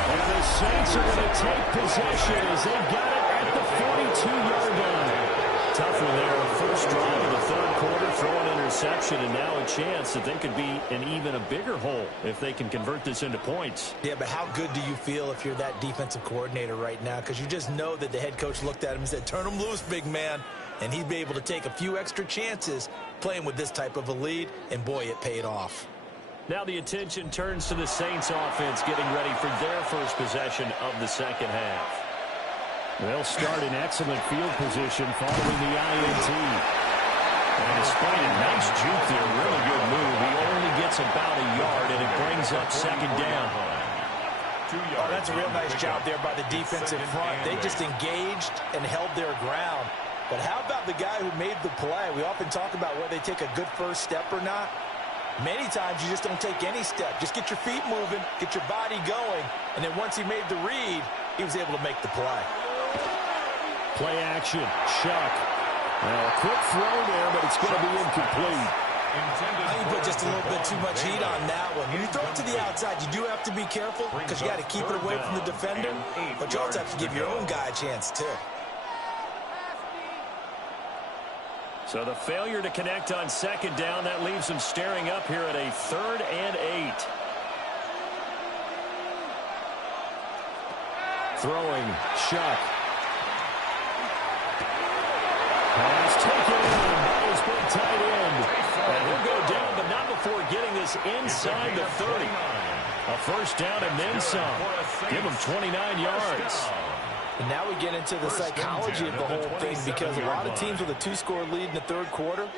And the Saints are going to take possession as they got it at the 42-yard line. Tough one there. First drive of the third quarter, throw an interception, and now a chance that they could be in even a bigger hole if they can convert this into points. Yeah, but how good do you feel if you're that defensive coordinator right now? Because you just know that the head coach looked at him and said, turn him loose, big man. And he'd be able to take a few extra chances playing with this type of a lead, and boy, it paid off. Now the attention turns to the Saints offense getting ready for their first possession of the second half. They'll start in excellent field position following the INT. And despite a nice juke there, really good move, he only gets about a yard, and it brings up second down. Oh, that's a real nice job there by the defensive front. They just engaged and held their ground. But how about the guy who made the play? We often talk about whether they take a good first step or not. Many times you just don't take any step. Just get your feet moving, get your body going, and then once he made the read, he was able to make the play. Play action, Chuck. Well, a quick throw there, but it's going to be incomplete. I think you put just a little bit too much heat on that one. When you throw it to the outside, you do have to be careful because you got to keep it away from the defender, but you also have to give your own guy a chance too. So the failure to connect on second down, that leaves them staring up here at a 3rd and 8. Throwing, Chuck. Pass taken in by his big tight end. And he'll go down, but not before getting this inside the 30. A first down and then some. Give him 29 yards. And now we get into the psychology of the whole thing because a lot of teams with a 2-score lead in the third quarter,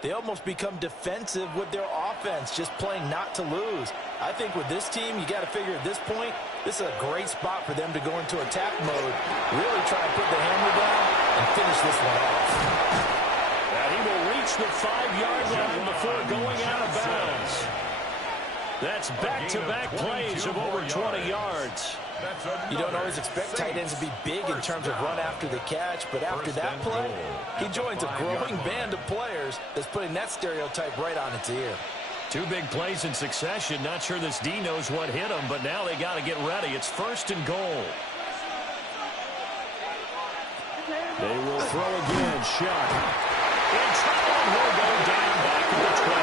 they almost become defensive with their offense, just playing not to lose. I think with this team, you got to figure at this point, this is a great spot for them to go into attack mode, really try and put the hammer down and finish this one off. And he will reach the 5-yard line before going out of bounds. That's back-to-back plays of over 20 yards. You don't always expect tight ends to be big in terms of run after the catch, but after that play, he joins a growing band of players that's putting that stereotype right on its ear. Two big plays in succession. Not sure this D knows what hit him, but now they got to get ready. It's 1st and goal. They will throw again. Shuck. In trouble. Will go down back to the 12.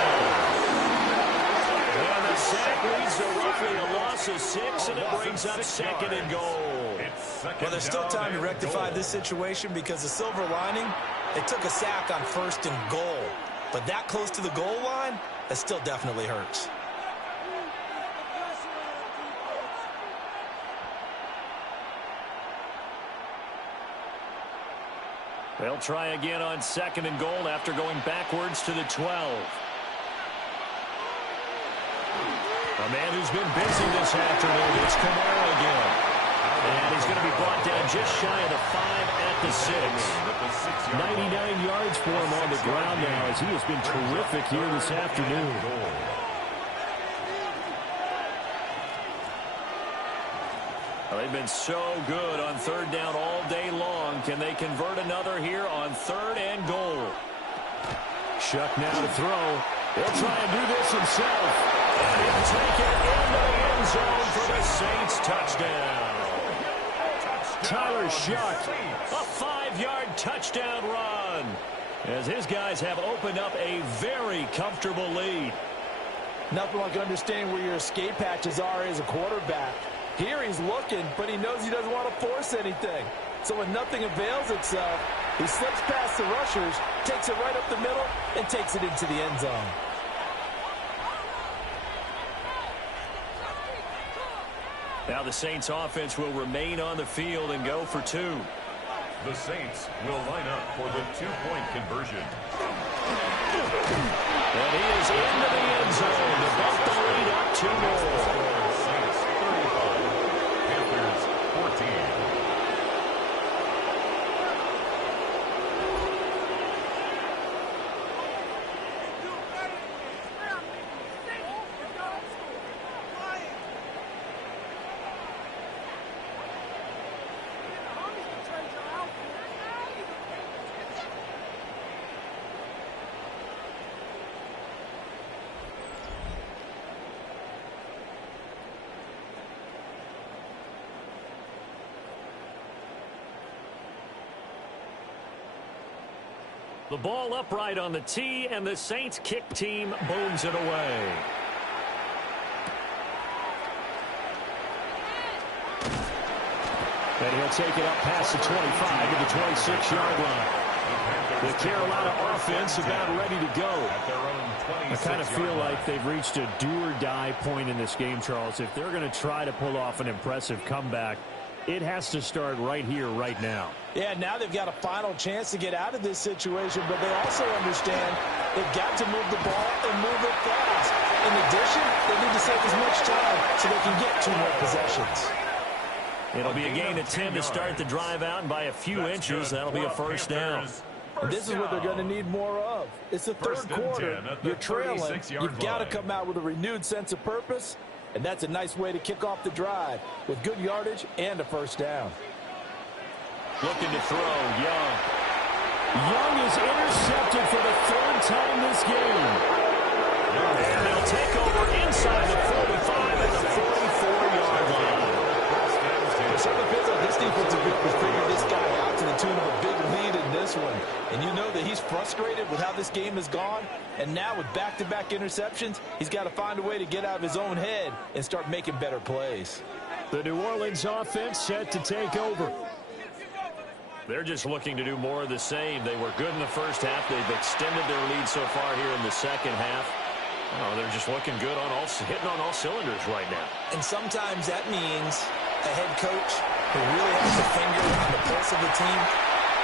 And the sack leads to roughly a loss of 6, and it brings up 2nd and goal. Well, there's still time to rectify this situation because the silver lining, it took a sack on 1st and goal. But that close to the goal line, that still definitely hurts. They'll try again on 2nd and goal after going backwards to the 12. A man who's been busy this afternoon. It's Kamara again. And he's going to be brought down just shy of the 5 at the 6. 99 yards for him on the ground now as he has been terrific here this afternoon. Well, they've been so good on 3rd down all day long. Can they convert another here on 3rd and goal? Shuck now to throw. He'll try and do this himself. And he'll take it into the end zone for the Saints touchdown. Tyler Shuck, a 5-yard touchdown run, as his guys have opened up a very comfortable lead. Nothing like understanding where your escape hatches are as a quarterback. Here he's looking, but he knows he doesn't want to force anything. So when nothing avails itself, he slips past the rushers, takes it right up the middle, and takes it into the end zone. Now the Saints offense will remain on the field and go for 2. The Saints will line up for the 2-point conversion. And he is into the end zone to bump the lead up 2 more. Saints 35, Panthers 14. The ball upright on the tee, and the Saints kick team booms it away. And he'll take it up past the 25 to the 26-yard line. The Carolina offense about ready to go. I kind of feel like they've reached a do-or-die point in this game, Charles. If they're going to try to pull off an impressive comeback, it has to start right here, right now. Yeah, now they've got a final chance to get out of this situation, but they also understand they've got to move the ball and move it fast. In addition, they need to save as much time so they can get 2 more possessions. It'll be a gain of 10 to start the drive out, and by a few inches, that'll be a 1st down. This is what they're going to need more of. It's the 3rd quarter. You're trailing. You've got to come out with a renewed sense of purpose, and that's a nice way to kick off the drive with good yardage and a 1st down. Looking to throw, Young. Young is intercepted for the 3rd time this game. And they'll take over inside the 45 at the 44-yard line. It certainly feels like this defensive group has figured this guy out to the tune of a big lead in this one. And you know that he's frustrated with how this game has gone. And now with back-to-back interceptions, he's got to find a way to get out of his own head and start making better plays. The New Orleans offense set to take over. They're just looking to do more of the same. They were good in the first half. They've extended their lead so far here in the second half. Oh, they're just looking good on hitting on all cylinders right now. And sometimes that means a head coach who really has a finger on the pulse of the team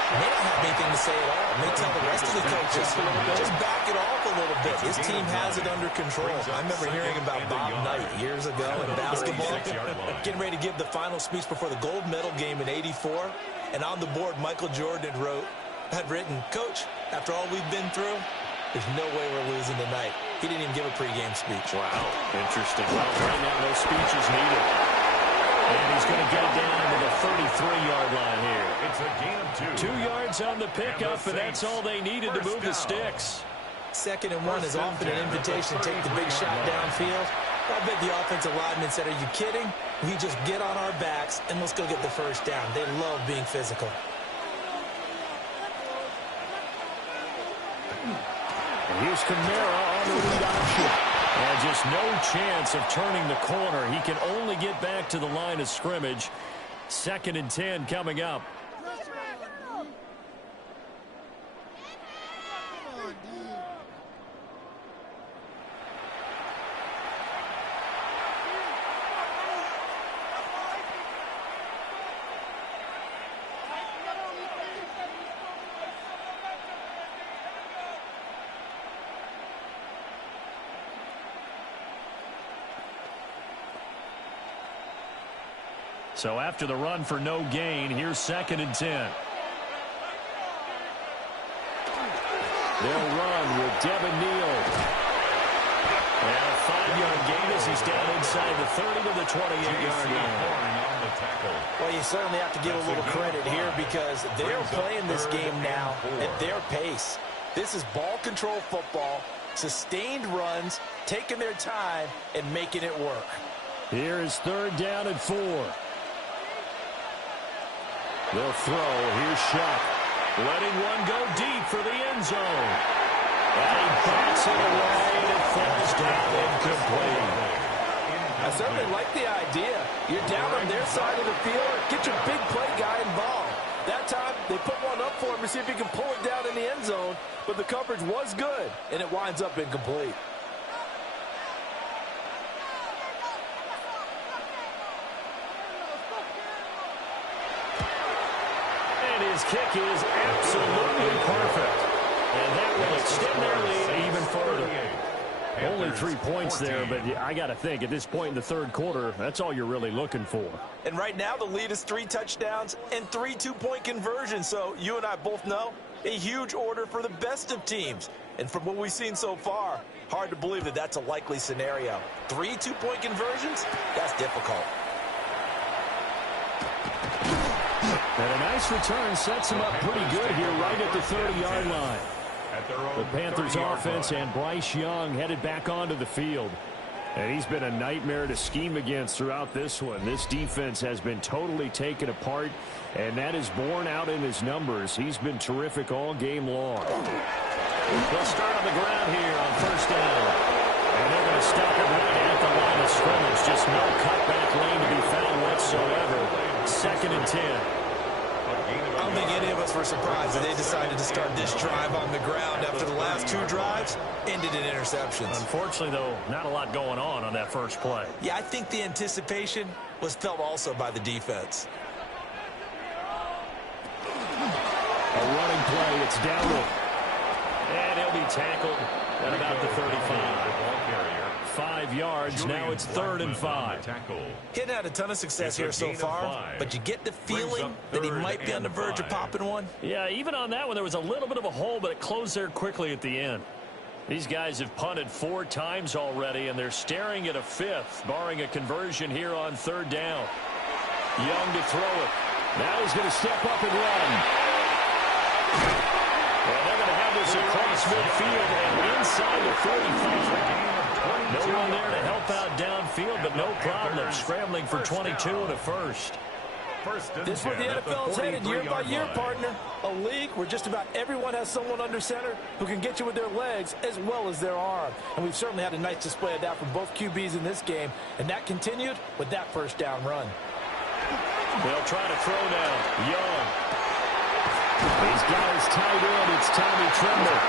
may not have anything to say at all. May tell the rest of the coaches, just back it off a little bit. This team has it under control. I remember hearing about Bob Knight years ago in basketball, getting ready to give the final speech before the gold medal game in '84. And on the board, Michael Jordan had written, "Coach, after all we've been through, there's no way we're losing tonight." He didn't even give a pregame speech. Wow, interesting. Well, right now, no speech is needed. And he's going to get it down to the 33-yard line here. It's a gain of 2. 2 yards on the pickup, and that's all they needed to move the sticks. 2nd and 1 is often an invitation to take the big shot downfield. I bet the offensive lineman said, are you kidding? We just get on our backs and let's go get the first down. They love being physical. And here's Kamara on the lead option. And just no chance of turning the corner. He can only get back to the line of scrimmage. 2nd and 10 coming up. So after the run for no gain, here's 2nd and 10. They'll run with Devin Neal. And a 5-yard gain as he's down inside the 30 to the 28-yard line. Well, you certainly have to give a little credit here because they're playing this game now at their pace. This is ball control football, sustained runs, taking their time, and making it work. Here is 3rd down and 4. They'll throw. Here's Shuck. Letting one go deep for the end zone. And he bats it away, and it falls down incomplete. I certainly like the idea. You're down on their side of the field. Get your big play guy involved. That time, they put one up for him to see if he can pull it down in the end zone. But the coverage was good, and it winds up incomplete. His kick is absolutely perfect. And that will extend their lead even further. Only 3 points there, but I got to think at this point in the 3rd quarter, that's all you're really looking for. And right now the lead is 3 touchdowns and 3 two-point conversions. So you and I both know a huge order for the best of teams. And from what we've seen so far, hard to believe that that's a likely scenario. 3 two-point conversions? That's difficult. And a nice return sets him up pretty good here right at the 30-yard line. The Panthers offense and Bryce Young headed back onto the field. And he's been a nightmare to scheme against throughout this one. This defense has been totally taken apart, and that is borne out in his numbers. He's been terrific all game long. They'll start on the ground here on 1st down. And they're going to stop it right at the line of scrimmage. Just no cutback lane to be found whatsoever. 2nd and 10. I don't think any of us were surprised that they decided to start this drive on the ground after the last 2 drives ended in interceptions. Unfortunately, though, not a lot going on that first play. Yeah, I think the anticipation was felt also by the defense. A running play, it's Dowdle. And he'll be tackled at about the 35. 5 yards, now it's 3rd and 5. He'd had a ton of success here so far, but you get the feeling that he might be on the verge of popping one. Yeah, even on that one, there was a little bit of a hole, but it closed there quickly at the end. These guys have punted 4 times already, and they're staring at a 5th, barring a conversion here on 3rd down. Young to throw it. Now he's going to step up and run. And they're going to have this across midfield and inside the 35. No one there to help out downfield, but no problem scrambling for 22 and a first. This is where the NFL is headed year by year, partner. A league where just about everyone has someone under center who can get you with their legs as well as their arm. And we've certainly had a nice display of that from both QBs in this game, and that continued with that 1st down run. They'll try to throw now. Young. He's got his tight end. It's Tommy Tremble.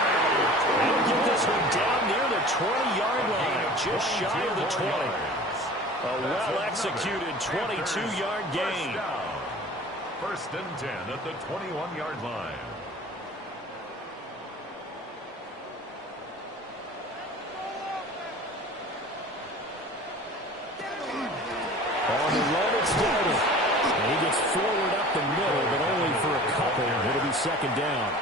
They'll get this one down near the 20-yard line, just shy of the 20. A well-executed 22-yard gain. 1st and 10 at the 21-yard line. On the run, it's Dowdle. And he gets forward up the middle, but only for a couple. It'll be 2nd down.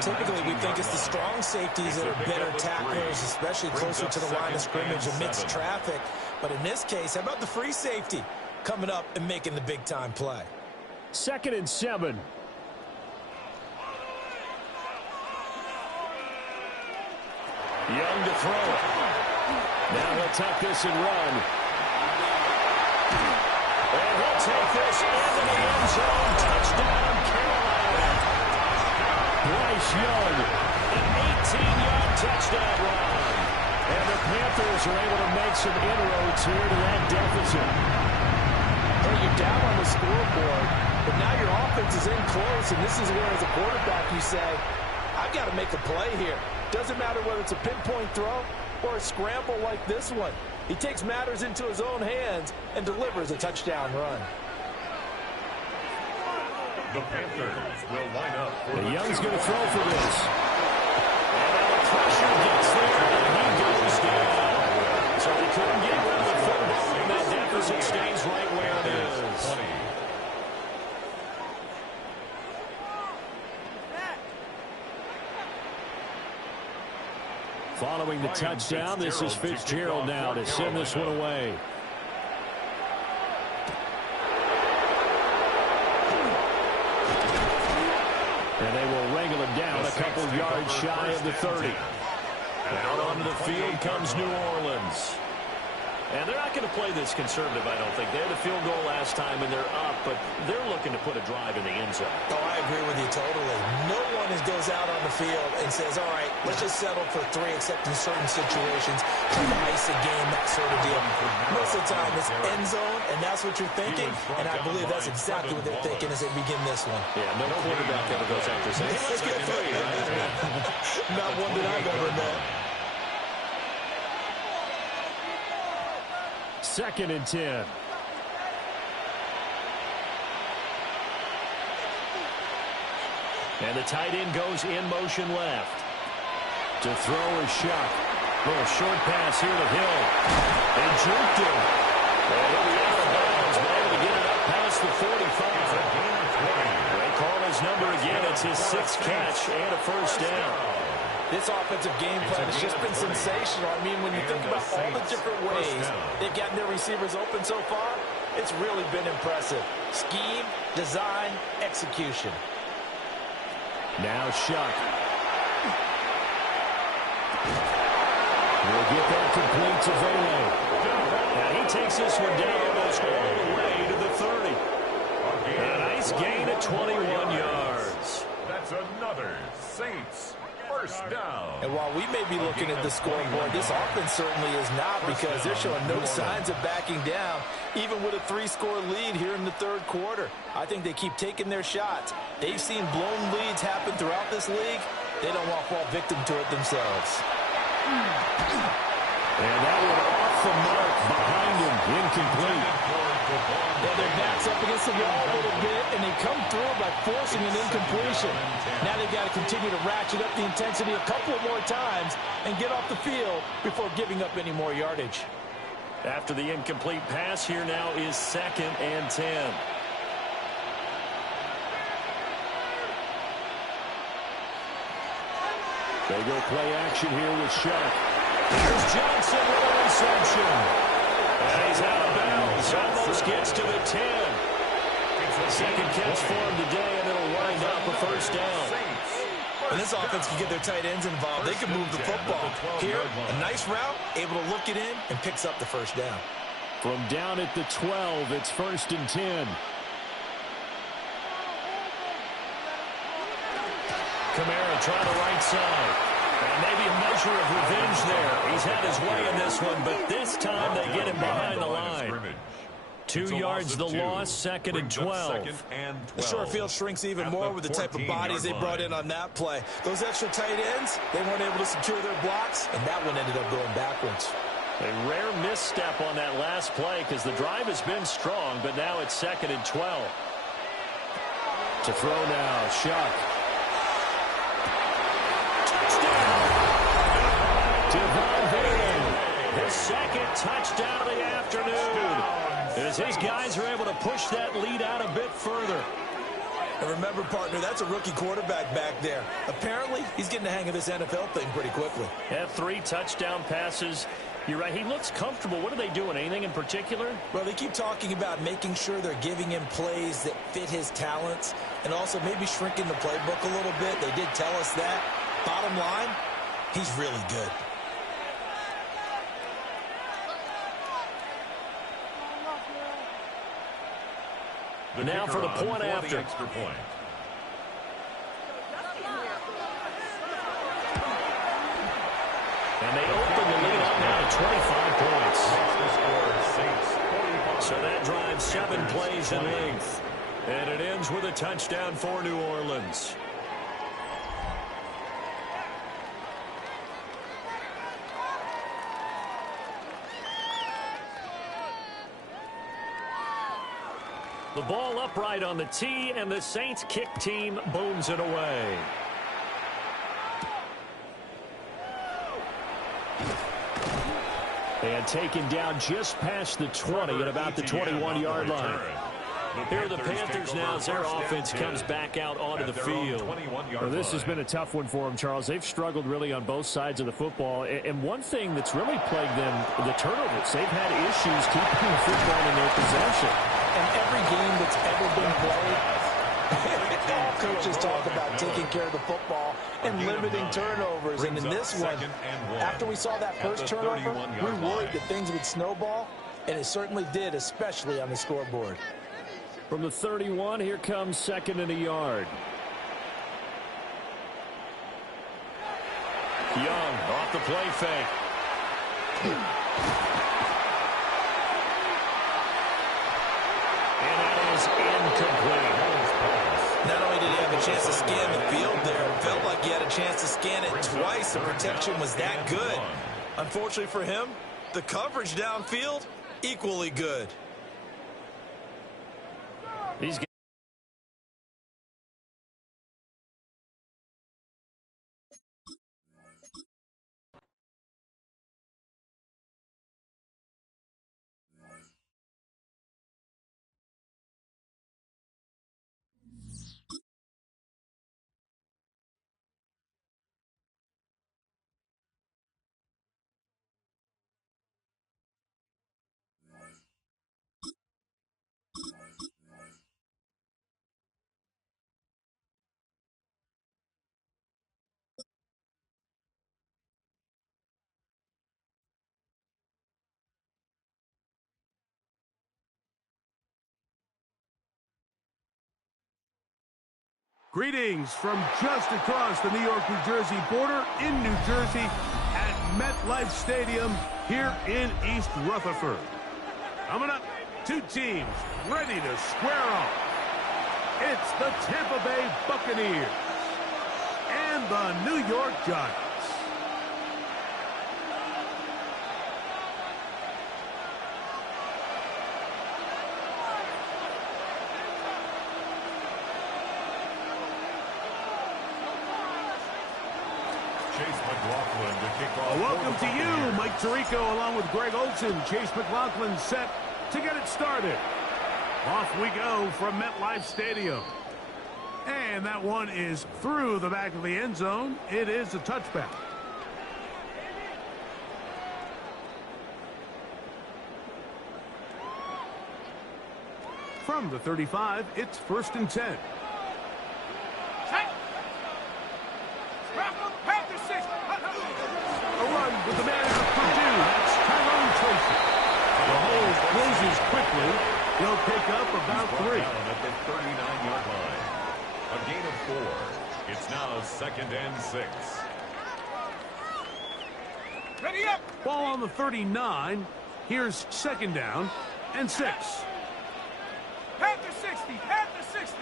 Typically, we think it's the strong safeties that are better tacklers, especially closer to the line of scrimmage amidst traffic. But in this case, how about the free safety coming up and making the big-time play? 2nd and 7. Young to throw it. Now he'll tuck this and run. And he'll take this into the end zone. Touchdown, Carolina. Bryce Young, an 18-yard touchdown run. And the Panthers are able to make some inroads here to that deficit. Hey, you're down on the scoreboard, but now your offense is in close, and this is where, as a quarterback, you say, I've got to make a play here. Doesn't matter whether it's a pinpoint throw or a scramble like this one. He takes matters into his own hands and delivers a touchdown run. The Panthers will line up for the Young's going to throw for this. And now the pressure gets there, and he goes down. So he couldn't get rid of the football, and that deficit stays right where it is. 20. Following the touchdown, this is Fitzgerald now to send this one away. And they will wrangle it down a couple yards shy of the 30. Out onto the field comes New Orleans. And they're not going to play this conservative, I don't think. They had a field goal last time, and they're up, but they're looking to put a drive in the end zone. Oh, I agree with you totally. No one goes out on the field and says, all right, let's just settle for 3, except in certain situations, try to ice a game, that sort of deal. Most of the time, it's end zone, and that's what you're thinking, and I believe that's exactly what they're thinking as they begin this one. Yeah, no quarterback ever goes after saying, hey, let's get 3. Right? Not one that I've ever met. 2nd and 10. And the tight end goes in motion left. To throw is Shuck. Little short pass here to Hill. They juked him. And he'll be out of bounds, but able to get it up past the 45. They call his number again. It's his 6th catch and a first down. This offensive game plan has just been sensational. I mean, when you think about all the different ways they've gotten their receivers open so far, it's really been impressive. Scheme, design, execution. Now Shuck. We'll get that complete to Vele. Now he takes this one down almost all the way to the 30. A nice gain at 21 yards. That's another Saints first down. And while we may be looking at the scoreboard, this offense certainly is not, because they're showing no signs of backing down, even with a 3-score lead here in the 3rd quarter. I think they keep taking their shots. They've seen blown leads happen throughout this league. They don't want to fall victim to it themselves. And that one off the mark behind him, incomplete. Yeah, their back's up against the wall a little bit, and they come through by forcing an incompletion. Now they've got to continue to ratchet up the intensity a couple of more times and get off the field before giving up any more yardage. After the incomplete pass, here now is 2nd and 10. They go play action here with Shuck. Here's Johnson with a reception. And he's out of bounds. Almost gets to the 10. It's the 2nd catch for him today, and it'll wind up a first down. When this offense can get their tight ends involved, they can move the football. Here, a nice route, able to look it in, and picks up the first down. From down at the 12, it's 1st and 10. Kamara trying the right side. And maybe a measure of revenge there. He's had his way in this one, but this time they get him behind the line. 2 yards the loss, 2nd and 12. The short field shrinks even more with the type of bodies they brought in on that play. Those extra tight ends, they weren't able to secure their blocks, and that one ended up going backwards. A rare misstep on that last play, because the drive has been strong, but now it's 2nd and 12. To throw now, Shuck. Devon Vele, his 2nd touchdown of the afternoon, as his guys are able to push that lead out a bit further. And remember, partner, that's a rookie quarterback back there. Apparently, he's getting the hang of this NFL thing pretty quickly. Had 3 touchdown passes. You're right, he looks comfortable. What are they doing, anything in particular? Well, they keep talking about making sure they're giving him plays that fit his talents, and also maybe shrinking the playbook a little bit. They did tell us that. Bottom line, he's really good. Now for the point after. The extra point. And they open the lead up now to 25 points. So that drives 7 plays in length. And it ends with a touchdown for New Orleans. The ball upright on the tee, and the Saints kick team booms it away. And taken down just past the 20 at about the 21-yard line. Here are the Panthers now as their offense comes back out onto the field. Well, this has been a tough one for them, Charles. They've struggled really on both sides of the football. And one thing that's really plagued them, the turnovers. They've had issues keeping the football in their possession. And every game that's ever been played, all coaches talk about taking care of the football and limiting turnovers. And in this one, after we saw that first turnover, we were worried that things would snowball, and it certainly did, especially on the scoreboard. From the 31, here comes 2nd and a yard. Young off the play fake. And that is incomplete. Not only did he have a chance to scan the field there, it felt like he had a chance to scan it twice. The protection was that good. Unfortunately for him, the coverage downfield, equally good. These guys. Greetings from just across the New York-New Jersey border in New Jersey at MetLife Stadium here in East Rutherford. Coming up, two teams ready to square off. It's the Tampa Bay Buccaneers and the New York Giants. Welcome to you, Mike Tirico, along with Greg Olson. Chase McLaughlin set to get it started. Off we go from MetLife Stadium. And that one is through the back of the end zone. It is a touchback. From the 35, it's 1st and 10. With the man out of Purdue, that's Tyrone Tracy. The hole closes quickly. He'll pick up about 3. At the 39-yard line. A gain of 4. It's now 2nd and 6. Ready up! Ball on the 39. Here's 2nd down and 6. Panther 60. Panther 60.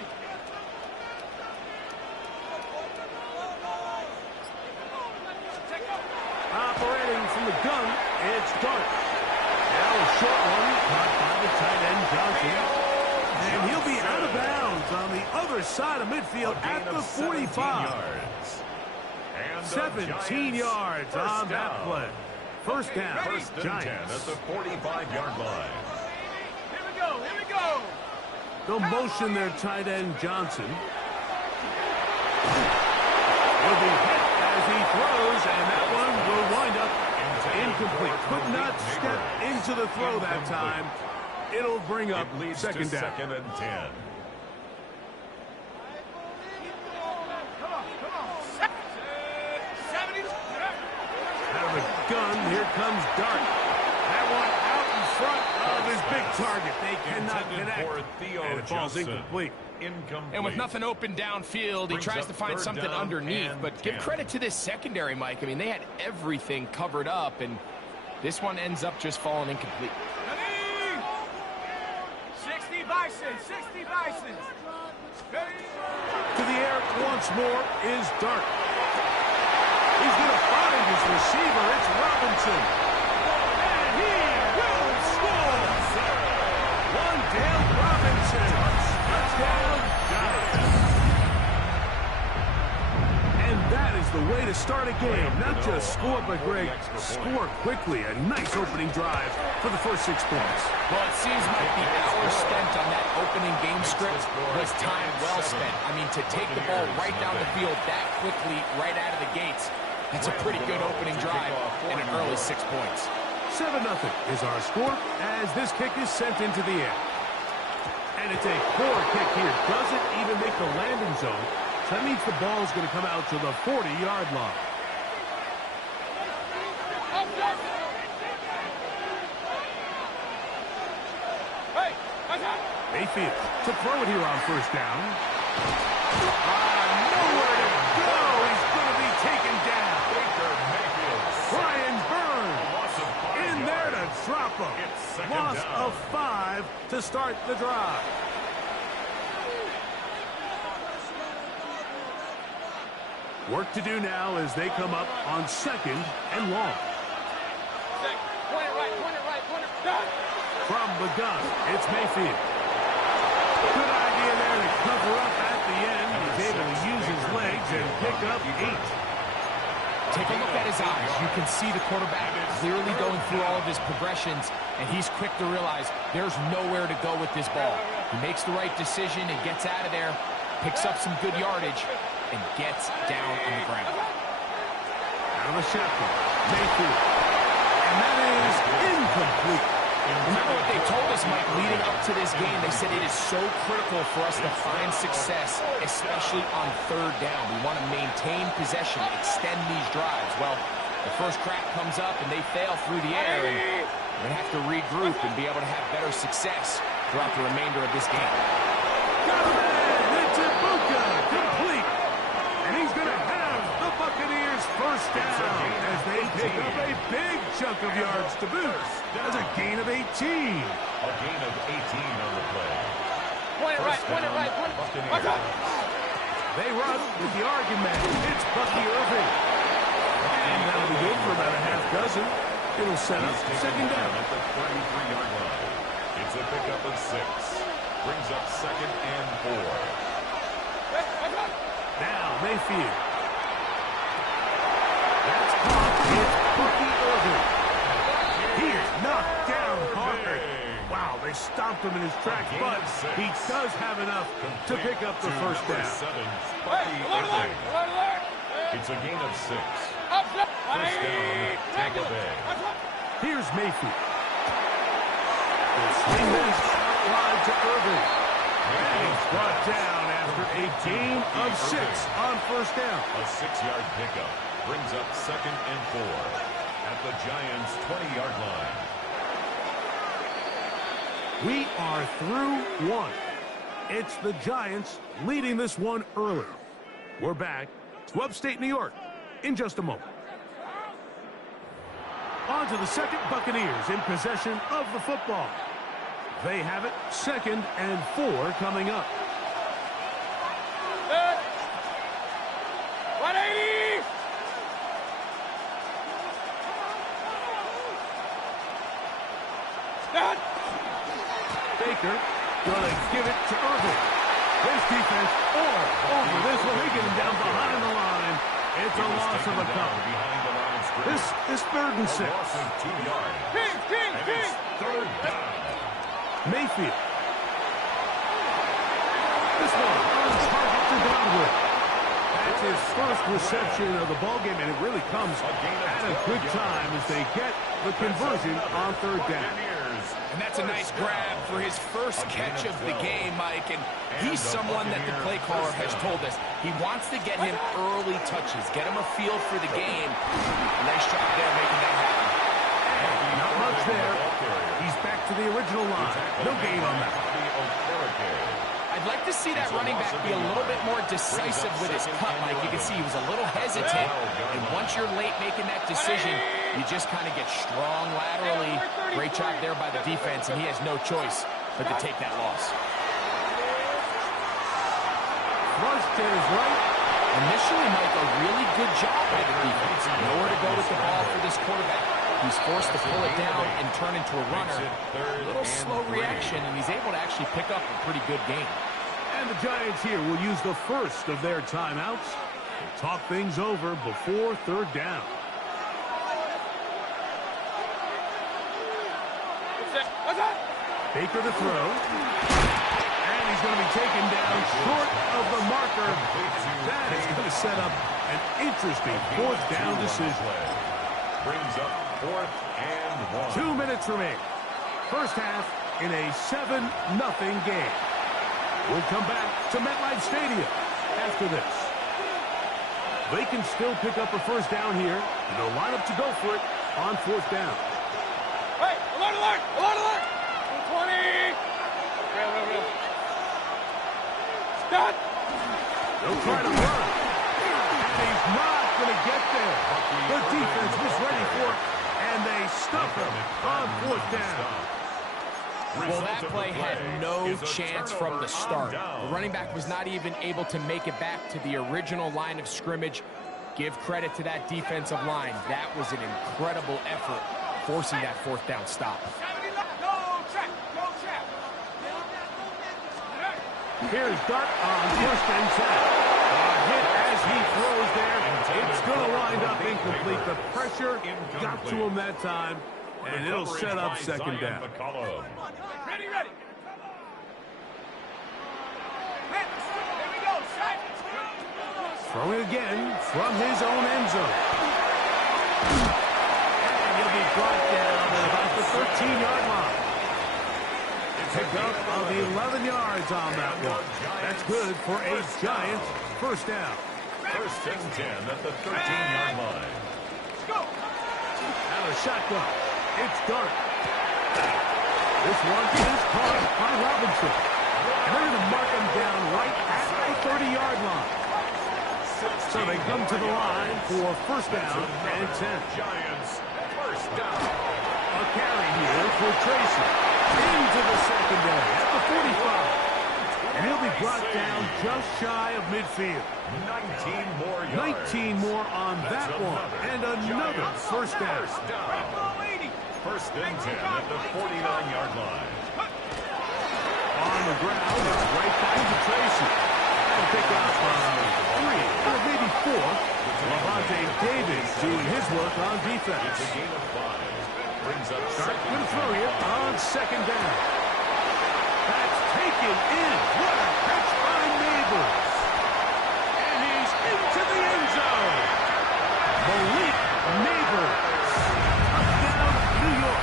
Operating from the gun, it's Dart. Now a short one, caught by the tight end Johnson. And he'll be out of bounds on the other side of midfield at the 45. 17 yards on that play. First down, Giants. At the 45-yard line. Here we go, here we go. They'll motion their tight end Johnson. He'll be hit as he throws, and that one will wind up incomplete. Could not step into the throw that time. It'll bring up 2nd down. 2nd and 10. Out of the gun, here comes Dart. That one out in front of his big target. They cannot connect. And it falls incomplete. And with nothing open downfield, he tries to find something underneath. But give credit to this secondary, Mike. I mean, they had everything covered up, and this one ends up just falling incomplete. 60 Bison, 60 Bison. To the air once more is Dart. He's going to find his receiver. It's Robinson. And he will score. One down, Robinson. Touchdown, Giants. And that is the way to start a game. Not just score, but, Greg, score quickly. A nice opening drive for the first 6 points. Well, it seems like the hour spent on that opening game script was time well spent. I mean, to take the ball right down the field that quickly, right out of the gates, that's a pretty good opening drive and an early 6 points. 7-0 is our score as this kick is sent into the air. And it's a poor kick here. Doesn't even make the landing zone. So that means the ball is going to come out to the 40-yard line. Mayfield to throw it here on first down. Nowhere to go. He's going to be taken down. Brian Burns in there to drop him. Loss of 5 to start the drive. Work to do now as they come up on second and long. From the gun, it's Mayfield. Good idea there to cover up at the end. He's able to use his legs and pick up 8. Take a look at his eyes. You can see the quarterback clearly going through all of his progressions, and he's quick to realize there's nowhere to go with this ball. He makes the right decision and gets out of there, picks up some good yardage, and gets down on the ground. Out of the shotgun, Mayfield. And that is incomplete. Remember what they told us, Mike, leading up to this game. They said it is so critical for us to find success, especially on third down. We want to maintain possession, extend these drives. Well, the first crack comes up and they fail through the air, and we're going to have to regroup and be able to have better success throughout the remainder of this game. Got a man, it's Ibuka, complete. And he's going to have the Buccaneers first down as they pick up a big chunk of yards to boot. That's a gain of 18. A gain of 18 on the play. Point it right. They run with the argument. It's Bucky Irving. And that'll be good for about a half dozen. It'll set up second down. At the 33-yard line. It's a pickup of 6. Brings up second and 4. Now Mayfield. That's caught. It's Bucky Irving. He is knocked down hard. Wow, they stopped him in his tracks, but he does have enough to pick up the first down. It's a gain of 6. First down, Tampa Bay. Here's Mayfield. The swing is out wide to Irving. And he's brought down after a gain of 6 on first down. A 6-yard pickup brings up second and 4 at the Giants' 20-yard line. We are through 1. It's the Giants leading this one early. We're back to upstate New York in just a moment. On to the second, Buccaneers in possession of the football. They have it, second and 4 coming up. 180! Baker gonna give it to Irving. His defense all over this one. They get him down behind the line. It's a loss of a couple. This is third and 6. Loss of 2 yards. And it's third down. Mayfield. This one on target to Godwin. That's his first reception of the ballgame, and it really comes at a good time as they get the conversion on third down. And that's a nice grab for his first catch of the game, Mike. And he's someone that the play caller has told us he wants to get him early touches, get him a feel for the game. Nice job there making that happen. Not much there. He's back to the original line. No gain on that. I'd like to see that running back be a little bit more decisive with his cut, Mike. You can see he was a little hesitant, and once you're late making that decision, you just kind of get strong laterally. Great job there by the defense, and he has no choice but to take that loss. Flushed to his right. Initially, Mike, a really good job by the defense. Nowhere to go with the ball for this quarterback. He's forced to pull it down and turn into a runner. A little slow reaction, and he's able to actually pick up a pretty good game. And the Giants here will use the first of their timeouts to talk things over before third down. Baker to throw. And he's going to be taken down short of the marker. That is going to set up an interesting fourth down decision. Brings up 4th and 1. 2 minutes remaining. First half in a 7-0 game. We'll come back to MetLife Stadium after this. They can still pick up a first down here, and they'll line up to go for it on fourth down. Hey, alert, alert, alert, alert! 220! Real. Stop! They'll try to run. And he's not going to get there. The defense was ready for it, and they stuff him on fourth down. Well, that play had no chance from the start. The running back was not even able to make it back to the original line of scrimmage. Give credit to that defensive line. That was an incredible effort, forcing that fourth down stop. Here's Dart on first and 10. A hit as he throws there. It's going to wind up incomplete. The pressure got to him that time, and it'll set up second down. Ready. Throwing again from his own end zone. And he'll be brought down at about the 13-yard line. Pick up of 11 yards on that one. That's good for a Giants first down. 1st and 10 at the 13-yard line. Out of shotgun. It's Dart. This one is caught by Robinson. And they're going to mark him down right at the 30-yard line. So they come to the line for first down and 10. Giants first down. A carry here for Tracy. Into the secondary at the 45. And he'll be brought down just shy of midfield. 19 more yards. 19 more on that one. And another first down. 1st and 10 at the 49-yard line. On the ground, it's right back to Tracy. That'll pick up 3, or maybe 4. Levante David doing his work on defense. It's a gain of 5. Brings up Start with a throw here on second down. That's taken in. What a catch by Neighbors. And he's into the end zone. Malik Neighbors. Touchdown, New York.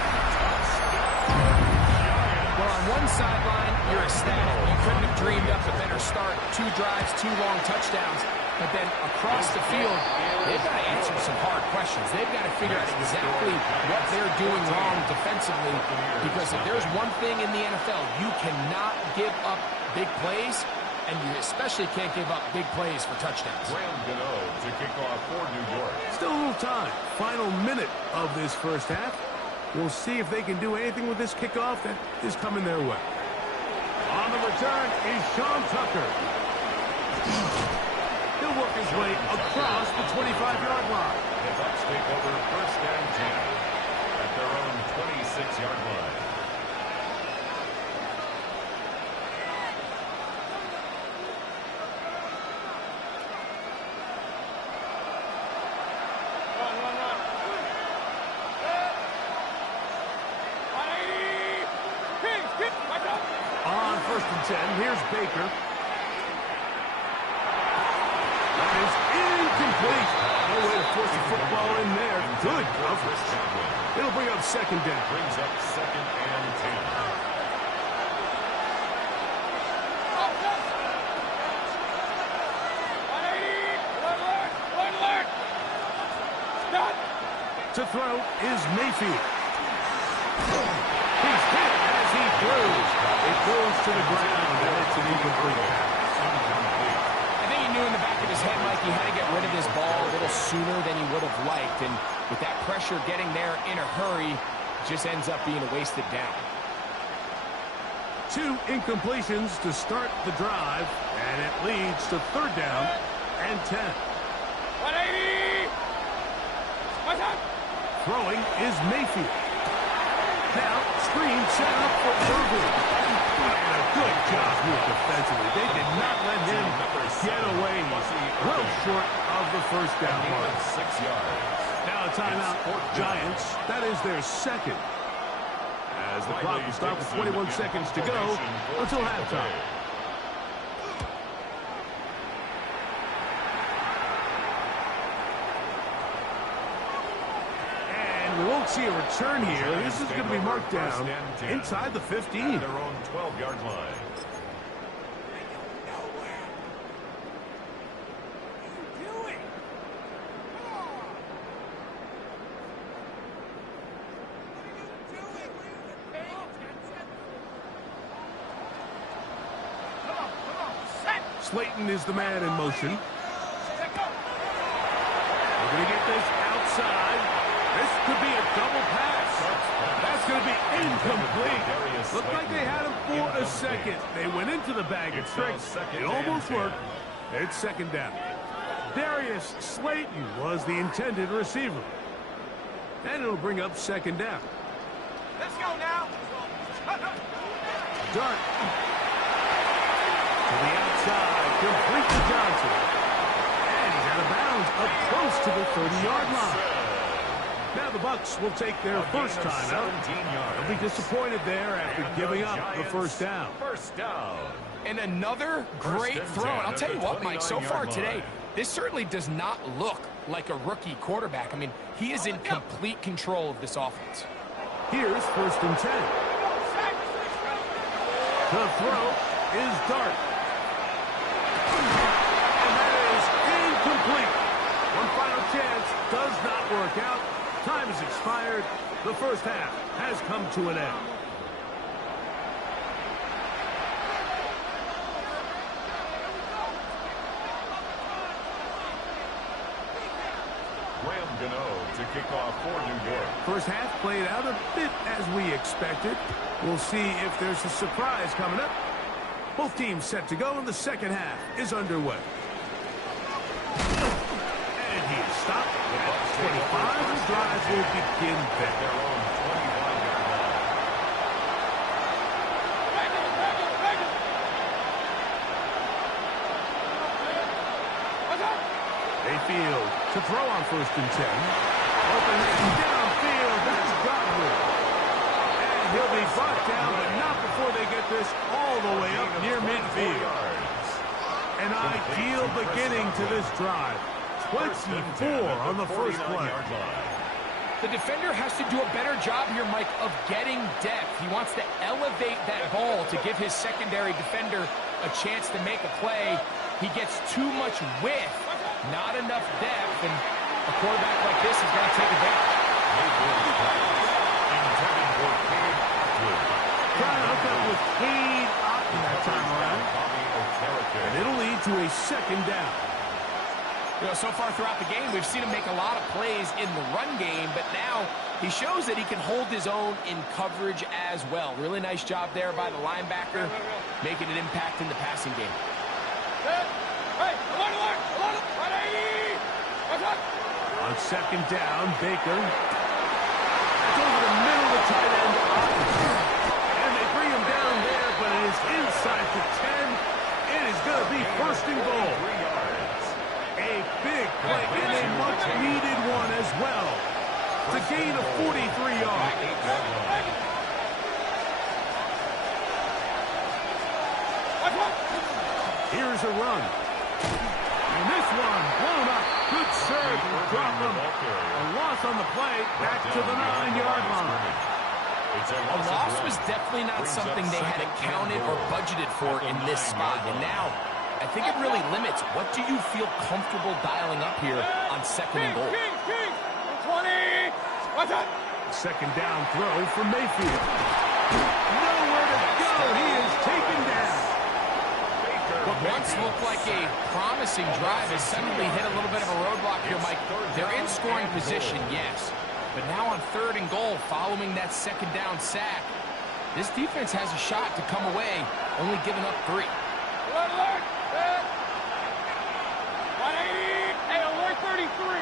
Well, on one sideline, you're ecstatic. You couldn't have dreamed up a better start. 2 drives, 2 long touchdowns. But then across the field, they've got to answer some hard questions. They've got to figure out exactly what they're doing wrong defensively. Because if there's one thing in the NFL, you cannot give up big plays, and you especially can't give up big plays for touchdowns. Graham Gano to kick off for New York. Still a little time. Final minute of this first half. We'll see if they can do anything with this kickoff that is coming their way. On the return is Sean Tucker. He'll work his way across the 25-yard line. The Bucs take over 1st and 10 at their own 26-yard line. On 1st and 10, here's Baker. That is incomplete. No way to force the football in there. Good coverage. It'll bring up second down. Brings up 2nd and 10. To throw is Mayfield. He's hit as he throws. It goes to the ground, and it's an incomplete pass. I think he knew in the back of his head, Mike, he had to get rid of this ball a little sooner than he would have liked. And with that pressure getting there in a hurry, it just ends up being a wasted down. 2 incompletions to start the drive, and it leads to 3rd down and 10. 180! What's up? Throwing is Mayfield. Now, screen set up for Irvin. And a good job here defensively. They did not let him get away. Well short of the first down mark. 6 yards. Now a timeout. Giants. That is their second. As the clock will start with 21 seconds to go until halftime. We won't see a return here. This is going to be marked down inside the 15. Their own 12-yard line. Slayton is the man in motion. We're going to get this outside. This could be a double pass. That's going to be incomplete. Looked like they had him for a second. They went into the bag of tricks. It almost worked. It's 2nd down. Darius Slayton was the intended receiver. And it'll bring up 2nd down. Let's go now. Dart. To the outside. Complete to Johnson. And he's out of bounds up close to the 30-yard line. Now the Bucs will take their first time out. They'll be disappointed there after giving up the first down. First down. And another great throw. And I'll tell you what, Mike, so far today, this certainly does not look like a rookie quarterback. I mean, he is in complete control of this offense. Here's 1st and 10. The throw is Dart. And that is incomplete. One final chance does not work out. Time has expired. The first half has come to an end. Graham Gano to kick off for New York. First half played out a bit as we expected. We'll see if there's a surprise coming up. Both teams set to go, and the second half is underway. And he is stopped at 25. The drive will begin there. Their own 25-yard line. Mayfield to throw on 1st and 10. Open man downfield. That's Godwin. And he'll be brought down, but not before they get this all the way up near midfield. An ideal beginning to this drive. 24 on the first play. The defender has to do a better job here, Mike, of getting depth. He wants to elevate that ball to give his secondary defender a chance to make a play. He gets too much width, not enough depth, and a quarterback like this is going to take advantage. Trying to hook up with Cade Otton that time around. And it'll lead to a 2nd down. You know, so far throughout the game, we've seen him make a lot of plays in the run game, but now he shows that he can hold his own in coverage as well. Really nice job there by the linebacker, making an impact in the passing game. Hey, alert! 180! What's up? On 2nd down, Baker. That's over the middle of the tight end. And they bring him down there, but it is inside the 10. It is going to be 1st and goal. A big play and a much-needed one as well to gain a 43 yards. Here's a run. And this one blown up. Good serve. Drop him. A loss on the play. Back to the 9-yard line. A loss was definitely not something they had accounted or budgeted for in this spot. And now, I think it really limits what do you feel comfortable dialing up here on 2nd and goal. King! 20! What's up? second down throw for Mayfield. Nowhere to go. He is taken down. What once looked like a promising drive has suddenly hit a little bit of a roadblock here, Mike. They're in scoring position, yes. But now on 3rd and goal, following that second down sack, this defense has a shot to come away, only giving up 3. Alert, alert! 180! Hey, alert 33!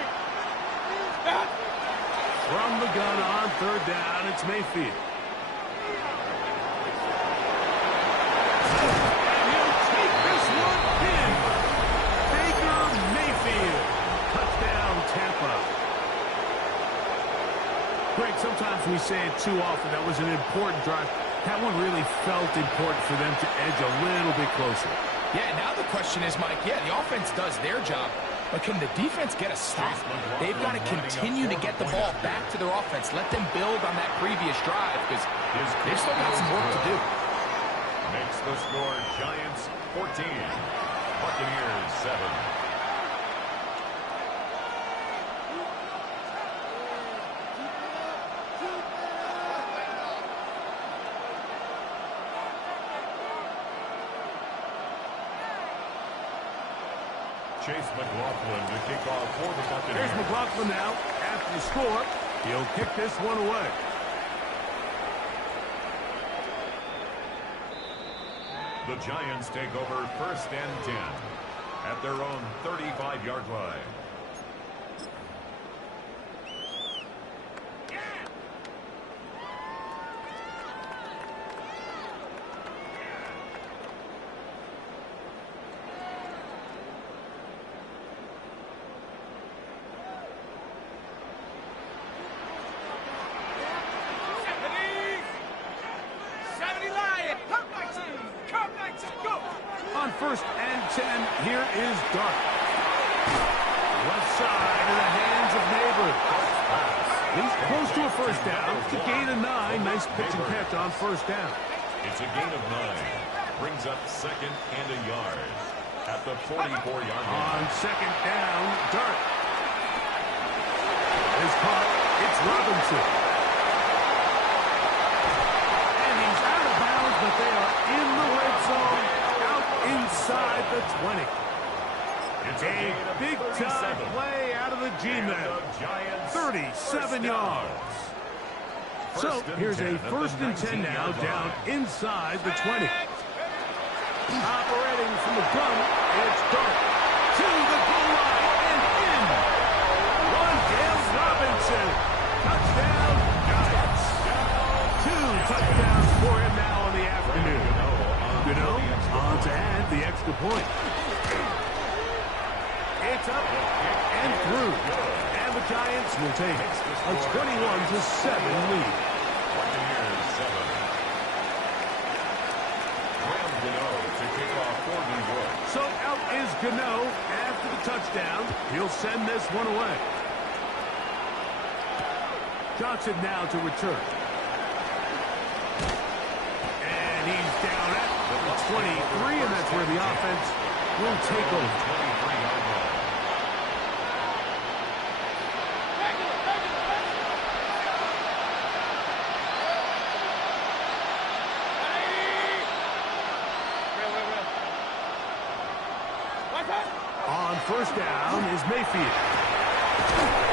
From the gun on 3rd down, it's Mayfield. And he'll take this one in. Baker Mayfield. Touchdown, Tampa. Greg, sometimes we say it too often. That was an important drive. That one really felt important for them to edge a little bit closer. Yeah, now the question is, Mike, the offense does their job, but can the defense get a stop? They've got to continue to get the ball back to their offense. Let them build on that previous drive because they've still got some work to do. Makes the score Giants 14, Buccaneers 7. Chase McLaughlin to kick off for the Buccaneers. Here's McLaughlin now. After the score, he'll kick this one away. The Giants take over 1st and 10 at their own 35-yard line. On 1st and 10, here is Dart. Left side in the hands of Neighbor. He's close to a 1st down. It's a gain of 9. Nice pitch and catch on 1st down. It's a gain of 9. Brings up 2nd and a yard at the 44-yard line. On 2nd down, Dart is caught. It's Robinson. And he's out of bounds, but they are in the red zone. Inside the 20. It's a big-time play out of the G-men. 37 yards. So here's a 1st and 10 now down inside the 20. Operating from the gun, it's Dart. To the goal line and in. Wandale Robinson. Touchdown, Giants. 2 touchdowns for him now in the afternoon. On to add the extra point. It's up and through. And the Giants will take a 21-7 lead. Buccaneers 7. Graham Gano to kick off for New York. So out is Gano after the touchdown. He'll send this one away. Johnson now to return. And he's down at 23, and that's where the offense will take over. 23-yard line. On 1st down is Mayfield.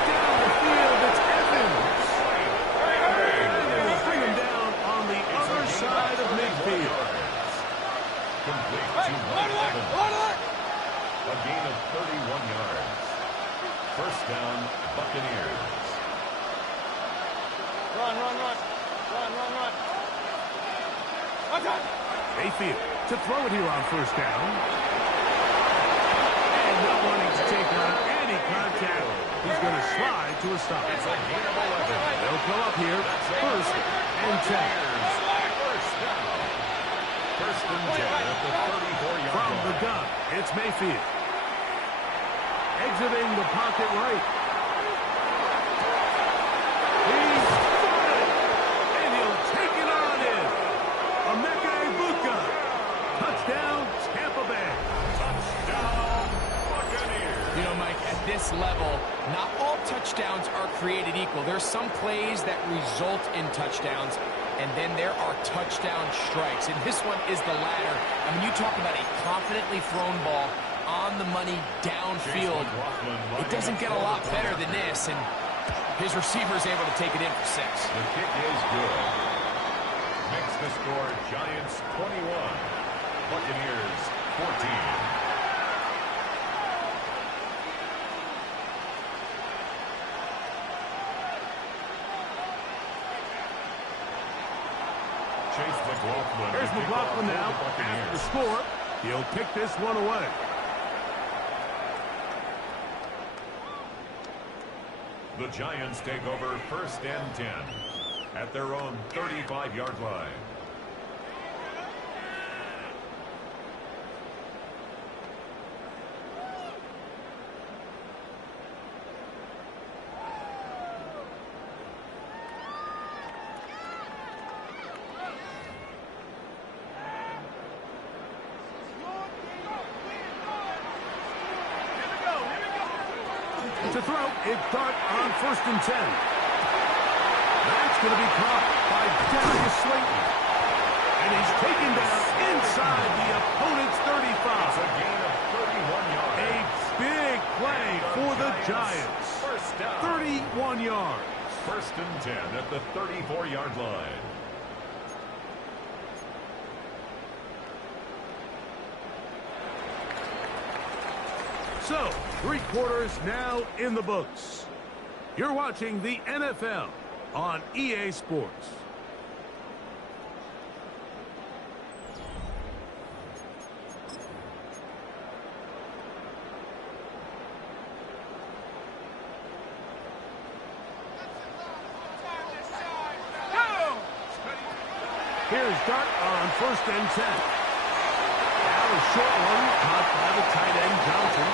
Down the field, it's Evans. And they will bring him down on the other side of midfield. Complete to Evans. A gain of 31 yards. 1st down, Buccaneers. Run. Mayfield to throw it here on 1st down. And not wanting to take on any contact, he's going to slide to a stop. It's a gain of 11. They'll come up here 1st and 10. First down. 1st and 10 at the 34-yard From line. the gun, it's Mayfield. Exiting the pocket right. He's got it. And he'll take it on in. Emeka Egbuka. Touchdown, Tampa Bay. Touchdown, Buccaneers. You know, Mike, at this level, not all touchdowns are created equal. There's some plays that result in touchdowns, and then there are touchdown strikes. And this one is the latter. I mean, you talk about a confidently thrown ball on the money downfield. It doesn't get a lot better than this, and his receiver is able to take it in for 6. The kick is good. Makes the score Giants 21, Buccaneers 14. Here's McLaughlin now. After the score, he'll kick this one away. The Giants take over 1st and 10 at their own 35-yard line. To throw, it's Dart on 1st and 10. That's going to be caught by Darius Slayton. And he's taken down inside the opponent's 35. It's a gain of 31 yards. A big play for the Giants. 31 yards. 1st and 10 at the 34-yard line. So, 3 quarters now in the books. You're watching the NFL on EA Sports. Here's Dart on 1st and 10. Now a short one caught by the tight end Johnson.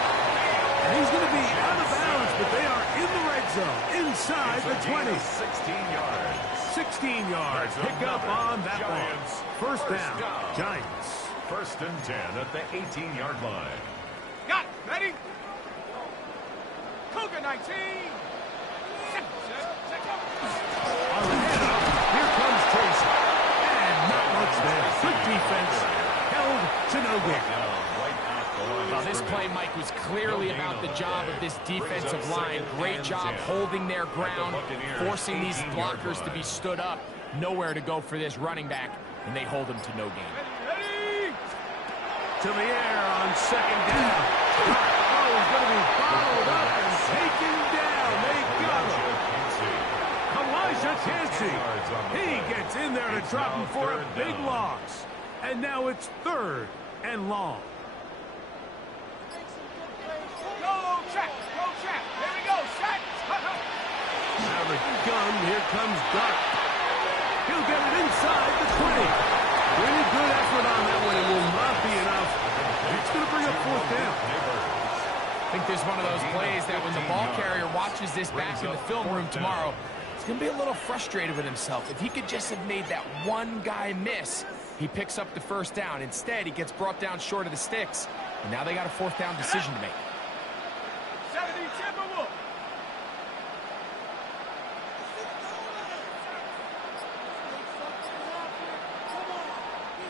And he's going to be out of bounds, but they are in the red zone, inside the 20. 16 yards. 16 yards. Pick up on that one. 1st down. Giants. 1st and 10 at the 18-yard line. Got it. Ready? Cougar 19. On the handoff, here comes Tracy. And not much there. Good defense. Held to no gain. Well, this play, Mike, was clearly about the job of this defensive line. Great job holding their ground, forcing these blockers to be stood up. Nowhere to go for this running back, and they hold him to no gain. To the air on 2nd down. Oh, he's going to be followed up and taken down. They got him. Elijah Cansey. He gets in there to drop him for a big loss. And now it's 3rd and long. Out of the gun, here comes Dart. He'll get it inside the 20. Really good effort on that one. It will not be enough. It's going to bring up 4th down. I think there's one of those plays that when the ball carrier watches this back in the film room tomorrow, he's going to be a little frustrated with himself. If he could just have made that one guy miss, he picks up the 1st down. Instead, he gets brought down short of the sticks, and now they got a 4th down decision to make.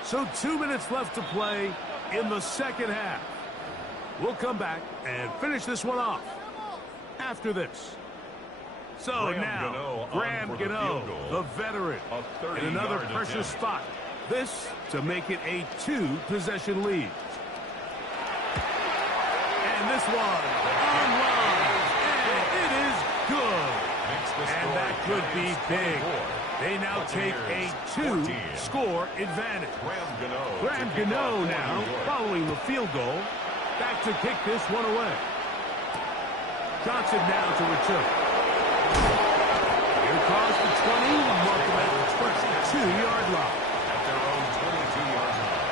So 2 minutes left to play in the 2nd half. We'll come back and finish this one off after this. So now, Graham Gano, the veteran, in another precious spot. This to make it a 2-possession lead. And this one online, and it is good. And that could be big. They now take a 2-score advantage. Graham Gano now following the field goal. Back to kick this one away. Johnson now to return. Here across the 20, mark him at the 22-yard line. At their own 22-yard line.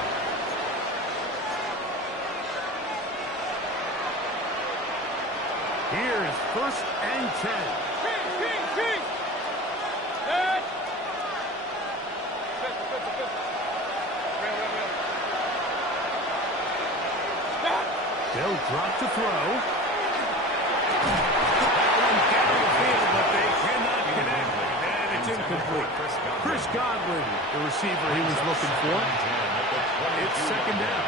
Here's 1st and 10. They'll drop to throw. That one Covered the receiver he was looking for. It's second down.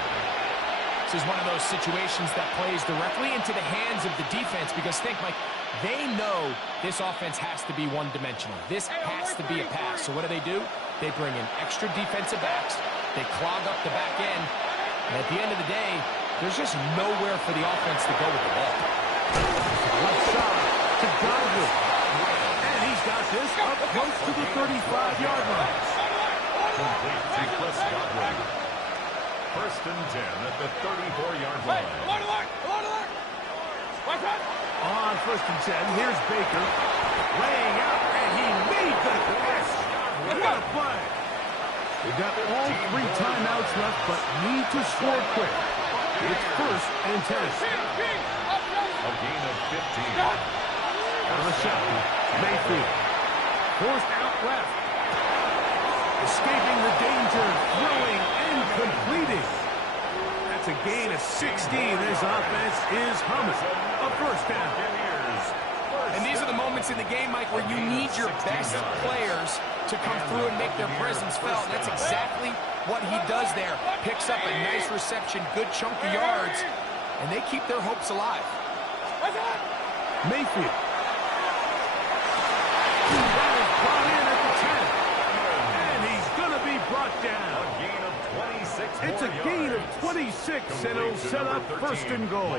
This is one of those situations that plays directly into the hands of the defense because think, Mike, they know this offense has to be one-dimensional. This has to be a pass. So what do? They bring in extra defensive backs. They clog up the back end. And at the end of the day, there's just nowhere for the offense to go with the ball. Left side to Godwin. And he's got this up close to the 35-yard line. Complete to Chris Godwin. First and 10 at the 34-yard line. On first and 10, here's Baker. Laying out, and he made the catch. What a play. They've got all 3 timeouts left, but need to score quick. It's first and 10. A gain of 15. Out of the shotgun, Mayfield. Forced out left. Escaping the danger, throwing and completing. That's a gain of 16. This offense is humming. A first down. And these are the moments in the game, Mike, where you need your best players to come through and make their presence felt. That's exactly what he does there. Picks up a nice reception, good chunk of yards, and they keep their hopes alive. Mayfield. That is brought in at the 10. And he's going to be brought down. It's a gain of 26, and it'll set up first and goal.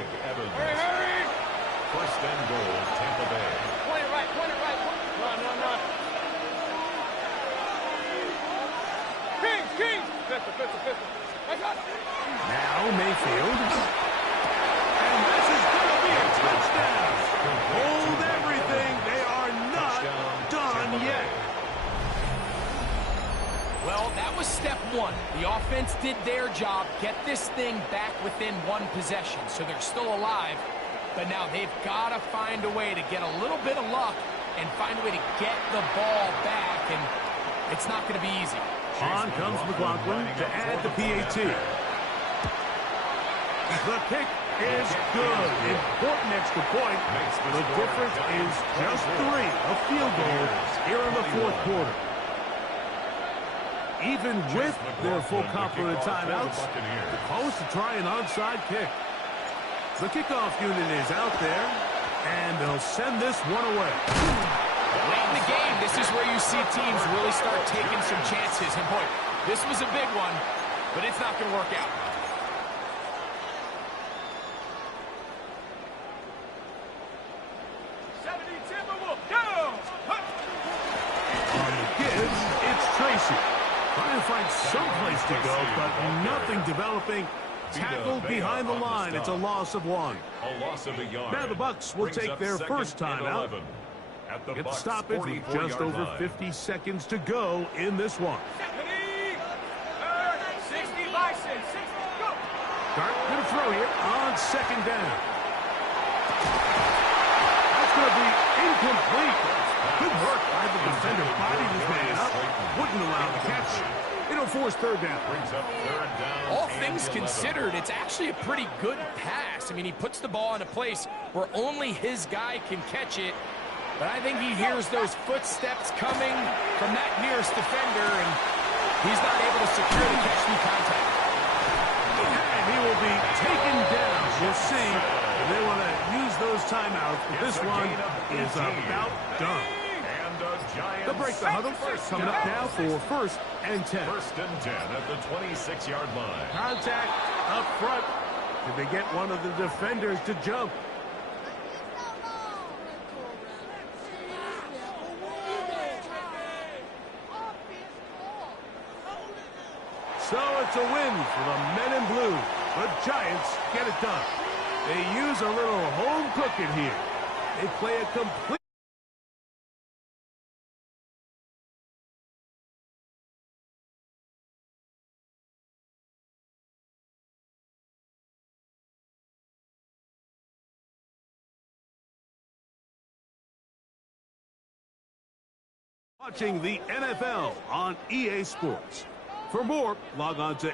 First and goal, Tampa Bay. Point it right. Run. Kings. Pistol. Now Mayfield. And this is going to be a touchdown. Hold everything. They are not done yet. Well, that was step one. The offense did their job, get this thing back within one possession, so they're still alive. But now they've got to find a way to get a little bit of luck and find a way to get the ball back, and it's not going to be easy. On comes McLaughlin to add the PAT. The kick is good. Important extra point. The difference is just 3. A field goal here in the fourth quarter. Even with their full complement of timeouts, the call is to try an onside kick. The kickoff unit is out there, and they'll send this one away. Late in the game, this is where you see teams really start taking some chances. And boy, this was a big one, but it's not going to work out. On the give, it's Tracy. Trying to find some place to go, but nothing developing. Tackled behind the line. It's a loss of 1. A loss of a yard. Now the Bucs will take their first time out. Get the stoppage with just over 50 seconds to go in this one. 60 bison. 60. Go. Dart going to throw here on second down. That's going to be incomplete. Good work by the defender. Bodied his man up. Wouldn't allow the catch. It'll force third down. All things considered, it's actually a pretty good pass. I mean, he puts the ball in a place where only his guy can catch it. But I think he hears those footsteps coming from that nearest defender, and he's not able to secure the catch through contact. And he will be taken down. We'll see if they want to use those timeouts, but this one is about done. They'll break the huddle. Coming up now for first and 10. First and 10 at the 26-yard line. Contact up front. Did they get one of the defenders to jump? So it's a win for the men in blue. The Giants get it done. They use a little home cooking here. They play a complete watching the NFL on EA Sports. For more, log on to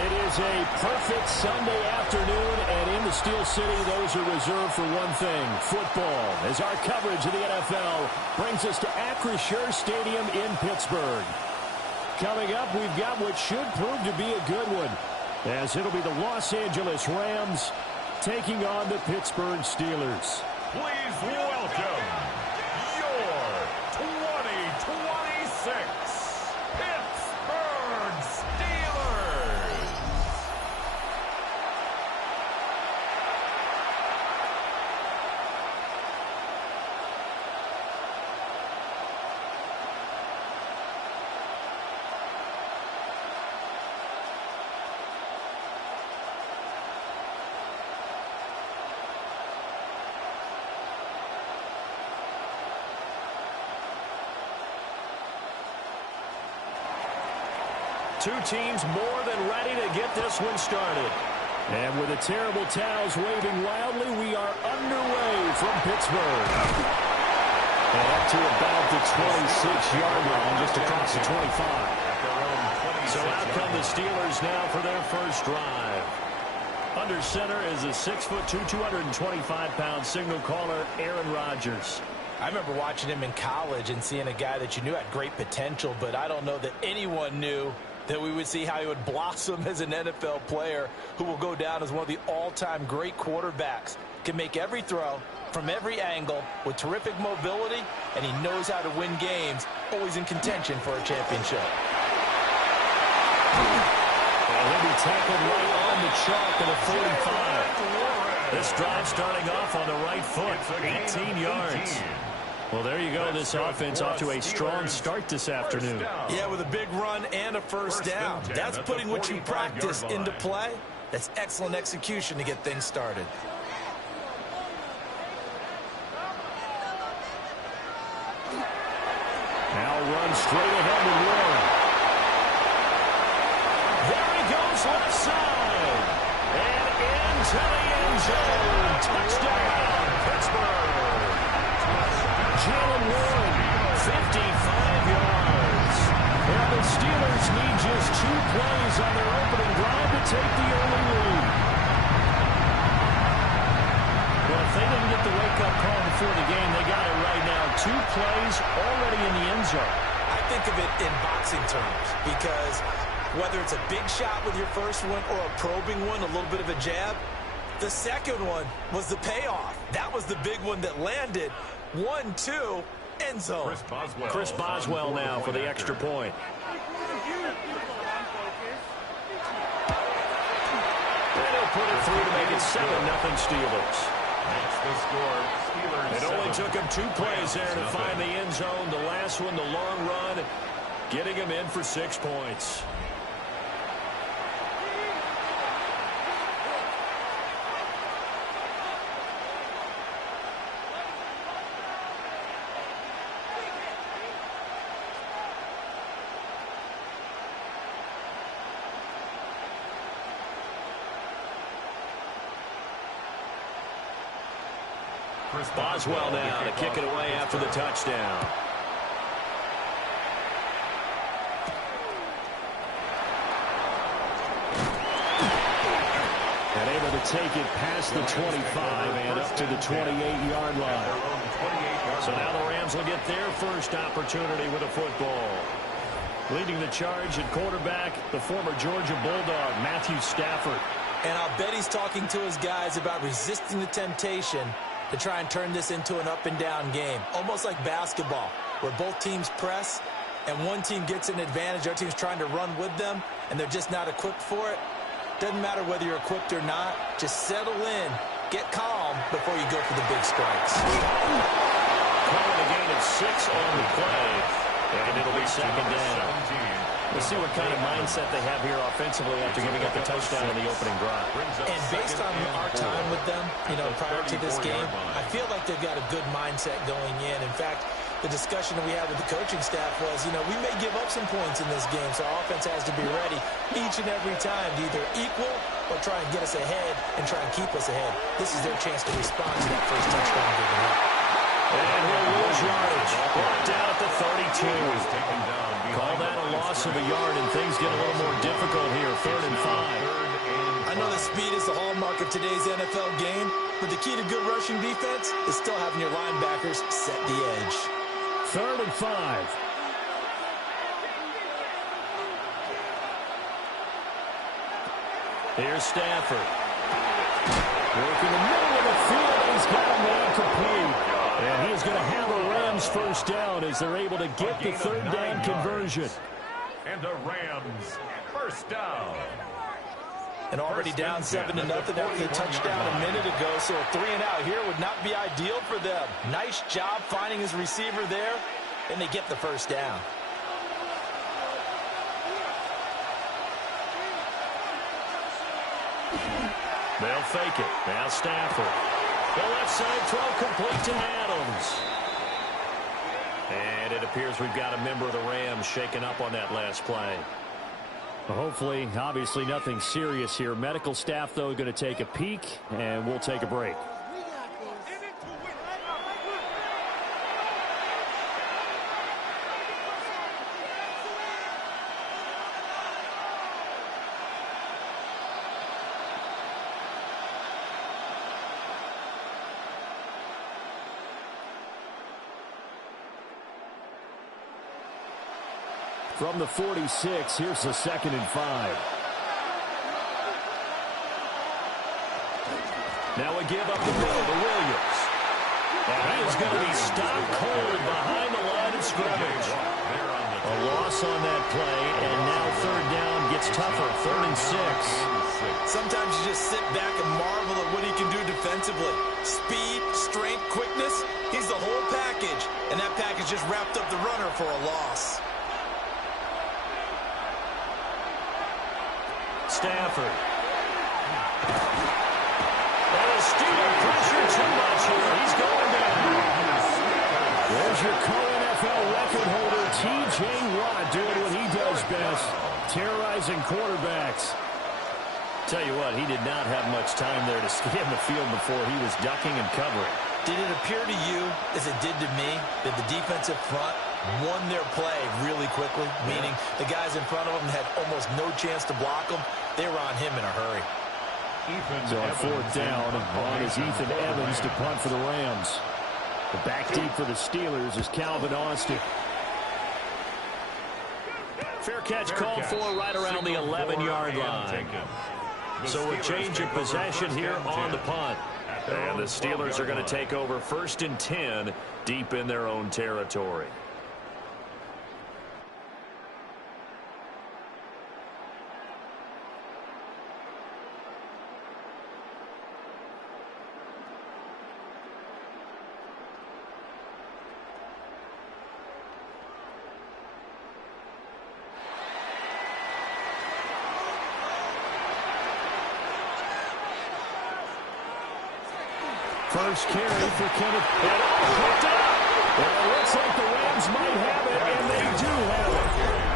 It is a perfect Sunday afternoon, and in the Steel City, those are reserved for one thing, football, as our coverage of the NFL brings us to Acrisure Stadium in Pittsburgh. Coming up, we've got what should prove to be a good one, as it'll be the Los Angeles Rams taking on the Pittsburgh Steelers. Please welcome your 2026 Pittsburgh Steelers. Two teams more than ready to get this one started. And with the terrible towels waving wildly, we are underway from Pittsburgh. And up to about the 26-yard line, just across the 25. So out come the Steelers now for their first drive. Under center is a 6'2", 225-pound signal caller, Aaron Rodgers. I remember watching him in college and seeing a guy that you knew had great potential, but I don't know that anyone knew that we would see how he would blossom as an NFL player who will go down as one of the all-time great quarterbacks. Can make every throw from every angle with terrific mobility, and he knows how to win games, always in contention for a championship. And he'll be tackled right on the chalk at a 45. This drive starting off on the right foot, 18 yards. Well, there you go. This offense off to a strong start this afternoon. Yeah, with a big run and a first down. That's putting what you practice into play. That's excellent execution to get things started. Now run straight ahead with Warren. There he goes left side. And into the end zone. Touchdown, Pittsburgh. Jalen Warren, 55 yards. And the Steelers need just 2 plays on their opening drive to take the early lead. Well, if they didn't get the wake-up call before the game, they got it right now. 2 plays already in the end zone. I think of it in boxing terms because whether it's a big shot with your first one or a probing one, a little bit of a jab, the second one was the payoff. That was the big one that landed. 1-2, end zone. Chris Boswell now for the extra point. And he'll put it through to make it 7-0 Steelers. That's the score. Steelers. It only took him 2 plays there to find the end zone. The last one, the long run, getting him in for 6 points. Boswell now to kick it away after the touchdown. And able to take it past the 25 and up to the 28-yard line. So now the Rams will get their first opportunity with a football. Leading the charge at quarterback, the former Georgia Bulldog, Matthew Stafford. And I'll bet he's talking to his guys about resisting the temptation to try and turn this into an up-and-down game. Almost like basketball, where both teams press, and one team gets an advantage, the other team's trying to run with them, and they're just not equipped for it. Doesn't matter whether you're equipped or not. Just settle in, get calm before you go for the big strikes. Calling a gain of 6 on the play, and it'll be second down. We'll see what kind of mindset they have here offensively after giving up the touchdown on the opening drive. And based on our time with them, prior to this game, I feel like they've got a good mindset going in. In fact, the discussion that we had with the coaching staff was, we may give up some points in this game, so our offense has to be ready each and every time to either equal or try and get us ahead and try and keep us ahead. This is their chance to respond to that first touchdown given up. And he'll lose yardage. Brought down at the 32. Call that a loss of a yard, and things get a little more difficult here. 3rd and 5. I know that speed is the hallmark of today's NFL game, but the key to good rushing defense is still having your linebackers set the edge. 3rd and 5. Here's Stafford. Working the middle of the field. He's got a man complete. And he's going to have a Rams first down as they're able to get the 3rd down conversion. And a Rams first down. And already down 7-0 after the touchdown a minute ago, so a 3-and-out here would not be ideal for them. Nice job finding his receiver there, and they get the first down. They'll fake it. Now Stafford. The left side throw complete to Adams. And it appears we've got a member of the Rams shaken up on that last play. Well, hopefully, obviously nothing serious here. Medical staff, though, going to take a peek, and we'll take a break. From the 46, here's the 2nd and 5. Now we give up the middle to Williams. And he is going to be stopped cold behind the line of scrimmage. A loss on that play, and now 3rd down gets tougher. 3rd and 6. Sometimes you just sit back and marvel at what he can do defensively. Speed, strength, quickness, he's the whole package. And that package just wrapped up the runner for a loss. Stafford. And a Steeler pressure too much here. He's going down. There's your co-NFL record holder, T.J. Watt, doing what he does best, terrorizing quarterbacks. Tell you what, he did not have much time there to stay in the field before he was ducking and covering. Did it appear to you, as it did to me, that the defensive front won their play really quickly, meaning the guys in front of them had almost no chance to block them? They were on him in a hurry. So on 4th down, on is Ethan Evans to punt for the Rams. The back deep for the Steelers is Calvin Austin. Fair catch called for right around the 11-yard line. So a change of possession here on the punt. And the Steelers are going to take over 1st and 10 deep in their own territory. First carry for Kenneth. And picked up. And it looks like the Rams might have it, and they do have it.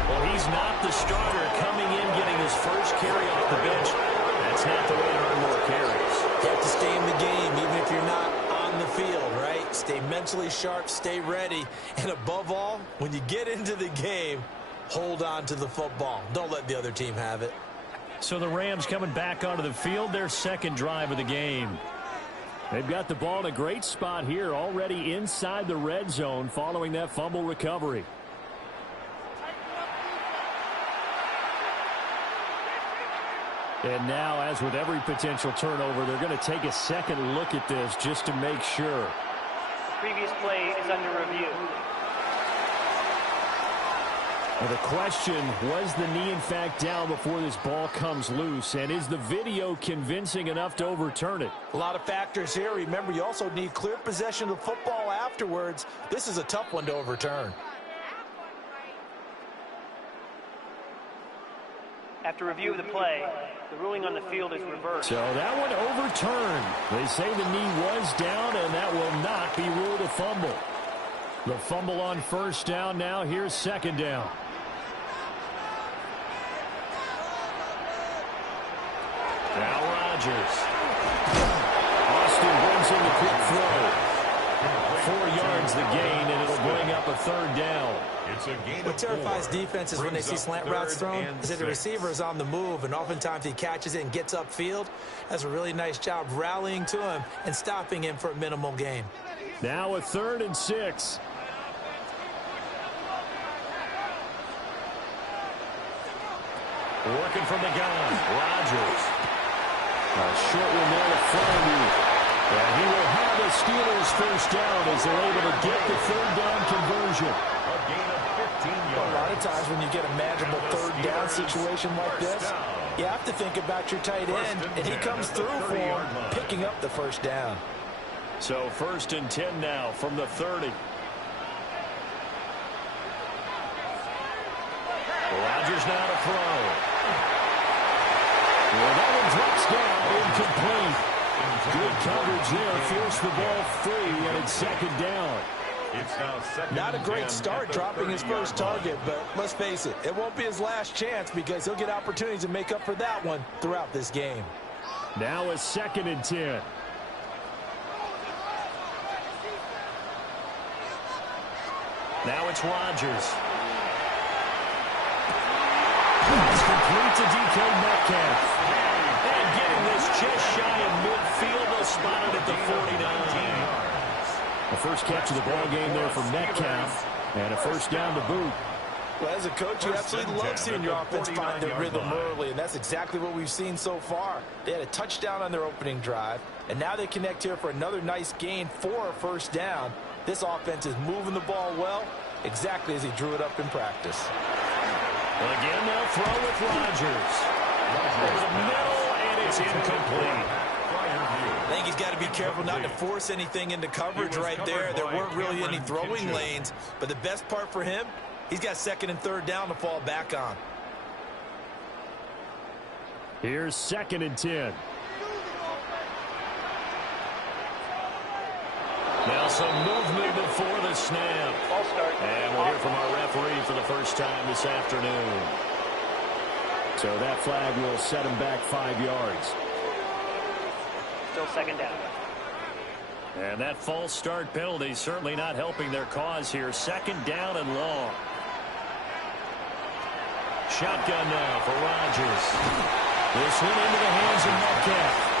Well, he's not the starter coming in, getting his first carry off the bench. That's not the way to earn more carries. You have to stay in the game, even if you're not on the field, right? Stay mentally sharp, stay ready. And above all, when you get into the game, hold on to the football. Don't let the other team have it. So the Rams coming back onto the field, their 2nd drive of the game. They've got the ball in a great spot here, already inside the red zone following that fumble recovery. And now, as with every potential turnover, they're going to take a second look at this just to make sure. Previous play is under review. Well, the question, was the knee in fact down before this ball comes loose? And is the video convincing enough to overturn it? A lot of factors here. Remember, you also need clear possession of the football afterwards. This is a tough one to overturn. After review of the play, the ruling on the field is reversed. So that one overturned. They say the knee was down, and that will not be ruled a fumble. The fumble on first down now. Here's second down. Now Rodgers. Austin brings in the quick throw. 4 yards the gain, and it'll bring up a third down. It's a gain What terrifies defenses when they see slant routes thrown is that the receiver is on the move, and oftentimes he catches it and gets upfield. Does a really nice job rallying to him and stopping him for a minimal gain. Now a 3rd and 6. Working from the gun, Rodgers. A short one there to Flowey. And he will have the Steelers first down as they're able to get the third down conversion. A gain of 15 yards. A lot of times when you get a manageable third down situation like this, you have to think about your tight end, and he comes through for him, picking up the first down. So 1st and 10 now from the 30. Rodgers now to throw. Well, that one drops down, incomplete. Good coverage there, forced the ball free, and it's second down. It's now second. Not a great start dropping his first target, but let's face it, it won't be his last chance because he'll get opportunities to make up for that one throughout this game. Now a 2nd and 10. Now it's Rodgers. It's complete to DK Metcalf. And getting this just shy of midfield, they'll spot it at the 49. The first catch of the ball game there for Metcalf, and a first down to boot. Well, as a coach, you absolutely love seeing your offense find their rhythm early, and that's exactly what we've seen so far. They had a touchdown on their opening drive, and now they connect here for another nice gain for a first down. This offense is moving the ball well, exactly as he drew it up in practice. Again, they'll throw with Rodgers. Over the middle, and it's incomplete. I think he's got to be careful not to force anything into coverage right there. There weren't really any throwing lanes, but the best part for him, he's got 2nd and 3rd down to fall back on. Here's 2nd and 10. Now some movement before the snap. Ball start. And we'll hear from our referee for the first time this afternoon. So that flag will set him back 5 yards. Still second down. And that false start penalty certainly not helping their cause here. 2nd down and long. Shotgun now for Rodgers. This one into the hands of Metcalf.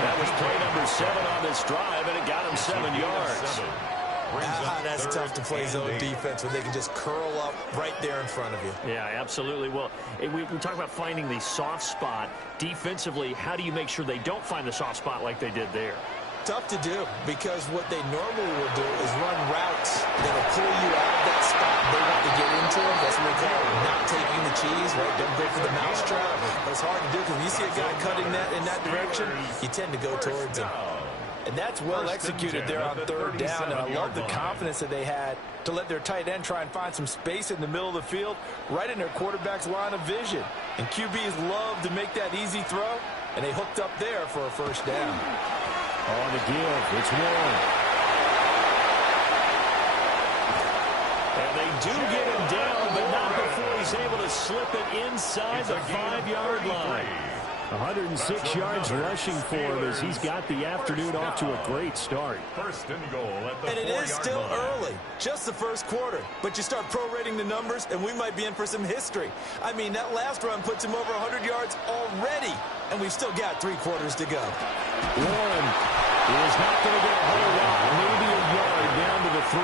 That was play number 7 on this drive, and it got him 7 yards. That's tough to play zone defense when they can just curl up right there in front of you. Yeah, absolutely. Well, we talk about finding the soft spot. Defensively, how do you make sure they don't find the soft spot like they did there? Tough to do, because what they normally will do is run routes that will pull you out of that spot they want to get into. That's what we call not taking the cheese, right? Don't go for the mousetrap. But it's hard to do because when you see a guy cutting that in that direction, you tend to go towards him. And that's well executed there on 3rd down, and I love the confidence that they had to let their tight end try and find some space in the middle of the field, right in their quarterback's line of vision. And QBs love to make that easy throw, and they hooked up there for a first down. On the give, it's Warren. And they do get him down, but not before he's able to slip it inside the 5-yard line. 106 yards rushing for him as he's got the afternoon off to a great start. 1st and goal at the 4-yard line. And it is still early, just the first quarter. But you start prorating the numbers, and we might be in for some history. I mean, that last run puts him over 100 yards already, and we've still got 3 quarters to go. Warren is not going to get a whole lot, maybe a yard down to the 3.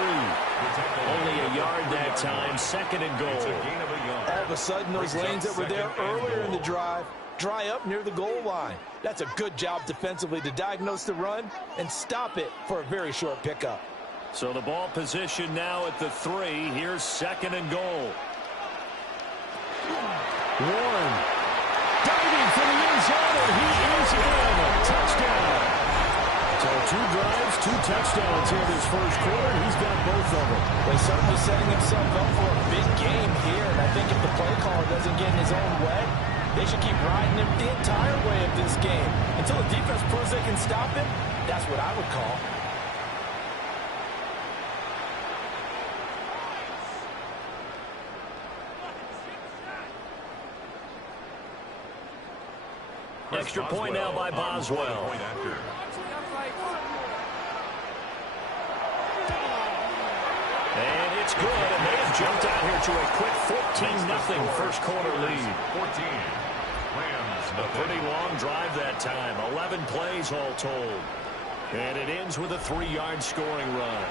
Only a yard that time, 2nd and goal. All of a sudden, those lanes that were there earlier in the drive dry up near the goal line. That's a good job defensively to diagnose the run and stop it for a very short pickup. So the ball position now at the 3. Here's 2nd and goal. Warren diving for the end zone, and he is in. Touchdown. So 2 drives, 2 touchdowns here this first quarter, and he's got both of them. Well, he's certainly setting himself up for a big game here, and I think if the play caller doesn't get in his own way, they should keep riding him the entire way of this game. Until the defense proves they can stop him, that's what I would call. Extra point now by Boswell. And it's good, and they have jumped out here to a quick 14-0 first quarter lead. 14. Rams, a pretty long drive that time, 11 plays all told. And it ends with a 3-yard scoring run.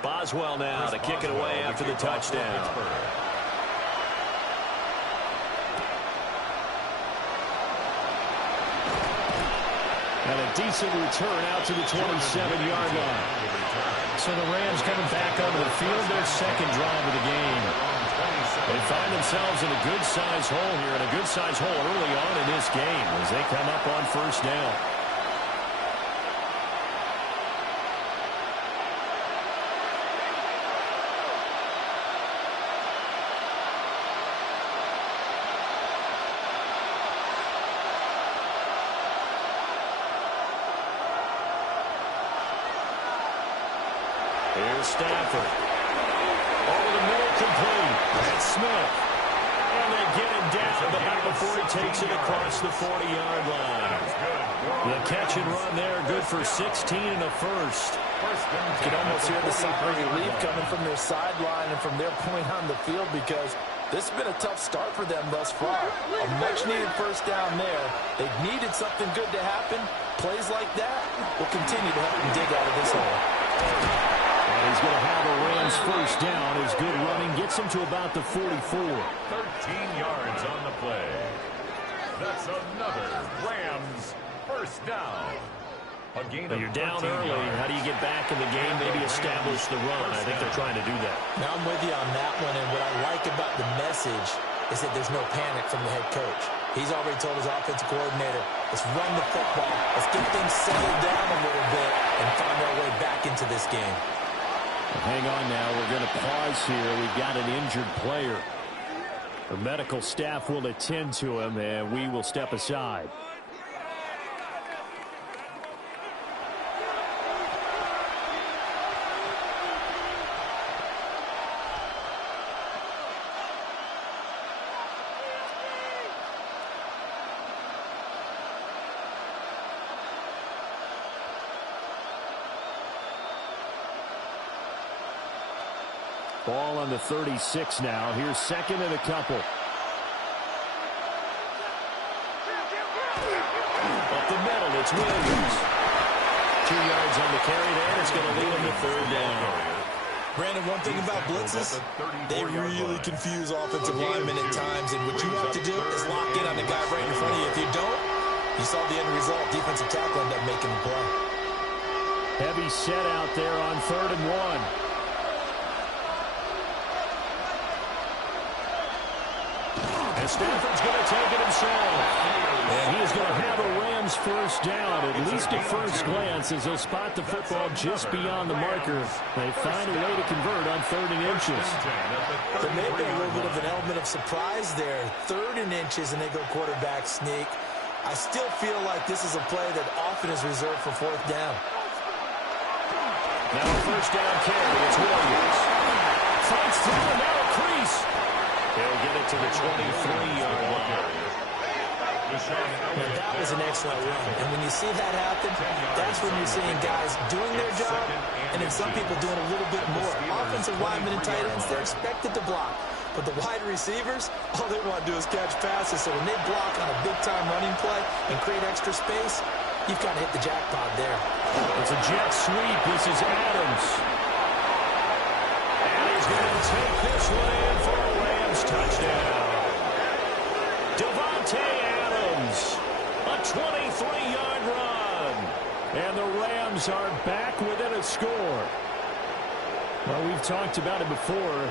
Boswell now to kick it away after the touchdown. And a decent return out to the 27-yard line. So the Rams coming back onto the field, their second drive of the game. They find themselves in a good-sized hole here, and a good-sized hole early on in this game as they come up on first down. Here's Stafford. Over the middle, complete. That's Smith. And they get him down about before he takes it across the 40-yard line. The catch and run there, good for 16 and a first. You can almost hear the sigh of relief coming from their sideline and from their point on the field because this has been a tough start for them thus far. A much-needed first down there. They've needed something good to happen. Plays like that will continue to help them dig out of this hole. And he's going to have a Rams first down. His good running gets him to about the 44. 13 yards on the play. That's another Rams first down. But you're down early. How do you get back in the game? Maybe establish the run. I think they're trying to do that. Now I'm with you on that one, and what I like about the message is that there's no panic from the head coach. He's already told his offensive coordinator, let's run the football, let's get things settled down a little bit and find our way back into this game. Well, hang on now. We're going to pause here. We've got an injured player. The medical staff will attend to him, and we will step aside. Ball on the 36 now. Here's second and a couple. Up the middle, it's Williams. 2 yards on the carry there. It's going to lead him to third down. Brandon, one thing about blitzes, they really confuse offensive linemen at times, and what you have to do is lock in on the guy right in front of you. If you don't, you saw the end result. Defensive tackle ended up making the play. Heavy set out there on 3rd and 1. Stafford's going to take it himself. And he is going to have a Rams first down, at least at first glance, as they'll spot the football just beyond the marker. They find a way to convert on 3rd and inches. There may be a little bit of an element of surprise there. 3rd and inches, and they go quarterback sneak. I still feel like this is a play that often is reserved for 4th down. Now a first down carry. It's Williams. Fights through a narrow crease. They'll get it to the 23-yard line. Now that was an excellent run. And when you see that happen, that's when you're seeing guys doing their job and then some people doing a little bit more. Offensive linemen and tight ends, they're expected to block. But the wide receivers, all they want to do is catch passes. So when they block on a big-time running play and create extra space, you've kind of hit the jackpot there. It's a jet sweep. This is Adams. And he's going to take this one in for a Rams touchdown. Devontae Adams. A 23-yard run. And the Rams are back within a score. Well, we've talked about it before.